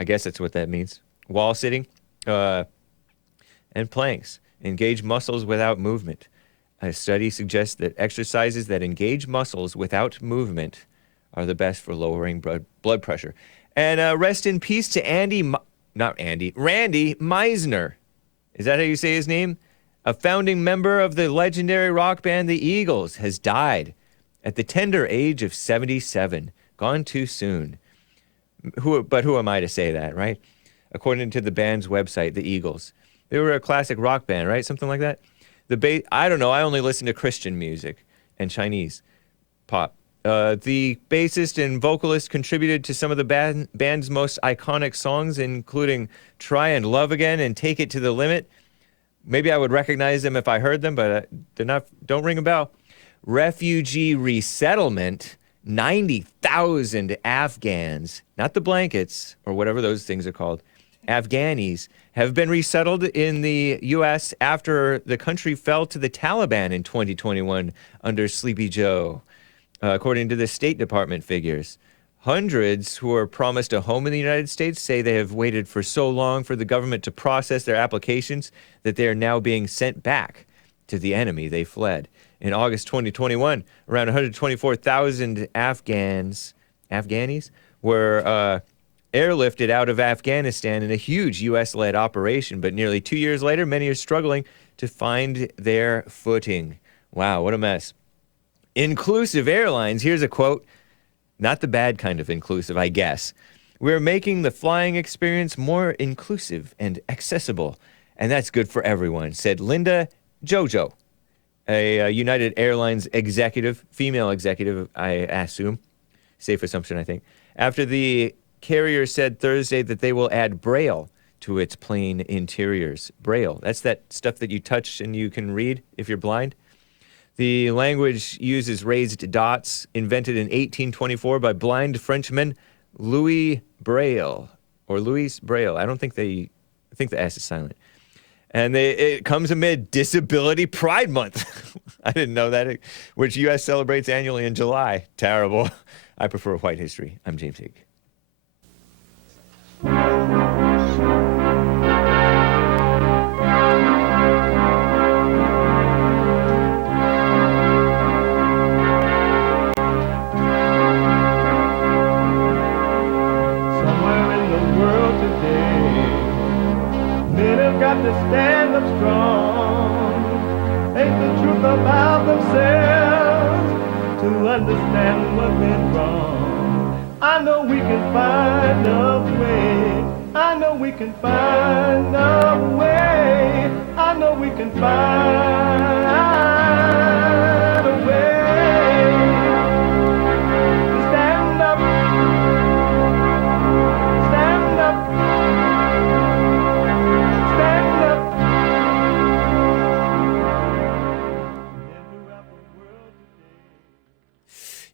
guess that's what that means. Wall sitting. And planks. Engage muscles without movement. A study suggests that exercises that engage muscles without movement are the best for lowering blood pressure. And rest in peace to Randy Meisner. Is that how you say his name? A founding member of the legendary rock band The Eagles has died at the tender age of 77. Gone too soon. But who am I to say that, right? According to the band's website, The Eagles. They were a classic rock band, right? Something like that. I don't know. I only listen to Christian music and Chinese pop. The bassist and vocalist contributed to some of the band's most iconic songs, including Try and Love Again and Take It to the Limit. Maybe I would recognize them if I heard them, but don't ring a bell. Refugee Resettlement, 90,000 Afghans, not the blankets or whatever those things are called, Afghanis, have been resettled in the U.S. after the country fell to the Taliban in 2021 under Sleepy Joe, according to the State Department figures. Hundreds who were promised a home in the United States say they have waited for so long for the government to process their applications that they are now being sent back to the enemy they fled. In August 2021, around 124,000 Afghanis were airlifted out of Afghanistan in a huge U.S.-led operation, but nearly 2 years later, many are struggling to find their footing. Wow, what a mess. inclusive airlines. Here's a quote, not the bad kind of inclusive, I guess. We're making the flying experience more inclusive and accessible, and that's good for everyone, said Linda Jojo, a United Airlines executive, female executive, I assume. Safe assumption, I think. After the carrier said Thursday that they will add Braille to its plane interiors. Braille, that's that stuff that you touch and you can read if you're blind. The language uses raised dots, invented in 1824 by blind Frenchman Louis Braille, or Louis Braille. I think the S is silent. And it comes amid Disability Pride Month. I didn't know that, which U.S. celebrates annually in July. Terrible. I prefer white history. I'm James Hake. Got to stand up strong, ain't the truth about themselves, to understand what went wrong. I know we can find a way, I know we can find a way, I know we can find a way to stand up, stand up.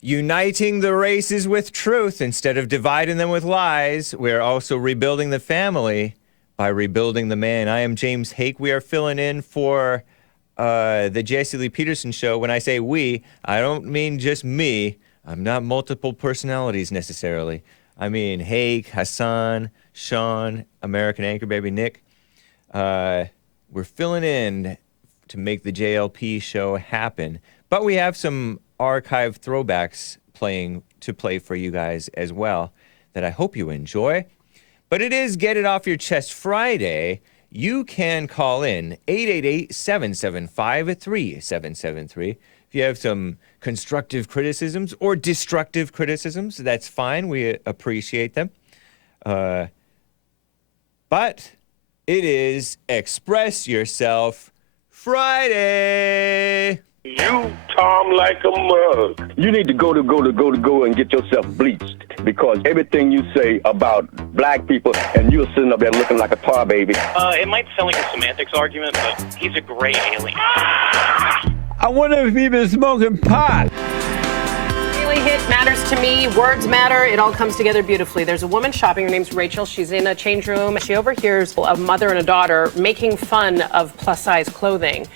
Uniting the races with truth instead of dividing them with lies. We are also rebuilding the family by rebuilding the man. I am James Hake. We are filling in for the Jesse Lee Peterson show. When I say we, I don't mean just me. I'm not multiple personalities necessarily. I mean Hake, Hassan, Sean, American Anchor Baby Nick. We're filling in to make the JLP show happen. But we have some archive throwbacks to play for you guys as well that I hope you enjoy. But it is Get It Off Your Chest Friday. You can call in 888-775-3773. If you have some constructive criticisms or destructive criticisms, that's fine. We appreciate them. But it is Express Yourself Friday. You, Tom, like a mug. You need to go and get yourself bleached because everything you say about black people and you're sitting up there looking like a tar baby. It might sound like a semantics argument, but he's a great alien. I wonder if he's been smoking pot. Really hit matters to me. Words matter. It all comes together beautifully. There's a woman shopping. Her name's Rachel. She's in a change room. She overhears a mother and a daughter making fun of plus-size clothing.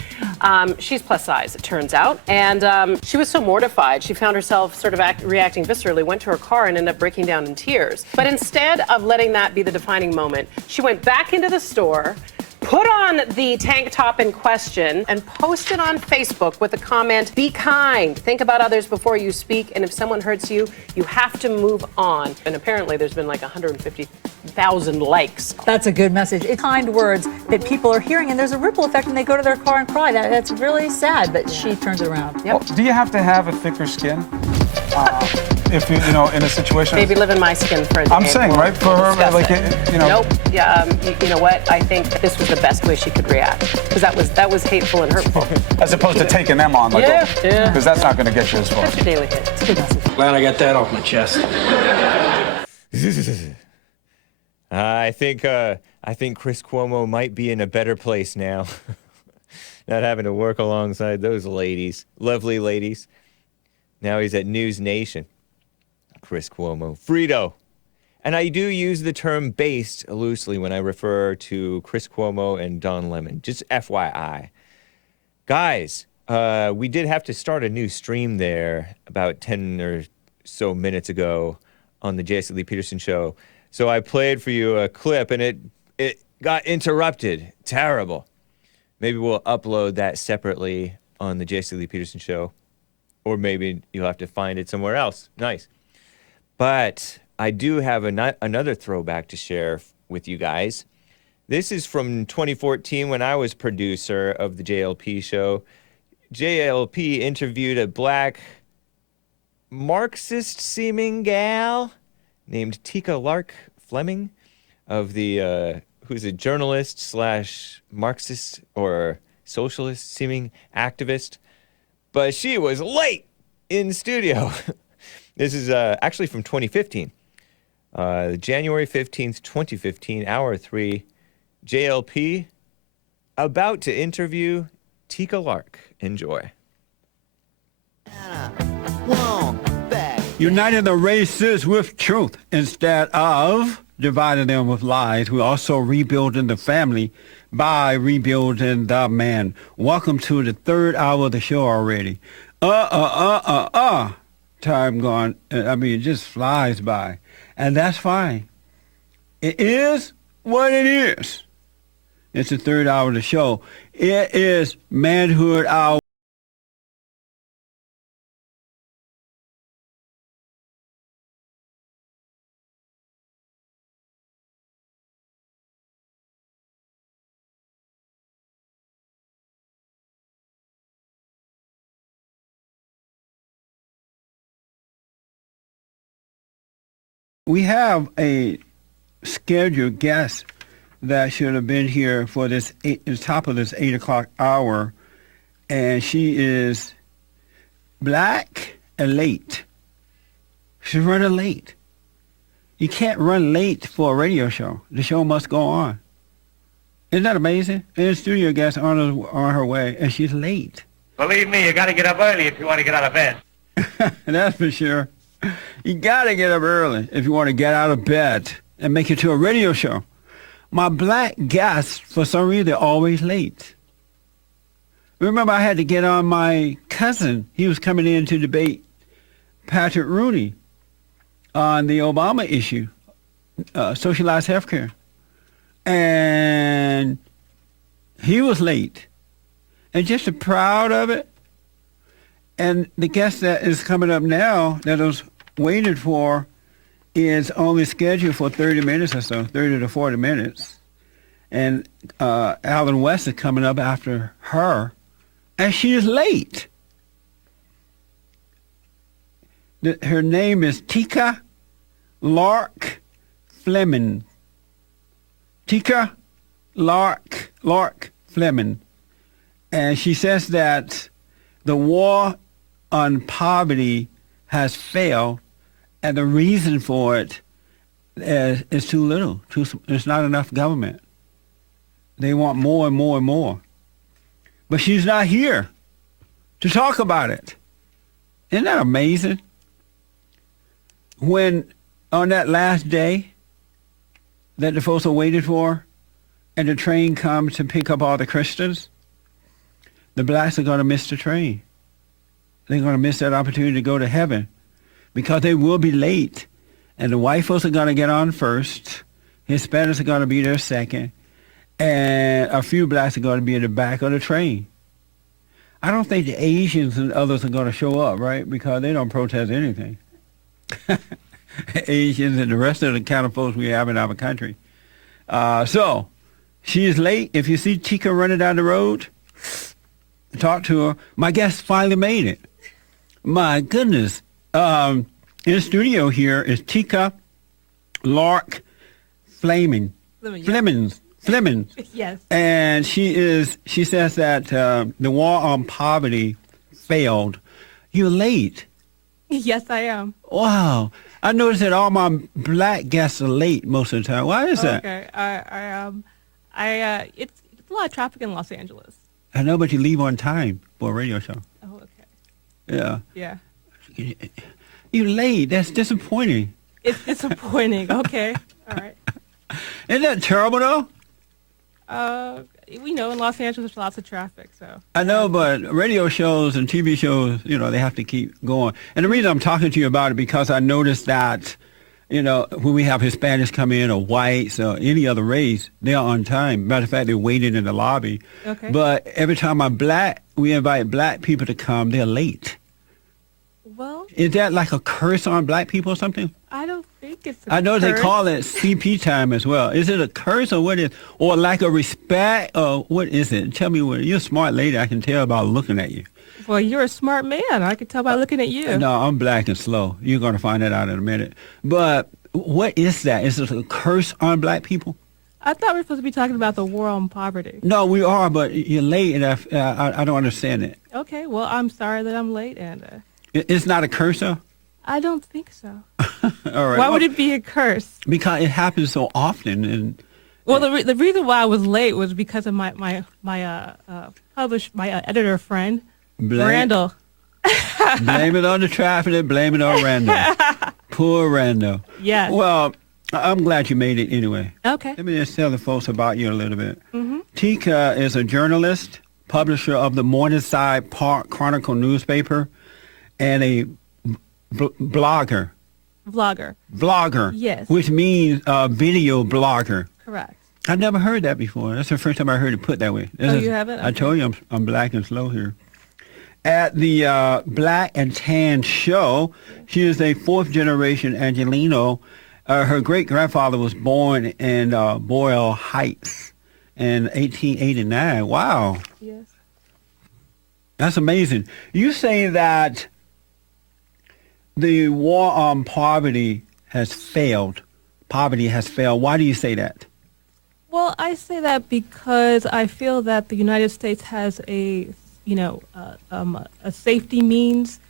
She's plus size, it turns out. And she was so mortified. She found herself sort of reacting viscerally, went to her car and ended up breaking down in tears. But instead of letting that be the defining moment, she went back into the store, put on the tank top in question, and posted on Facebook with the comment, "Be kind, think about others before you speak, and if someone hurts you, you have to move on." And apparently there's been like 150,000 likes. That's a good message. It's kind words that people are hearing, and there's a ripple effect, and they go to their car and cry. That's really sad, but she turns it around. Well, do you have to have a thicker skin? If you know, in a situation. Maybe live in my skin for a day. I'm saying, right, for her, like, you know. Nope. Yeah. You know what? I think that this was the best way she could react because that was hateful and hurtful. As opposed to taking them on, like, yeah. Because that's not going to get you as far. That's your daily hit. It's a good message. Glad I got that off my chest. I think Chris Cuomo might be in a better place now. Not having to work alongside those ladies, lovely ladies. Now he's at News Nation. Chris Cuomo. Frito. And I do use the term based loosely when I refer to Chris Cuomo and Don Lemon. Just FYI. Guys, we did have to start a new stream there about 10 or so minutes ago on the Jesse Lee Peterson show. So I played for you a clip, and it got interrupted. Terrible. Maybe we'll upload that separately on the Jesse Lee Peterson show. Or maybe you'll have to find it somewhere else. Nice. But I do have another throwback to share with you guys. This is from 2014 when I was producer of the JLP show. JLP interviewed a black Marxist-seeming gal named Tika Lark Fleming of the who's a journalist slash Marxist or socialist-seeming activist, but she was late in studio. This is actually from 2015, January 15th, 2015, hour 3. JLP about to interview Tika Lark. Enjoy. Uniting the races with truth instead of dividing them with lies. We're also rebuilding the family by rebuilding the man. Welcome to the third hour of the show already. Time gone. I mean, it just flies by. And that's fine. It is what it is. It's the third hour of the show. It is Manhood Hour. We have a scheduled guest that should have been here for this the top of this 8 o'clock hour, and she is black and late. She's running late. You can't run late for a radio show. The show must go on. Isn't that amazing? And the studio guest on her way, and she's late. Believe me, you got to get up early if you want to get out of bed. That's for sure. You got to get up early if you want to get out of bed and make it to a radio show. My black guests, for some reason, they're always late. Remember, I had to get on my cousin. He was coming in to debate Patrick Rooney on the Obama issue, socialized health care. And he was late. And just proud of it. And the guest that is coming up now that I was waited for is only scheduled for 30 minutes or so, 30 to 40 minutes. And Alan West is coming up after her, and she is late. Her name is Tika Lark Fleming. Tika Lark Fleming. And she says that the war on poverty has failed, and the reason for it is too little. There's not enough government. They want more and more and more. But she's not here to talk about it. Isn't that amazing? When on that last day that the folks are waiting for, and the train comes to pick up all the Christians, the blacks are going to miss the train. They're going to miss that opportunity to go to heaven because they will be late. And the white folks are going to get on first. Hispanics are going to be there second. And a few blacks are going to be in the back of the train. I don't think the Asians and others are going to show up, right? Because they don't protest anything. Asians and the rest of the kind of folks we have in our country. So she is late. If you see Tika running down the road, talk to her. My guest finally made it. My goodness. In the studio here is Tika Lark Fleming. Fleming. Yes. And she says that the war on poverty failed. You're late. Yes, I am. Wow. I noticed that all my black guests are late most of the time. Why is that? Okay. It's a lot of traffic in Los Angeles. I know, but you leave on time for a radio show. Oh, okay. Yeah. Yeah. You're late. That's disappointing. It's disappointing. Okay. All right. Isn't that terrible, though? We know in Los Angeles there's lots of traffic, so. I know, but radio shows and TV shows, they have to keep going. And the reason I'm talking to you about it because I noticed that, when we have Hispanics come in or whites or any other race, they're on time. Matter of fact, they're waiting in the lobby. Okay. But every time we invite black people to come, they're late. Well. Is that like a curse on black people or something? I don't think it's a I know curse. they call it CP time as well. Is it a curse or what is, or lack of respect or what is it? Tell me what, you're a smart lady, I can tell by looking at you. Well, you're a smart man. I can tell by looking at you. No, I'm black and slow. You're going to find that out in a minute. But what is that? Is it a curse on black people? I thought we were supposed to be talking about the war on poverty. No, we are, but you're late, and I don't understand it. Okay, well, I'm sorry that I'm late, and It's not a curse, though? I don't think so. All right. Why would it be a curse? Because it happens so often. And Well, the reason why I was late was because of my editor friend, Randall. Blame it on the traffic and blame it on Randall. Poor Randall. Yes. Well, I'm glad you made it anyway. Okay. Let me just tell the folks about you a little bit. Mm-hmm. Tika is a journalist, publisher of the Morningside Park Chronicle newspaper, and a blogger. Vlogger. Yes. Which means video blogger. Correct. I've never heard that before. That's the first time I heard it put that way. You haven't? I told you I'm black and slow here. At the Black and Tan show, she is a fourth-generation Angelino. Her great-grandfather was born in Boyle Heights in 1889. Wow. Yes. That's amazing. You say that the war on poverty has failed. Poverty has failed. Why do you say that? Well, I say that because I feel that the United States has a safety means,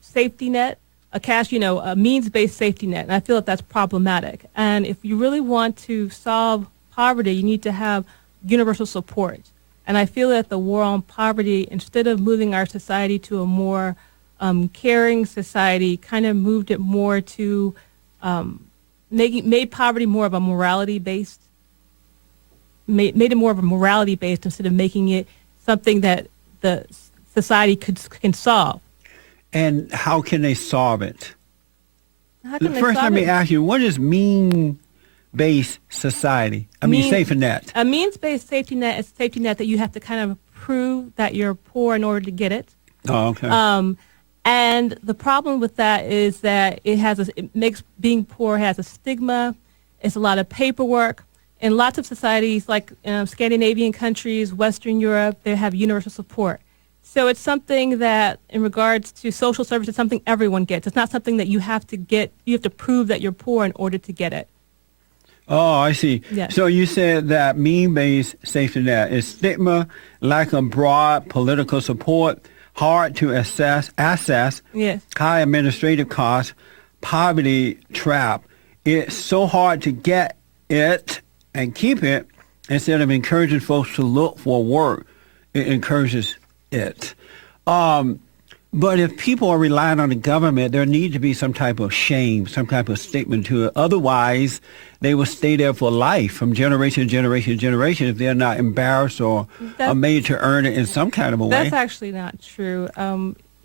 safety net, a means-based safety net, and I feel that that's problematic. And if you really want to solve poverty, you need to have universal support. And I feel that the war on poverty, instead of moving our society to a more caring society, kind of moved it more to made poverty more of a morality-based, made it more of a morality-based instead of making it something that the society can solve. And how can they solve it? First, let me ask you, what is mean-based society? Safety net. A means-based safety net is a safety net that you have to kind of prove that you're poor in order to get it. Oh, okay. And the problem with that is that it makes being poor has a stigma. It's a lot of paperwork. In lots of societies, like Scandinavian countries, Western Europe, they have universal support. So it's something that, in regards to social service, it's something everyone gets. It's not something that you have to get. You have to prove that you're poor in order to get it. Oh, I see. Yes. So you said that mean-based safety net is stigma, lack of broad political support, hard to assess, yes, high administrative costs, poverty trap. It's so hard to get it and keep it. Instead of encouraging folks to look for work, it encourages it. But if people are relying on the government, there needs to be some type of shame, some type of statement to it. Otherwise, they will stay there for life, from generation to generation to generation, if they're not embarrassed or made to earn it in some kind of a way. That's actually not true.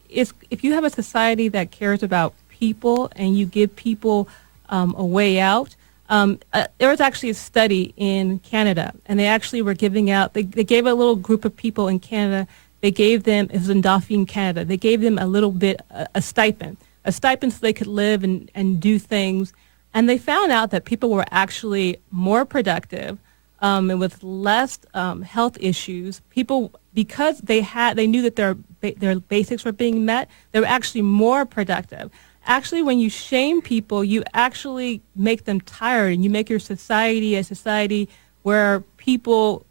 If you have a society that cares about people and you give people a way out, there was actually a study in Canada, and they actually were giving out, they gave a little group of people in Canada, they gave them, it was in Dauphin, Canada, they gave them a little bit, a stipend so they could live and do things. And they found out that people were actually more productive and with less health issues. People, because they knew that their basics were being met, they were actually more productive. Actually, when you shame people, you actually make them tired, and you make your society a society where people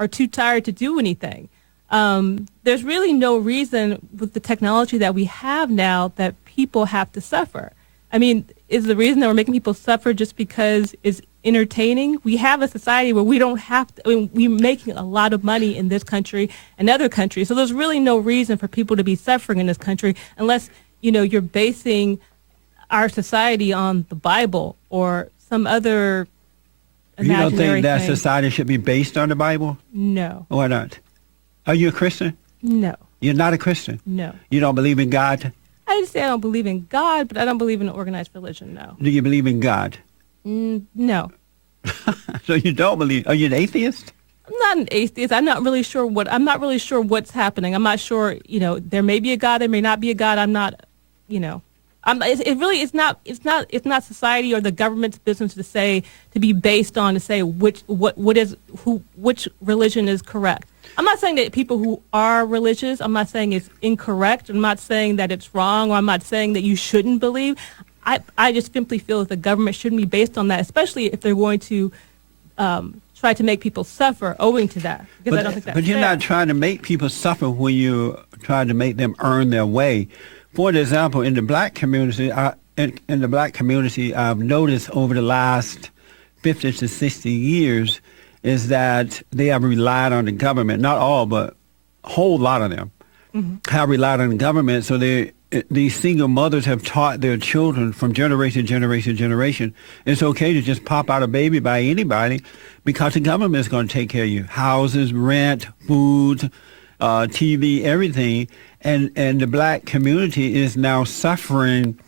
are too tired to do anything. There's really no reason with the technology that we have now that people have to suffer. I mean, is the reason that we're making people suffer just because it's entertaining? We have a society where we don't have to, we're making a lot of money in this country and other countries. So there's really no reason for people to be suffering in this country unless, you're basing our society on the Bible or some other imaginary You don't think that thing. society should be based on the Bible? No. Why not? Are you a Christian? No. You're not a Christian? No. You don't believe in God? I didn't say I don't believe in God, but I don't believe in an organized religion, no. Do you believe in God? No. So you don't believe? Are you an atheist? I'm not an atheist. I'm not really sure what's happening. I'm not sure, there may be a God, there may not be a God. I'm not, It really is not. It's not society or the government's business to be based on which religion is correct. I'm not saying that people who are religious, I'm not saying it's incorrect. I'm not saying that it's wrong, or I'm not saying that you shouldn't believe. I just simply feel that the government shouldn't be based on that, especially if they're going to try to make people suffer owing to that. Because I don't think that's But you're fair. not trying to make people suffer when you try to make them earn their way. For example, in the black community, I've noticed over the last 50 to 60 years is that they have relied on the government. Not all, but a whole lot of them have relied on the government. So these single mothers have taught their children from generation to generation to generation, it's okay to just pop out a baby by anybody because the government is going to take care of you. Houses, rent, food, TV, everything. And the black community is now suffering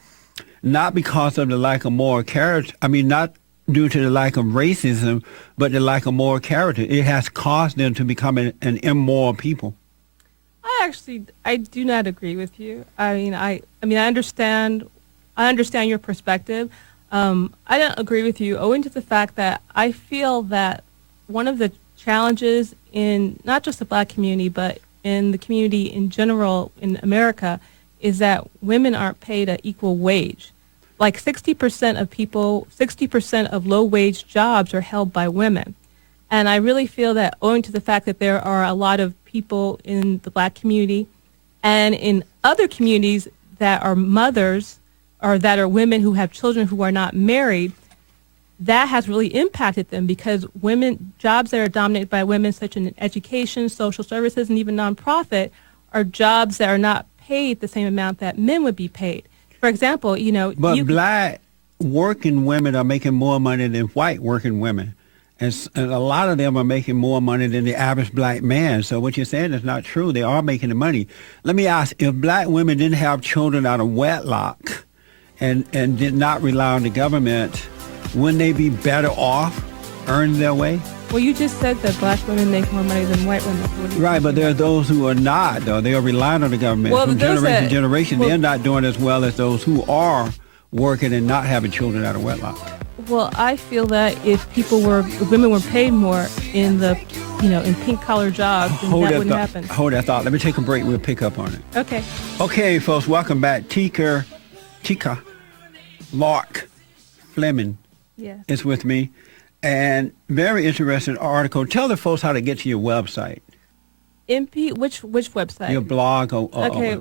not because of the lack of moral character. I mean, not due to the lack of racism, but the lack of moral character. It has caused them to become an immoral people. I do not agree with you. I understand your perspective. I don't agree with you owing to the fact that I feel that one of the challenges in not just the black community, but in the community in general in America is that women aren't paid an equal wage. Like 60% of low-wage jobs are held by women. And I really feel that owing to the fact that there are a lot of people in the black community and in other communities that are mothers or that are women who have children who are not married, that has really impacted them because jobs that are dominated by women, such as education, social services, and even nonprofit, are jobs that are not paid the same amount that men would be paid. For example, But black working women are making more money than white working women. And a lot of them are making more money than the average black man. So what you're saying is not true. They are making the money. Let me ask, if black women didn't have children out of wedlock and did not rely on the government, wouldn't they be better off earning their way? Well, you just said that black women make more money than white women. Right, but there are those who are not, though. They are relying on the government. From generation to generation, they're not doing as well as those who are working and not having children out of wedlock. Well, I feel that if women were paid more in in pink collar jobs, then that wouldn't happen. Hold that thought. Let me take a break. We'll pick up on it. Okay. Okay, folks, welcome back. Tika Lark Fleming is with me. And very interesting article. Tell the folks how to get to your website. Which website? Your blog. Okay.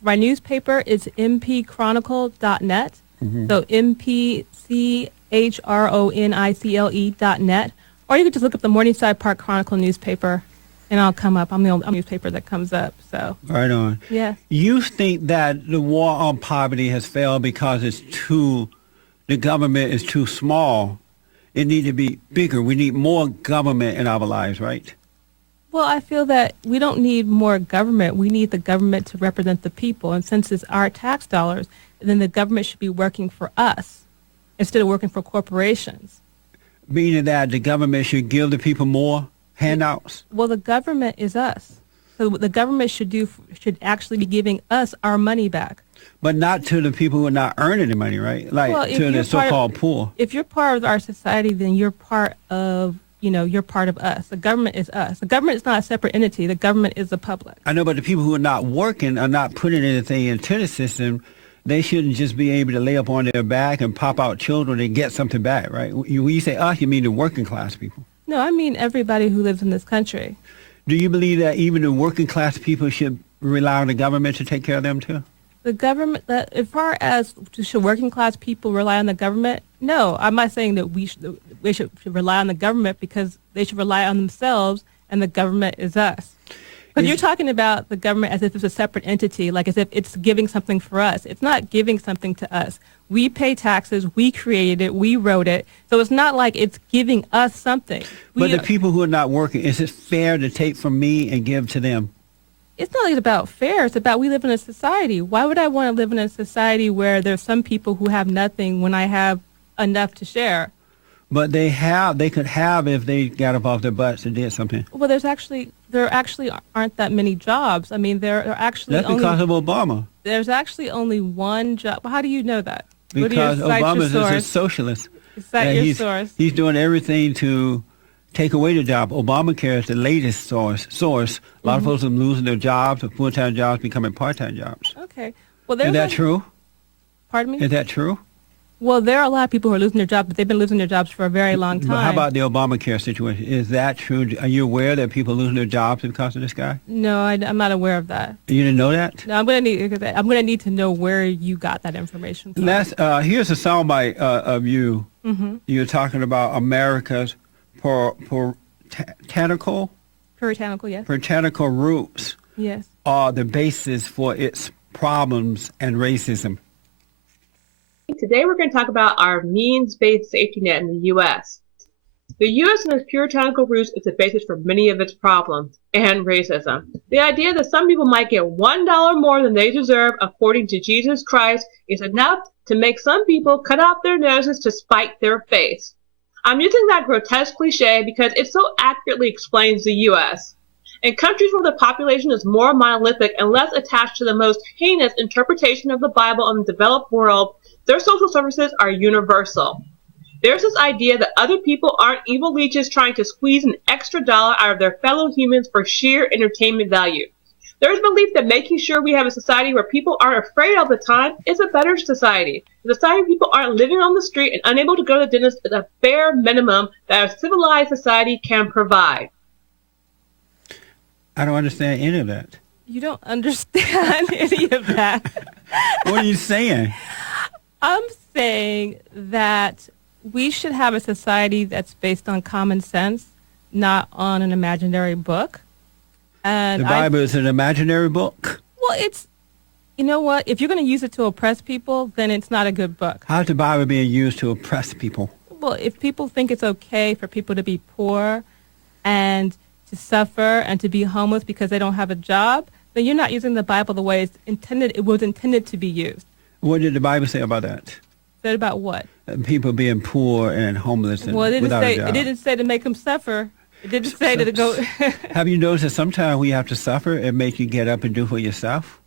My newspaper is mpchronicle.net. So mpchronicle.net. Or you could just look up the Morningside Park Chronicle newspaper, and I'll come up. I'm the only newspaper that comes up. So. Right on. Yeah. You think that the war on poverty has failed because the government is too small. It needs to be bigger. We need more government in our lives, right? Well, I feel that we don't need more government. We need the government to represent the people. And since it's our tax dollars, then the government should be working for us instead of working for corporations. Meaning that the government should give the people more handouts? Well, the government is us. So what the government should actually be giving us our money back. But not to the people who are not earning the money, right? Like to the so-called poor. If you're part of our society, then you're part of, you're part of us. The government is us. The government is not a separate entity. The government is the public. I know, but the people who are not working are not putting anything into the system. They shouldn't just be able to lay up on their back and pop out children and get something back, right? When you say us, you mean the working class people. No, I mean everybody who lives in this country. Do you believe that even the working class people should rely on the government to take care of them too? The government, as far as should working class people rely on the government? No, I'm not saying that we should rely on the government because they should rely on themselves, and the government is us. Because you're talking about the government as if it's a separate entity, like as if it's giving something for us. It's not giving something to us. We pay taxes. We created it. We wrote it. So it's not like it's giving us something. But the people who are not working, is it fair to take from me and give to them? It's not about fair. It's about we live in a society. Why would I want to live in a society where there's some people who have nothing when I have enough to share? But they could have if they got up off their butts and did something. Well, there actually aren't that many jobs. I mean, there are actually That's because of Obama. There's actually only one job. How do you know that? Because Obama is a socialist. Is that and your source? He's doing everything to take away the job. Obamacare is the latest source. A lot of folks are losing their jobs, or full-time jobs becoming part-time jobs. Okay. Well, is that true? Pardon me? Is that true? Well, there are a lot of people who are losing their jobs, but they've been losing their jobs for a very long time. But how about the Obamacare situation? Is that true? Are you aware that people are losing their jobs because of this guy? No, I'm not aware of that. You didn't know that? No, I'm gonna need to know where you got that information from. Here's a soundbite of you. Mm-hmm. You're talking about America's puritanical roots. Yes. Are the basis for its problems and racism. Today we're going to talk about our means-based safety net in the U.S. The U.S. and its puritanical roots is the basis for many of its problems and racism. The idea that some people might get $1 more than they deserve according to Jesus Christ is enough to make some people cut off their noses to spite their face. I'm using that grotesque cliche because it so accurately explains the U.S. In countries where the population is more monolithic and less attached to the most heinous interpretation of the Bible in the developed world, their social services are universal. There's this idea that other people aren't evil leeches trying to squeeze an extra dollar out of their fellow humans for sheer entertainment value. There's belief that making sure we have a society where people aren't afraid all the time is a better society. A society where people aren't living on the street and unable to go to the dentist is a bare minimum that a civilized society can provide. I don't understand any of that. You don't understand any of that. What are you saying? I'm saying that we should have a society that's based on common sense, not on an imaginary book. And the Bible is an imaginary book? Well, you know what? If you're going to use it to oppress people, then it's not a good book. How's the Bible being used to oppress people? Well, if people think it's okay for people to be poor and to suffer and to be homeless because they don't have a job, then you're not using the Bible the way it was intended to be used. What did the Bible say about that? Said about what? People being poor and homeless and without a job. It didn't say to make them suffer. It didn't say to go. Have you noticed that sometimes we have to suffer and make you get up and do for yourself?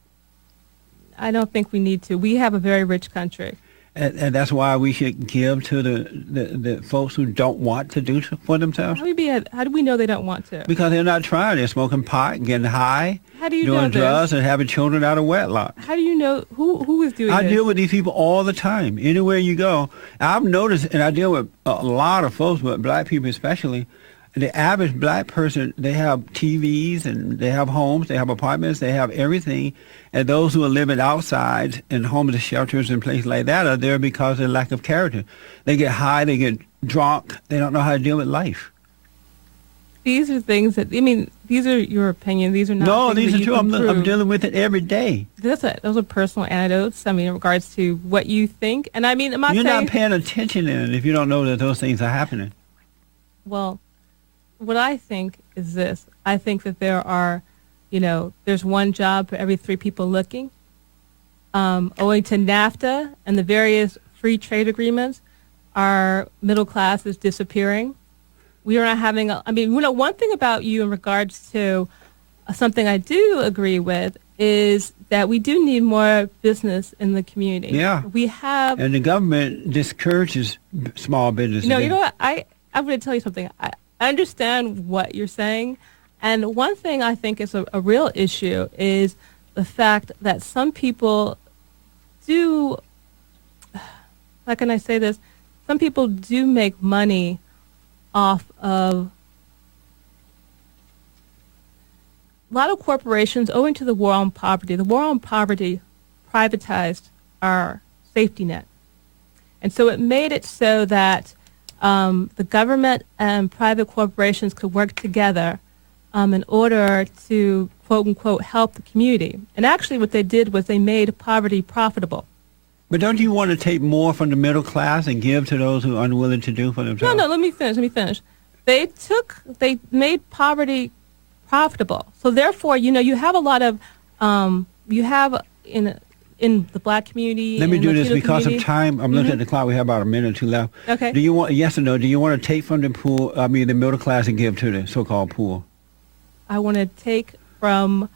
I don't think we need to. We have a very rich country. And that's why we should give to the folks who don't want to do for themselves? How do we know they don't want to? Because they're not trying. They're smoking pot, getting high, how do you doing know drugs, this? and having children out of wedlock. How do you know who is doing this? I deal with these people all the time, anywhere you go. I've noticed, and I deal with a lot of folks, but black people especially, the average black person, they have TVs, and they have homes, they have apartments, they have everything. And those who are living outside in homeless shelters and places like that are there because of lack of character. They get high, they get drunk, they don't know how to deal with life. These are things these are your opinion. These are not. No, things these are true. I'm dealing with it every day. Those are personal anecdotes. In regards to what you think. And I'm not You're saying. not paying attention in it if you don't know that those things are happening. Well, what I think is this. I think that there are, there's one job for every 3 people looking. Owing to NAFTA and the various free trade agreements, our middle class is disappearing. We are not having, one thing about you in regards to something I do agree with is that we do need more business in the community. Yeah. We have. And the government discourages small business. You know what? I'm going to tell you something. I understand what you're saying. And one thing I think is a real issue is the fact that some people do, how can I say this? Some people do make money off of a lot of corporations owing to the war on poverty. The war on poverty privatized our safety net. And so it made it so that the government and private corporations could work together in order to, quote unquote, help the community. And actually what they did was they made poverty profitable. But don't you want to take more from the middle class and give to those who are unwilling to do for themselves? No, let me finish. They made poverty profitable. So therefore, you have a lot of, you have in the black community. Let me do this Latino because community. of time. I'm looking at the clock. We have about a minute or two left. Okay. Do you want, yes or no, do you want to take from the middle class and give to the so-called poor? I want to take from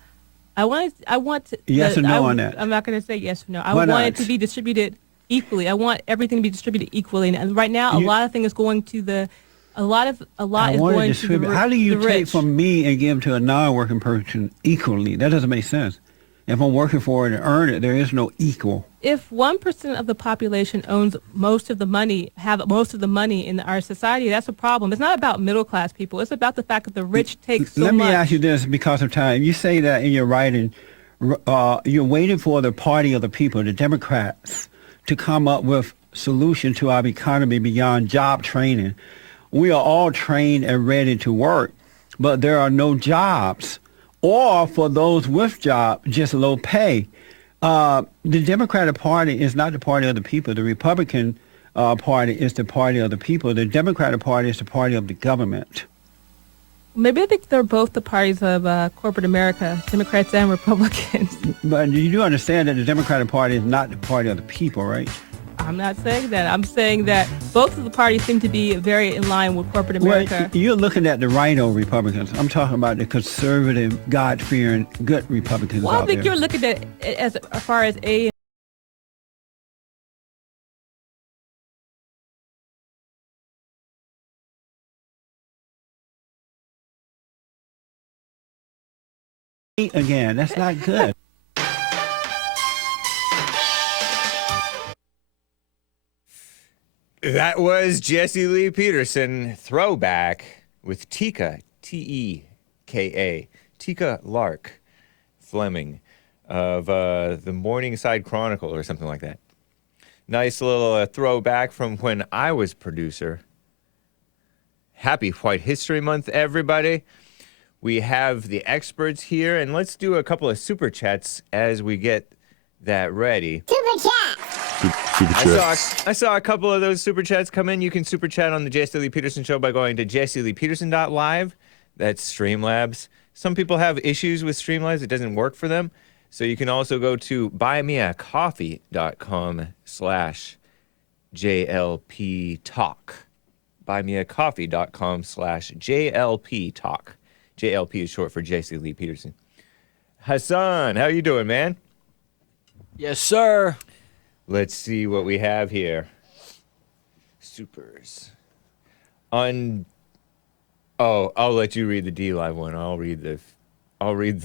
I want to, Yes or no on that? I'm not going to say yes or no. I Why want not? it to be distributed equally. I want everything to be distributed equally. And right now, a lot of things is going to the, a lot I is want to going to distribute. the, How do you the take rich. from me and give to a non-working person equally? That doesn't make sense. If I'm working for it and earn it, there is no equal. If 1% of the population owns most of the money, have most of the money in our society, that's a problem. It's not about middle class people. It's about the fact that the rich take so Let me much. ask you this because of time. You say that in your writing, you're waiting for the party of the people, the Democrats, to come up with solution to our economy beyond job training. We are all trained and ready to work, but there are no jobs. Or for those with jobs, just low pay. The Democratic Party is not the party of the people. The Republican Party is the party of the people. The Democratic Party is the party of the government. Maybe I think they're both the parties of corporate America, Democrats and Republicans. But you do understand that the Democratic Party is not the party of the people, right? I'm not saying that. I'm saying that both of the parties seem to be very in line with corporate America. Well, you're looking at the rhino Republicans. I'm talking about the conservative, God-fearing, good Republicans Well, I out think there. you're looking at it as far as a. Again, that's not good. That was Jesse Lee Peterson throwback with Tika, T-E-K-A, Tika Lark Fleming of the Morningside Chronicle or something like that. Nice little throwback from when I was producer. Happy White History Month, everybody. We have the experts here, and let's do a couple of super chats as we get that ready. Super chat. I saw a couple of those super chats come in. You can super chat on the Jesse Lee Peterson Show by going to jesseleepeterson.live. That's Streamlabs. Some people have issues with Streamlabs. It doesn't work for them. So you can also go to buymeacoffee.com/JLP-talk. Buymeacoffee.com/JLP-talk. JLP is short for Jesse Lee Peterson. Hassan, how you doing, man? Yes, sir. Let's see what we have here. Supers. I'll let you read the D Live one. I'll read the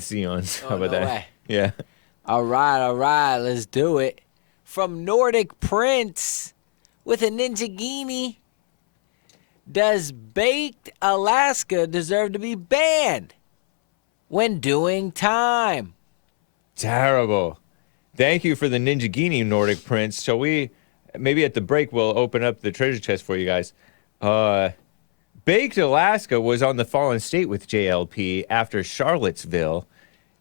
Sions. How about no that? way. Yeah. All right, let's do it. From Nordic Prince with a Ninjagini. Does baked Alaska deserve to be banned when doing time? Terrible. Thank you for the Ninjagini, Nordic Prince. Shall we, maybe at the break, we'll open up the treasure chest for you guys. Baked Alaska was on the Fallen State with JLP after Charlottesville.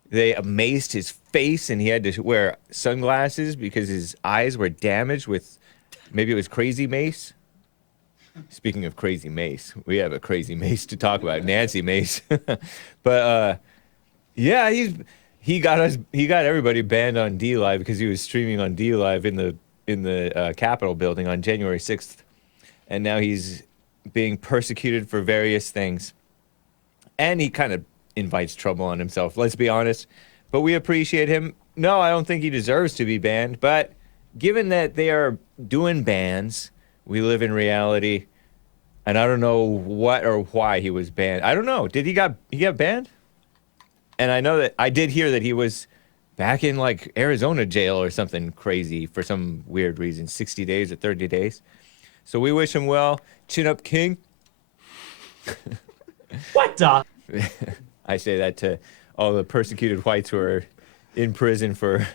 They amazed his face, and he had to wear sunglasses because his eyes were damaged with, maybe it was Crazy Mace. Speaking of Crazy Mace, we have a Crazy Mace to talk about, Nancy Mace. But yeah, he got everybody banned on D Live because he was streaming on D Live in the Capitol building on January 6th, and now he's being persecuted for various things, and he kind of invites trouble on himself. Let's be honest, but we appreciate him. No, I don't think he deserves to be banned, but given that they are doing bans. We live in reality, and I don't know what or why he was banned. I don't know. Did he got banned? And I know that I did hear that he was back in like Arizona jail or something crazy for some weird reason, 60 days or 30 days. So we wish him well. Chin up, King. What the? I say that to all the persecuted whites who are in prison for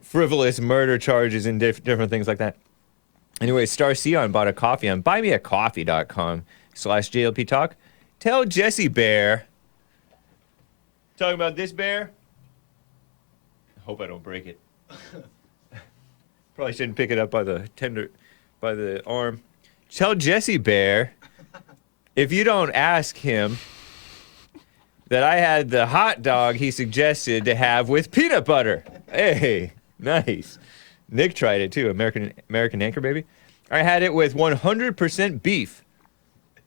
frivolous murder charges and different things like that. Anyway, Star Sion bought a coffee on buymeacoffee.com/JLP-talk. Tell Jesse Bear. Talking about this bear? I hope I don't break it. Probably shouldn't pick it up by the arm. Tell Jesse Bear, if you don't ask him, that I had the hot dog he suggested to have with peanut butter. Hey, nice. Nick tried it too, American Anchor Baby. I had it with 100% beef.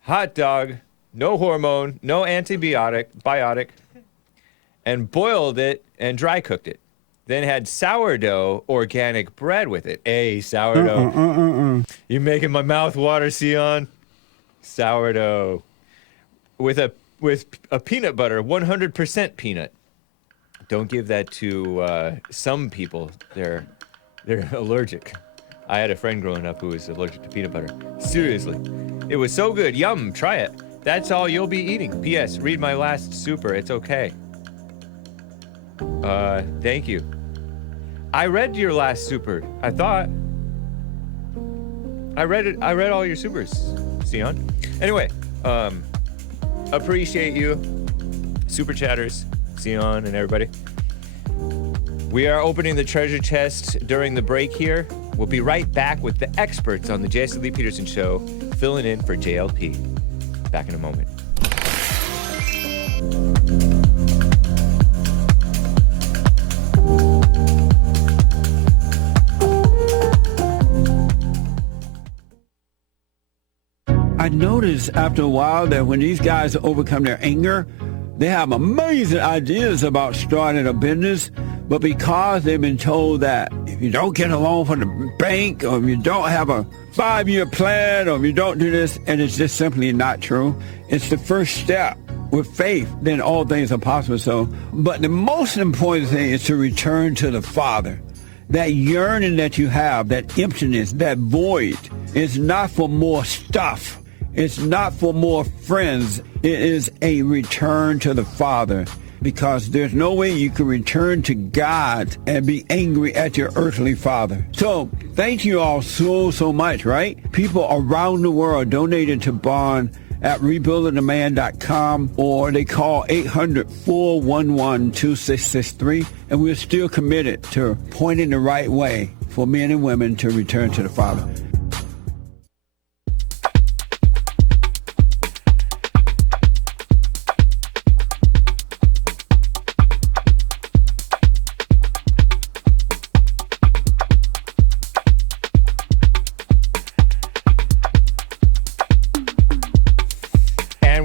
Hot dog, no hormone, no biotic. and boiled it and dry cooked it. Then had sourdough organic bread with it. Hey, sourdough. You're making my mouth water, Sion. Sourdough. With a peanut butter, 100% peanut. Don't give that to some people. They're allergic. I had a friend growing up who was allergic to peanut butter. Seriously. It was so good. Yum. Try it. That's all you'll be eating. P.S. Read my last super. It's okay. Thank you. I read your last super. I thought. I read it. I read all your supers, Sion. Anyway, appreciate you, super chatters, Sion, and everybody. We are opening the treasure chest during the break here. We'll be right back with the experts on the Jesse Lee Peterson Show, filling in for JLP. Back in a moment. I noticed after a while that when these guys overcome their anger, they have amazing ideas about starting a business, but because they've been told that if you don't get a loan from the bank, or if you don't have a 5-year plan, or if you don't do this, and it's just simply not true. It's the first step. With faith, then all things are possible. So, but the most important thing is to return to the Father. That yearning that you have, that emptiness, that void, is not for more stuff. It's not for more friends. It is a return to the Father, because there's no way you can return to God and be angry at your earthly father. So thank you all so much, right? People around the world donated to Bond at rebuildingtheman.com, or they call 800-411-2663, and we're still committed to pointing the right way for men and women to return to the Father.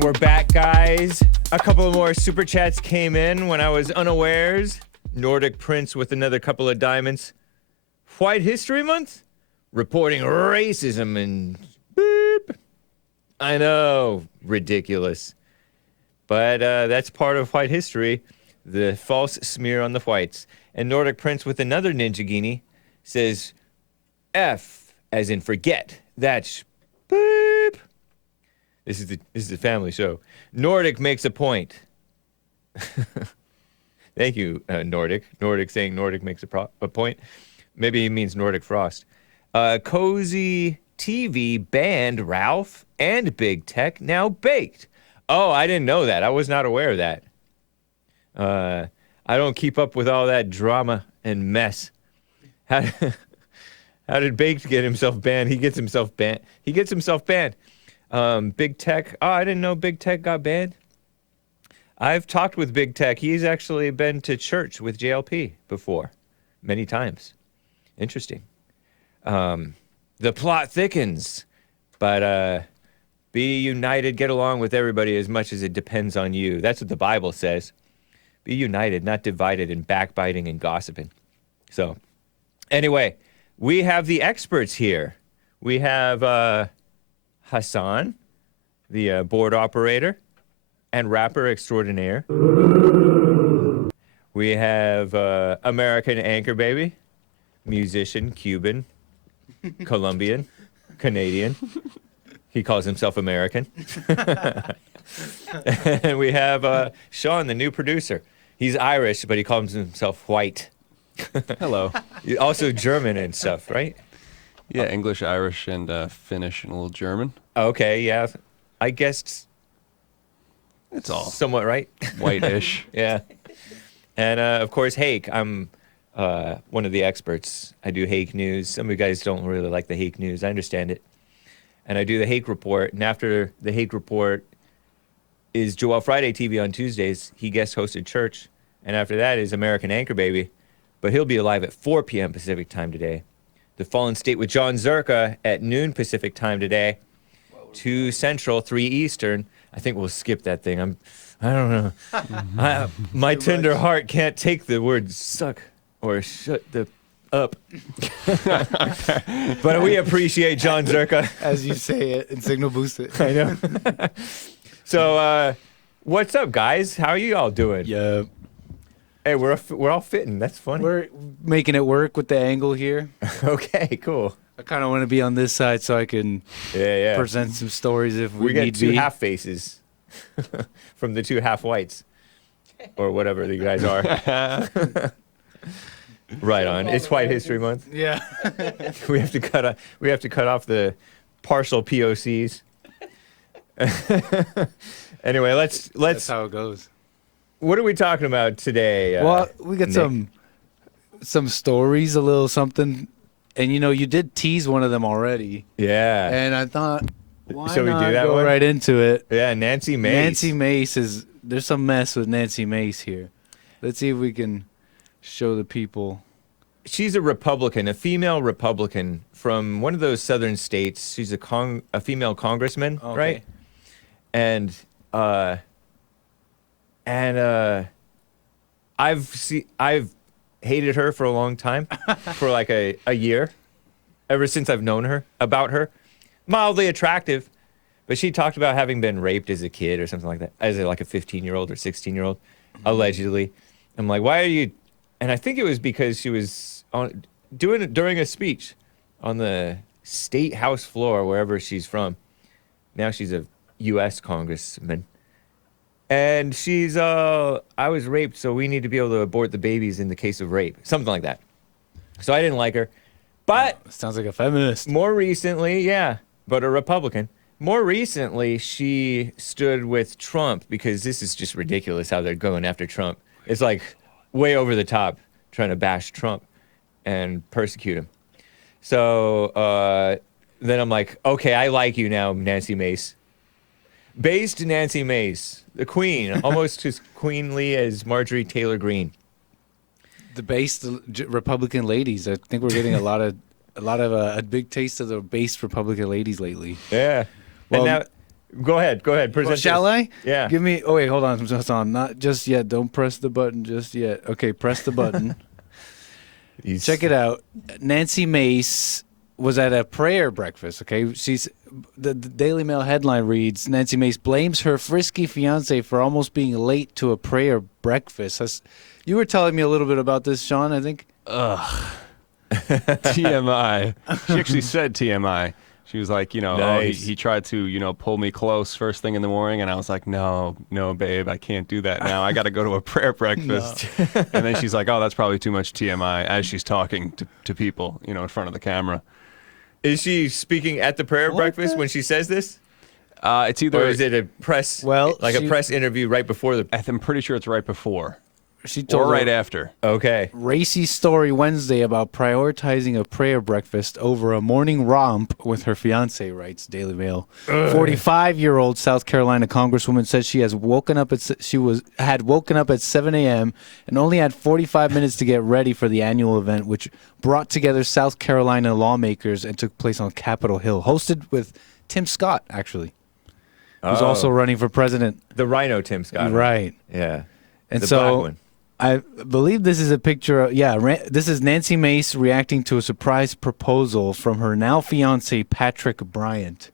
We're back, guys. A couple more super chats came in when I was unawares. Nordic Prince with another couple of diamonds. White History Month? Reporting racism and beep. I know, ridiculous. But that's part of white history, the false smear on the whites. And Nordic Prince with another ninjagini says, F as in forget. That's beep. This is the family show. Nordic makes a point. Thank you, Nordic. Nordic saying Nordic makes a point. Maybe he means Nordic Frost. Cozy TV banned Ralph and Big Tech now baked. Oh, I didn't know that. I was not aware of that. I don't keep up with all that drama and mess. How did Baked get himself banned? He gets himself banned. Big Tech. Oh, I didn't know Big Tech got banned. I've talked with Big Tech. He's actually been to church with JLP before, many times. Interesting. The plot thickens, but be united, get along with everybody as much as it depends on you. That's what the Bible says. Be united, not divided in backbiting and gossiping. So, anyway, we have the experts here. We have Hassan, the board operator and rapper extraordinaire. We have American Anchor Baby, musician, Cuban, Colombian, Canadian. He calls himself American. And we have Sean, the new producer. He's Irish, but he calls himself white. Hello. Also German and stuff, right? Yeah, English, Irish, and Finnish, and a little German. Okay, yeah. I guessed it's all somewhat right. White-ish. Yeah. And, of course, Hake. I'm one of the experts. I do Hake News. Some of you guys don't really like the Hake News. I understand it. And I do the Hake Report. And after the Hake Report is Joel Friday TV on Tuesdays. He guest hosted church. And after that is American Anchor Baby. But he'll be live at 4 p.m. Pacific time today. The Fallen State with John Zerka at noon Pacific time today. 2 Central, 3 Eastern. I think we'll skip that thing. I don't know. My tender heart can't take the word suck or shut the up. But we appreciate John Zerka. As you say it and signal boost it. I know. So, what's up, guys? How are you all doing? Yeah. Hey, we're all fitting. That's funny. We're making it work with the angle here. Okay, cool. I kind of want to be on this side so I can present some stories if we get need two be. half faces from the two half whites, or whatever you guys are. Right on. It's White History Month. Yeah. we have to cut off the partial POCs. Anyway, let's. That's how it goes. What are we talking about today? Well, we got Nick? some stories, a little something, and you did tease one of them already. Yeah. And I thought, why Shall we not do that go one? right into it? Yeah, Nancy Mace. Nancy Mace there's some mess with Nancy Mace here. Let's see if we can show the people. She's a Republican, a female Republican from one of those southern states. She's a female congressman, right? And I've hated her for a long time, for like a year, ever since I've known her, about her. Mildly attractive, but she talked about having been raped as a kid or something like that, as like a 15-year-old or 16-year-old, allegedly. I'm like, why are you? And I think it was because she was during a speech on the state house floor, wherever she's from. Now she's a U.S. congressman. And she's, I was raped, so we need to be able to abort the babies in the case of rape. Something like that. So I didn't like her. But sounds like a feminist. More recently, yeah, but a Republican. More recently, she stood with Trump because this is just ridiculous how they're going after Trump. It's like way over the top trying to bash Trump and persecute him. So then I'm like, okay, I like you now, Nancy Mace. Based Nancy Mace, the queen, almost as queenly as Marjorie Taylor Greene. The based Republican ladies. I think we're getting a lot of a big taste of the based Republican ladies lately. Yeah. Well, and now, go ahead. Present shall this. I? Yeah. Give me. Oh wait, hold on, Hassan. Not just yet. Don't press the button just yet. Okay, press the button. Check it out. Nancy Mace was at a prayer breakfast. Okay, she's the Daily Mail headline reads: Nancy Mace blames her frisky fiance for almost being late to a prayer breakfast. You were telling me a little bit about this, Sean. I think. Ugh. TMI. She actually said TMI. She was like, Nice. he tried to, pull me close first thing in the morning, and I was like, no, babe, I can't do that now. I got to go to a prayer breakfast. And then she's like, oh, that's probably too much TMI, as she's talking to people, in front of the camera. Is she speaking at the prayer breakfast when she says this? It's either... Or is it a press, a press interview right before the... I'm pretty sure it's right before. She told or right after. Okay. Racy story Wednesday about prioritizing a prayer breakfast over a morning romp with her fiance, writes Daily Mail. 45-year-old South Carolina Congresswoman says she had woken up at 7 a.m. and only had 45 minutes to get ready for the annual event, which brought together South Carolina lawmakers and took place on Capitol Hill, hosted with Tim Scott, actually, who's also running for president. The Rhino Tim Scott. Right. Yeah. And the so black one. I believe this is a picture of, this is Nancy Mace reacting to a surprise proposal from her now fiance, Patrick Bryant.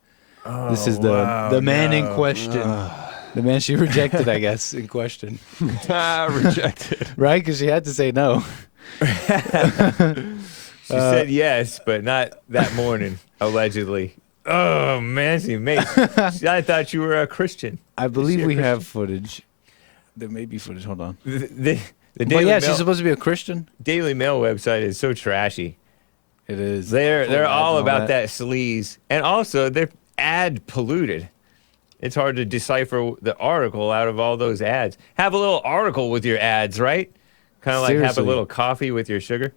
This is the man in question. The man she rejected, I guess, in question. Rejected. Right? Because she had to say no. She said yes, but not that morning, allegedly. Oh, Nancy Mace. I thought you were a Christian. I believe we have footage. There may be footage. Hold on. The Daily Mail, she's supposed to be a Christian. Daily Mail website is so trashy. It is. They're all about that sleaze, and also they're ad polluted. It's hard to decipher the article out of all those ads. Have a little article with your ads, right? Kind of like have a little coffee with your sugar.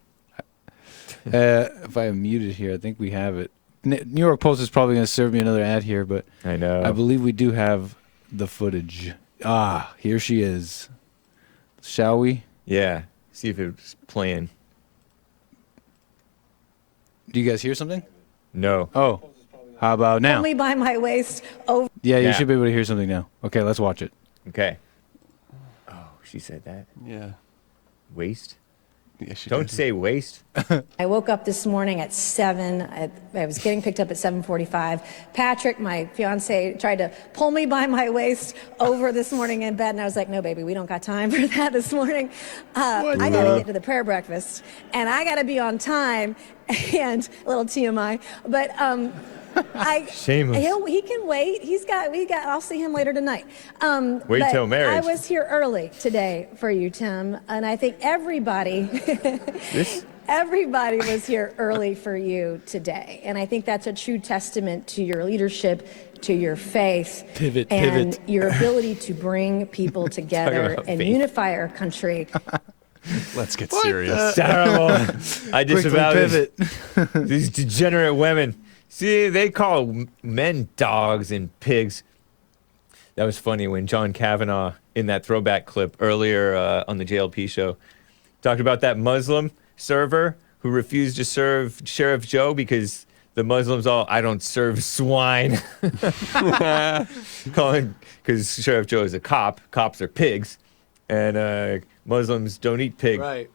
If I am muted here, I think we have it. New York Post is probably going to serve me another ad here, but I know. I believe we do have the footage. Here she is. Shall we? Yeah. See if it's playing. Do you guys hear something? No. Oh. How about now? Pull me by my waist over. Yeah, you should be able to hear something now. Okay, let's watch it. Okay. Oh, she said that. Yeah. Waist? Yeah, she Don't did. say waist. I woke up this morning at 7. I was getting picked up at 7:45. Patrick, my fiance, tried to pull me by my waist over this morning in bed, and I was like, no, baby, we don't got time for that this morning. I got to get to the prayer breakfast, and I got to be on time, and a little TMI, but Shameless. he can wait. I'll see him later tonight. Wait but till marriage. I was here early today for you, Tim, and I think everybody everybody was here early for you today. And I think that's a true testament to your leadership, to your faith, and your ability to bring people together about and faith. unify our country. Let's get serious. Terrible. I disavow pivot. these degenerate women. See, they call men dogs and pigs. That was funny when John Kavanagh, in that throwback clip earlier on the JLP show, talked about that Muslim server who refused to serve Sheriff Joe because the Muslims I don't serve swine. Because Sheriff Joe is a cop. Cops are pigs. And Muslims don't eat pig. Right.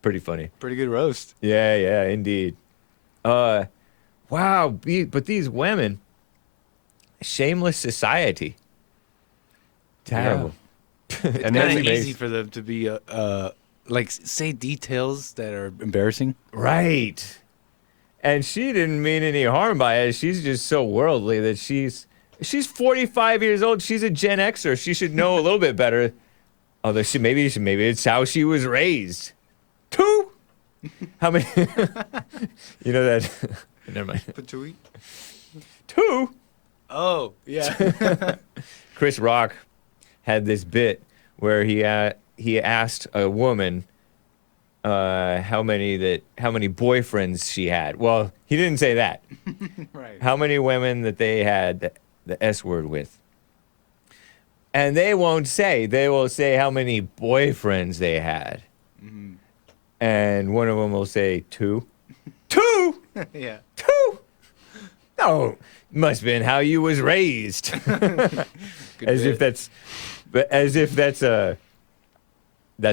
Pretty funny. Pretty good roast. Yeah, indeed. Wow, but these women, shameless society. Terrible. It's kind of easy for them to be say details that are embarrassing. Right. And she didn't mean any harm by it. She's just so worldly that she's 45 years old. She's a Gen Xer. She should know a little bit better. Although maybe it's how she was raised. 2? How many? You know that. Never mind. Patooey? 2? Oh, yeah. Chris Rock had this bit where he asked a woman how many boyfriends she had. Well, he didn't say that. Right. How many women that they had the S word with. And they won't say. They will say how many boyfriends they had. Mm-hmm. And one of them will say 2. 2? Yeah. 2? No, must have been how you was raised. If that's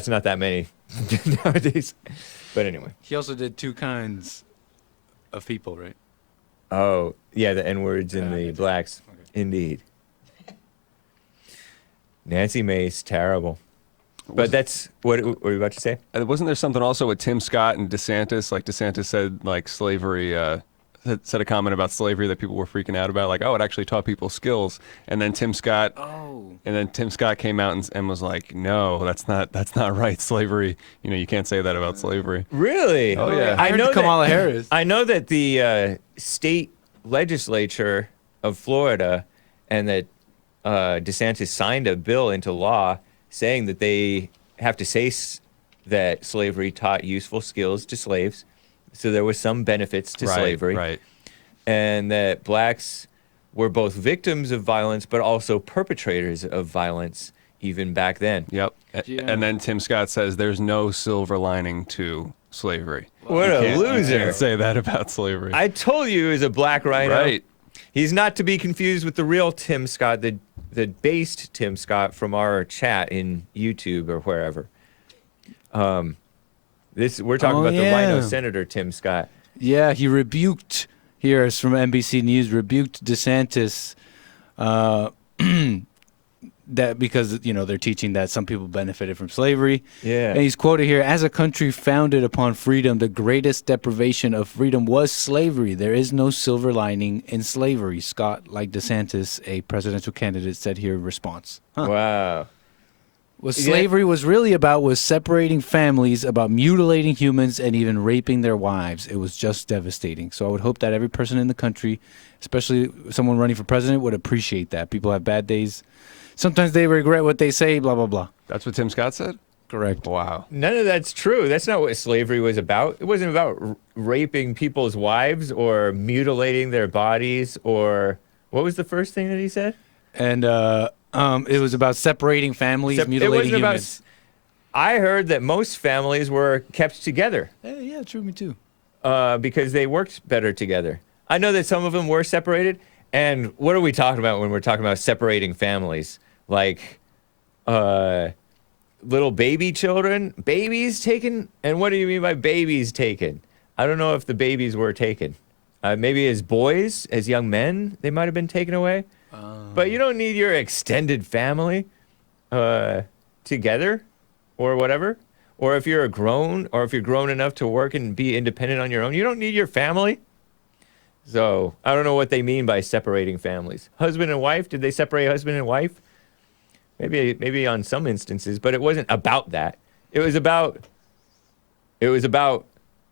not that many nowadays. But anyway. He also did 2 kinds of people, right? Oh, yeah, the N-words and the blacks. Okay. Indeed. Nancy Mace, terrible. But that's what were you about to say? Wasn't there something also with Tim Scott and DeSantis? Like DeSantis said, like slavery, said a comment about slavery that people were freaking out about. Like, oh, it actually taught people skills. And then Tim Scott, came out and was like, no, that's not right. Slavery, you can't say that about slavery. Really? Oh yeah. I know Kamala Harris. I know that the state legislature of Florida and that DeSantis signed a bill into law saying that they have to say that slavery taught useful skills to slaves. So there was some benefits to slavery. Right. And that blacks were both victims of violence, but also perpetrators of violence even back then. Yep. Yeah. And then Tim Scott says there's no silver lining to slavery. What a loser. You can't say that about slavery. I told you he was a black rhino. Right. He's not to be confused with the real Tim Scott, the based Tim Scott from our chat in YouTube or wherever. We're talking about the rhino senator Tim Scott. Yeah, he rebuked, here is from NBC News, rebuked DeSantis that because, they're teaching that some people benefited from slavery. Yeah. And he's quoted here, as a country founded upon freedom, the greatest deprivation of freedom was slavery. There is no silver lining in slavery. Scott, like DeSantis, a presidential candidate, said here in response. Wow. What slavery was really about was separating families, about mutilating humans, and even raping their wives. It was just devastating. So I would hope that every person in the country, especially someone running for president, would appreciate that. People have bad days. Sometimes they regret what they say, blah, blah, blah. That's what Tim Scott said? Correct. Wow. None of that's true. That's not what slavery was about. It wasn't about raping people's wives or mutilating their bodies or... What was the first thing that he said? And it was about separating families, mutilating humans. I heard that most families were kept together. Yeah, true, me too. Because they worked better together. I know that some of them were separated. And what are we talking about when we're talking about separating families? Like, little baby children, babies taken? And what do you mean by babies taken? I don't know if the babies were taken. Maybe as boys, as young men, they might have been taken away. But you don't need your extended family together or whatever. Or if you're grown enough to work and be independent on your own, you don't need your family. So I don't know what they mean by separating families. Husband and wife, did they separate husband and wife? Maybe on some instances, but it wasn't about that. It was about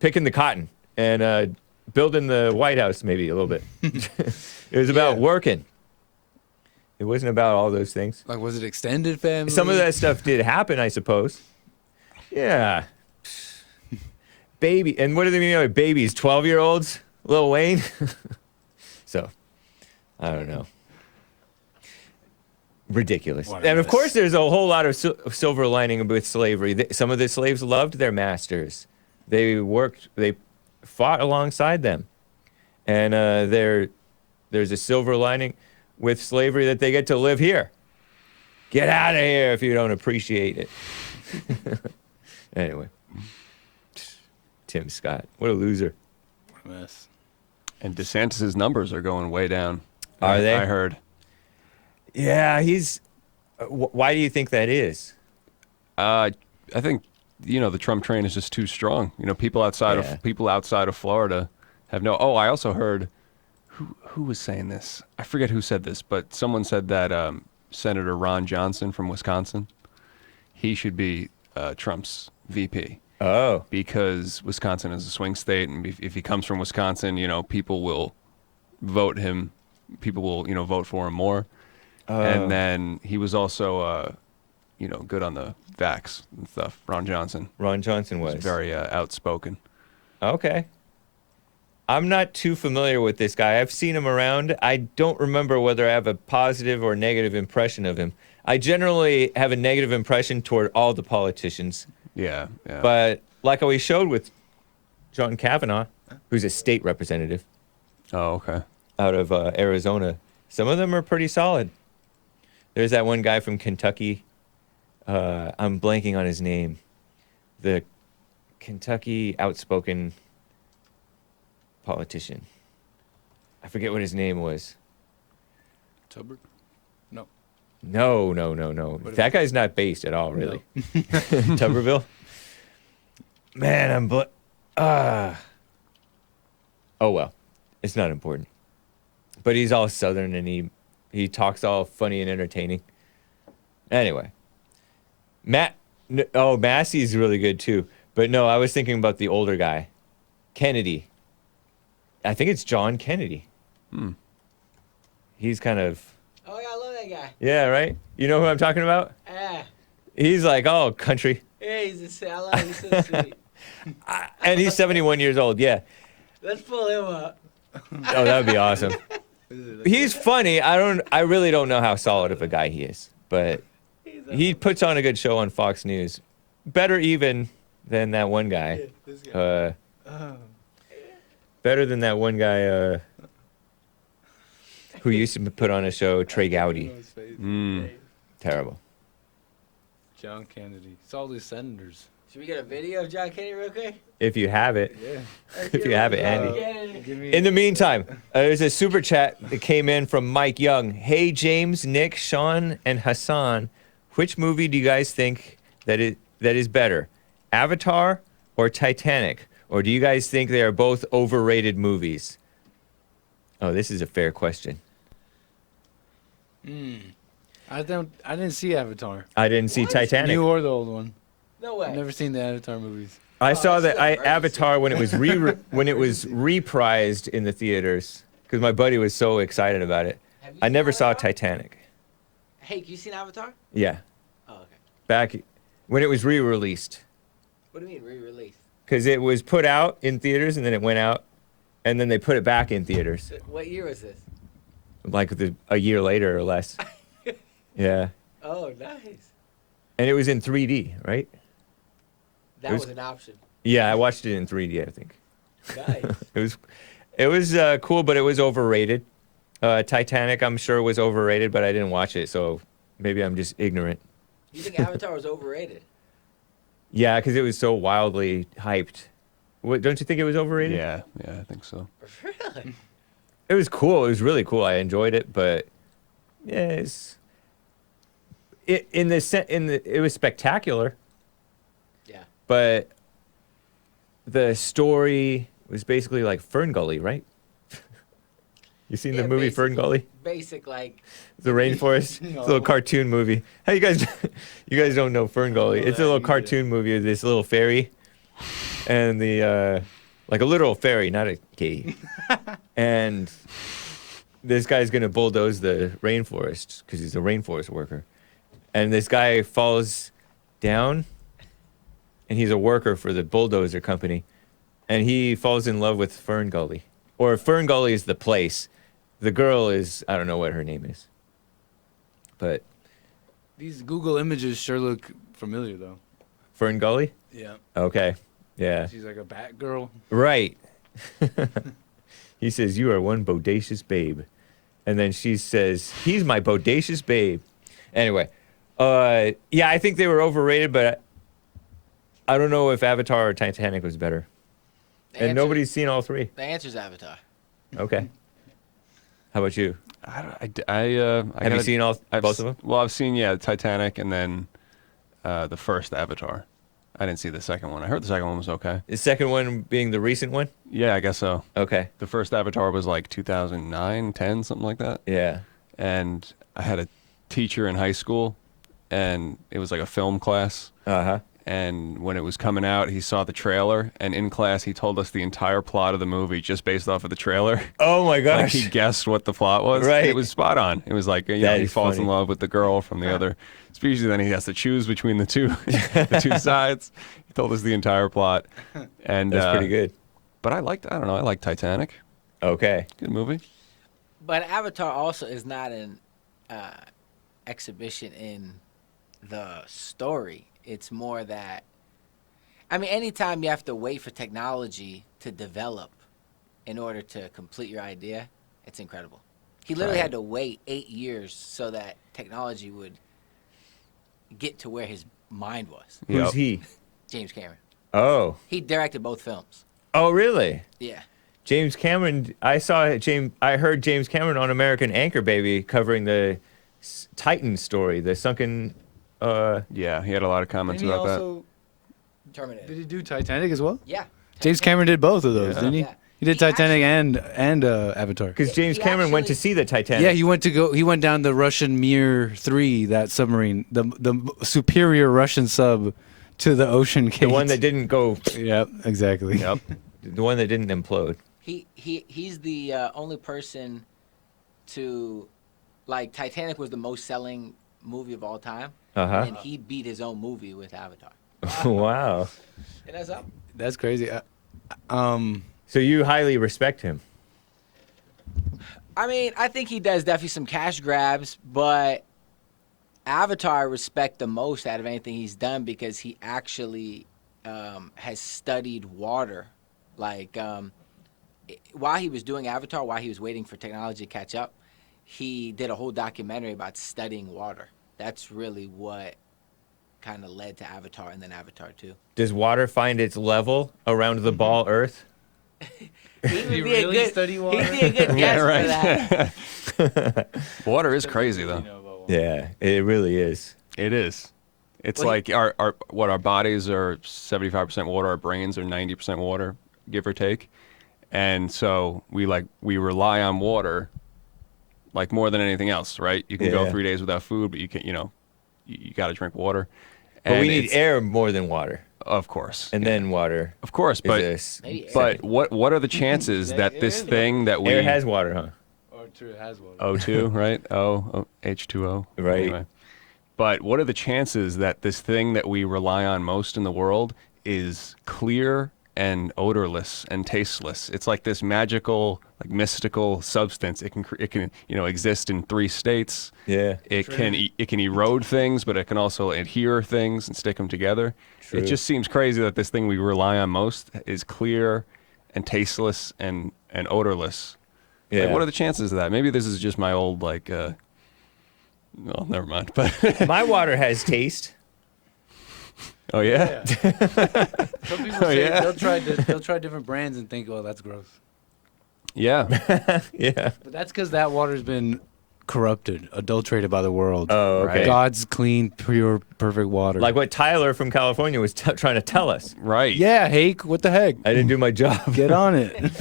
picking the cotton and building the White House maybe a little bit. It was about working. It wasn't about all those things. Like, was it extended family? Some of that stuff did happen, I suppose. Yeah. Baby. And what do they mean by babies? 12-year-olds? Lil Wayne? So, I don't know. Ridiculous. And of course, there's a whole lot of silver lining with slavery. Some of the slaves loved their masters. They fought alongside them. And there's a silver lining with slavery that they get to live here. Get out of here if you don't appreciate it. Anyway. Tim Scott. What a loser. What a mess. And DeSantis' numbers are going way down. Are they? I heard. Yeah, he's... why do you think that is? I think, the Trump train is just too strong. People outside of Florida have no... Oh, I also heard... Who was saying this? I forget who said this, but someone said that Senator Ron Johnson from Wisconsin, he should be Trump's VP. Oh. Because Wisconsin is a swing state, and if he comes from Wisconsin, people will vote him. People will, vote for him more. And then he was also, good on the vax and stuff. Ron Johnson. Ron Johnson was. Very outspoken. Okay. I'm not too familiar with this guy. I've seen him around. I don't remember whether I have a positive or negative impression of him. I generally have a negative impression toward all the politicians. Yeah. But like we showed with John Kavanagh, who's a state representative. Oh, okay. Out of Arizona. Some of them are pretty solid. There's that one guy from Kentucky. I'm blanking on his name. The Kentucky outspoken politician. I forget what his name was. Tuber? No. No. That guy's not based at all, really. No. Tuberville? Man, oh, well. It's not important. But he's all Southern, and he talks all funny and entertaining. Anyway. Massey's really good, too. But no, I was thinking about the older guy. Kennedy. I think it's John Kennedy. He's kind of... Oh, yeah, I love that guy. Yeah, right? You know who I'm talking about? Yeah. He's like, oh, country. Yeah, I love him. He's so sweet. And he's 71 years old, yeah. Let's pull him up. Oh, that would be awesome. He's funny. I really don't know how solid of a guy he is, but he puts on a good show on Fox News. Better even than that one guy. Better than that one guy who used to put on a show, Trey Gowdy. Terrible. John Kennedy. It's all these senators. Should we get a video of John Kennedy real quick? If you have it. Yeah. If you have it, Andy. In the meantime, there's a super chat that came in from Mike Young. Hey, James, Nick, Sean, and Hassan, which movie do you guys think that is better, Avatar or Titanic? Or do you guys think they are both overrated movies? Oh, this is a fair question. I didn't see Avatar. I didn't see Titanic. New or the old one. No way. I've never seen the Avatar movies. I saw that Avatar when it was reprised in the theaters because my buddy was so excited about it. I never saw Titanic. Hake, you seen Avatar? Yeah. Oh, okay. Back when it was re-released. What do you mean re-released? Because it was put out in theaters and then it went out, and then they put it back in theaters. What year was this? Like a year later or less. Yeah. Oh, nice. And it was in 3D, right? That was an option. Yeah, I watched it in 3D, I think. Nice. It was, It was cool, but it was overrated. Titanic, I'm sure, was overrated, but I didn't watch it, so maybe I'm just ignorant. You think Avatar was overrated? Yeah, because it was so wildly hyped. Don't you think it was overrated? Yeah, I think so. Really? It was cool. It was really cool. I enjoyed it, but yeah, it was spectacular. Yeah. But the story was basically like Fern Gully, right? You seen the movie Fern Gully? Basic, like... The rainforest. No. It's a little cartoon movie. Hey, you guys don't know Fern Gully. It's a little cartoon movie of this little fairy, and the like a literal fairy, not a kitty. And this guy's gonna bulldoze the rainforest because he's a rainforest worker. And this guy falls down, and he's a worker for the bulldozer company, and he falls in love with Fern Gully, or Fern Gully is the place. The girl is, I don't know what her name is. But these Google images sure look familiar, though. Fern Gully? Yeah. Okay. Yeah. She's like a bat girl. Right. He says, "You are one bodacious babe." And then she says, "He's my bodacious babe." Anyway, yeah, I think they were overrated, but I don't know if Avatar or Titanic was better. And nobody's seen all three. The answer's Avatar. Okay. How about you? Have you seen both of them? Well, I've seen Titanic and then the first Avatar. I didn't see the second one. I heard the second one was okay. The second one being the recent one? Yeah, I guess so. Okay. The first Avatar was like 2009, 10, something like that. Yeah. And I had a teacher in high school, and it was like a film class. Uh-huh. And when it was coming out, he saw the trailer, and in class he told us the entire plot of the movie just based off of the trailer. Oh my gosh. Like he guessed what the plot was. Right. It was spot on. It was like, he falls in love with the girl from the other species, then he has to choose between the two sides. He told us the entire plot. And that's pretty good. But I liked Titanic. Okay. Good movie. But Avatar also is not an exhibition in the story. It's more that, I mean, anytime you have to wait for technology to develop in order to complete your idea, it's incredible. He literally had to wait 8 years so that technology would get to where his mind was. Who's he? James Cameron. Oh. He directed both films. Oh, really? Yeah. James Cameron, I heard James Cameron on American Anchor Baby covering the Titan story, the sunken... Yeah, he had a lot of comments about that. Terminator. Did he do Titanic as well? Yeah. James Cameron did both of those, didn't he? Yeah. He did Titanic and Avatar. Because James Cameron went to see the Titanic. Yeah, he went down the Russian Mir 3, that submarine, the superior Russian sub to the ocean gate. The one that didn't go... Yep, exactly. Yep. The one that didn't implode. He's the only person to, like, Titanic was the most selling movie of all time. Uh-huh. And he beat his own movie with Avatar. Wow. And that's up. That's crazy. So you highly respect him? I mean, I think he does definitely some cash grabs, but Avatar I respect the most out of anything he's done because he actually has studied water. Like, while he was doing Avatar, while he was waiting for technology to catch up, he did a whole documentary about studying water. That's really what kind of led to Avatar and then Avatar 2. Does water find its level around the ball Earth? He'd be a good guess for that. Water is crazy, though. Yeah, it really is. It is. It's like our bodies are 75% water, our brains are 90% water, give or take. And so we rely on water like more than anything else, right? You can go 3 days without food, but you can, you got to drink water. But we need air more than water. Of course. And then water. Of course, but what are the chances that this thing that we... Air has water, huh? Or has water. O2, right? H2O. Right. Anyway. But what are the chances that this thing that we rely on most in the world is clear and odorless and tasteless? It's like this magical, like mystical substance. It can exist in 3 states. Yeah. It can erode things, but it can also adhere things and stick them together. True. It just seems crazy that this thing we rely on most is clear and tasteless and odorless. Yeah. Like, what are the chances of that? Maybe this is just my old like. Well, never mind. But my water has taste. Oh yeah. Some people Oh, say yeah? they'll try different brands and think, oh, that's gross. Yeah. Yeah. But that's because that water's been corrupted, adulterated by the world. Oh, okay. Right. God's clean, pure, perfect water. Like what Tyler from California was trying to tell us. Right. Yeah, Hake, what the heck? I didn't do my job. Get on it.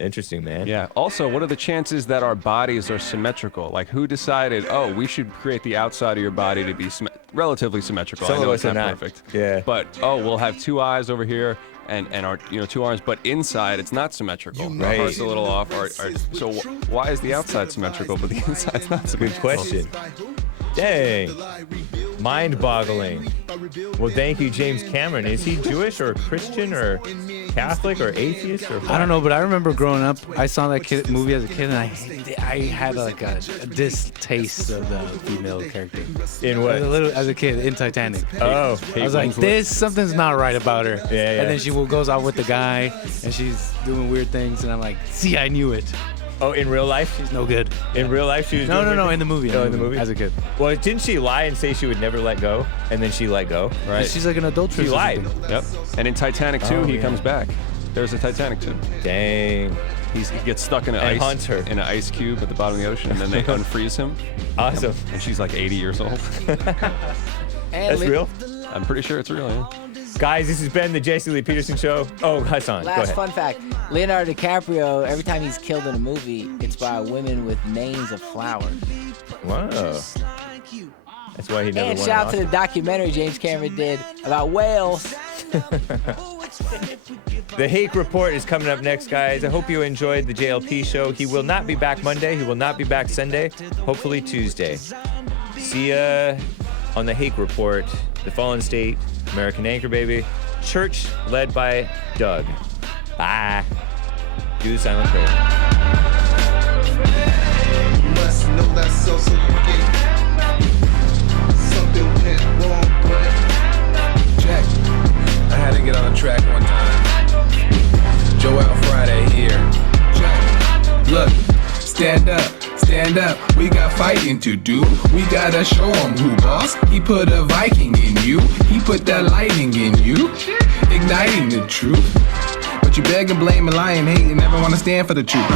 Interesting, man. Yeah. Also, what are the chances that our bodies are symmetrical? Like, who decided, oh, we should create the outside of your body to be relatively symmetrical? Some I know of it's us are not not. perfect. Yeah. But, oh, we'll have two eyes over here and our, two arms, but inside it's not symmetrical. Right. Our heart's a little off. So why is the outside symmetrical, but the inside's not symmetrical? Good question. Dang. Mind-boggling. Well, thank you, James Cameron. Is he Jewish or Christian or Catholic or atheist or what? I don't know, but I remember growing up, I saw that movie as a kid, and I had like a distaste of the female character. In what? As a kid, in Titanic. Oh. I was like, something's not right about her. Yeah. And then she goes out with the guy, and she's doing weird things, and I'm like, see, I knew it. Oh, in real life? She's no good. In real life, she was No, doing no, weird in the movie. Oh, in the movie? As a kid. Well, didn't she lie and say she would never let go? And then she let go? Right. She's like an adulteress. She lied. Yep. And in Titanic 2, he comes back. There's a Titanic 2. Dang. He gets stuck in And hunts her. in an ice cube at the bottom of the ocean, and then they unfreeze him. Awesome. And she's like 80 years old. That's real? I'm pretty sure it's real, yeah. Guys, this has been the Jesse Lee Peterson Show. Oh, Hassan, go Last ahead. fun fact: Leonardo DiCaprio, every time he's killed in a movie, it's by women with names of flowers. Wow. That's why he never And won shout an out to the documentary James Cameron did about whales. The Hake Report is coming up next, guys. I hope you enjoyed the JLP show. He will not be back Monday. He will not be back Sunday. Hopefully Tuesday. See ya on the Hake Report. The Fallen State, American Anchor Baby. Church led by Doug. Bye. Do the silent prayer. You must know that so you get something went wrong, but Check. I had to get on the track one time. Joe Out Friday here. Check. Look, stand up. We got fighting to do. We gotta show 'em who boss. He put a Viking in you. He put that lightning in you. Igniting the truth. But you beg and blame and lie and hate and never wanna stand for the truth.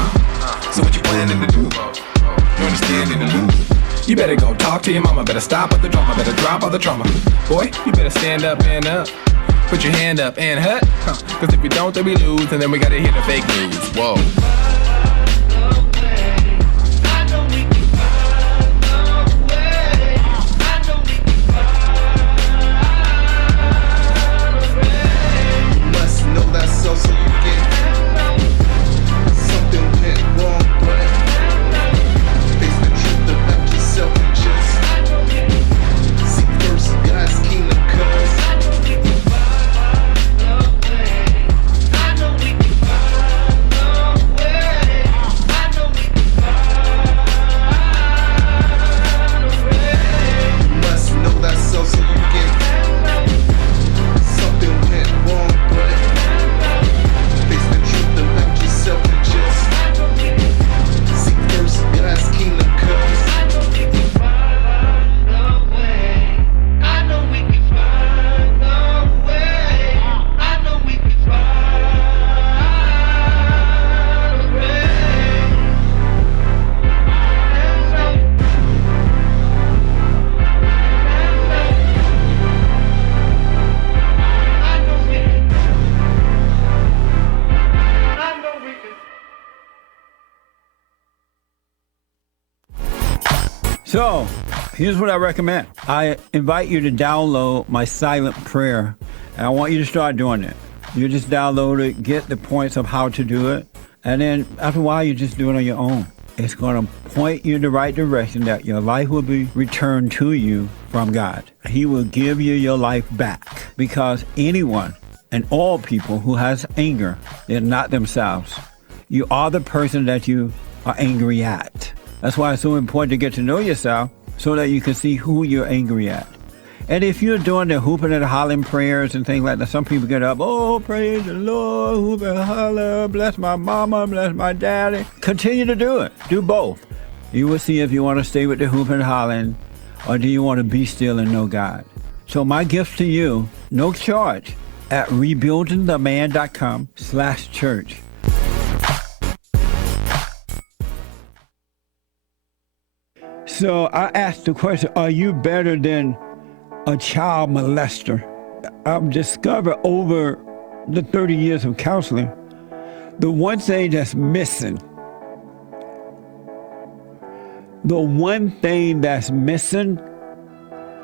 So what you planning to do? You understand in the loop. You better go talk to your mama. Better stop at the drama. Better drop all the trauma. Boy, you better stand up and up. Put your hand up and hut. Cause if we don't, then we lose. And then we gotta hear the fake news. Whoa. must know that so you get something went wrong, but face the truth about yourself and just seek first God's kingdom, you must know that so you get something went wrong, but face the truth about yourself and just seek first God's kingdom, I know we can find a way. I know we can find a way. So, here's what I recommend. I invite you to download my silent prayer, and I want you to start doing it. You just download it, get the points of how to do it, and then after a while, you just do it on your own. It's going to point you in the right direction that your life will be returned to you from God. He will give you your life back, because anyone and all people who has anger, they're not themselves. You are the person that you are angry at. That's why it's so important to get to know yourself so that you can see who you're angry at. And if you're doing the hooping and hollering prayers and things like that, some people get up, oh, praise the Lord, hoop and holler, bless my mama, bless my daddy. Continue to do it. Do both. You will see if you want to stay with the hooping and hollering, or do you want to be still and know God. So my gift to you, no charge, at rebuildingtheman.com/church. So I asked the question, are you better than a child molester? I've discovered over the 30 years of counseling, the one thing that's missing,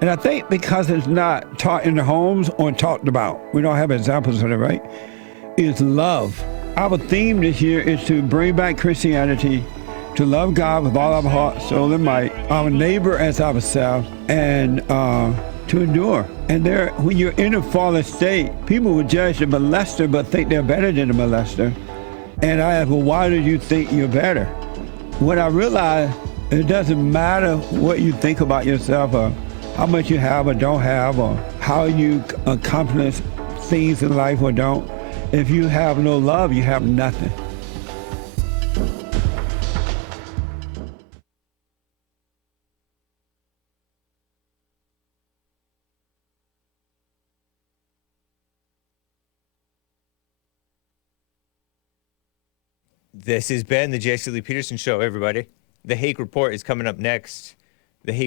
and I think because it's not taught in the homes or talked about, we don't have examples of it, right, is love. Our theme this year is to bring back Christianity, to love God with all our heart, soul, and might, our neighbor as ourselves, and to endure. And there, when you're in a fallen state, people will judge the molester but think they're better than the molester. And I ask, well, why do you think you're better? When I realized it doesn't matter what you think about yourself or how much you have or don't have or how you accomplish things in life or don't. If you have no love, you have nothing. This has been the Jesse Lee Peterson Show, everybody. The Hake Report is coming up next. The Hake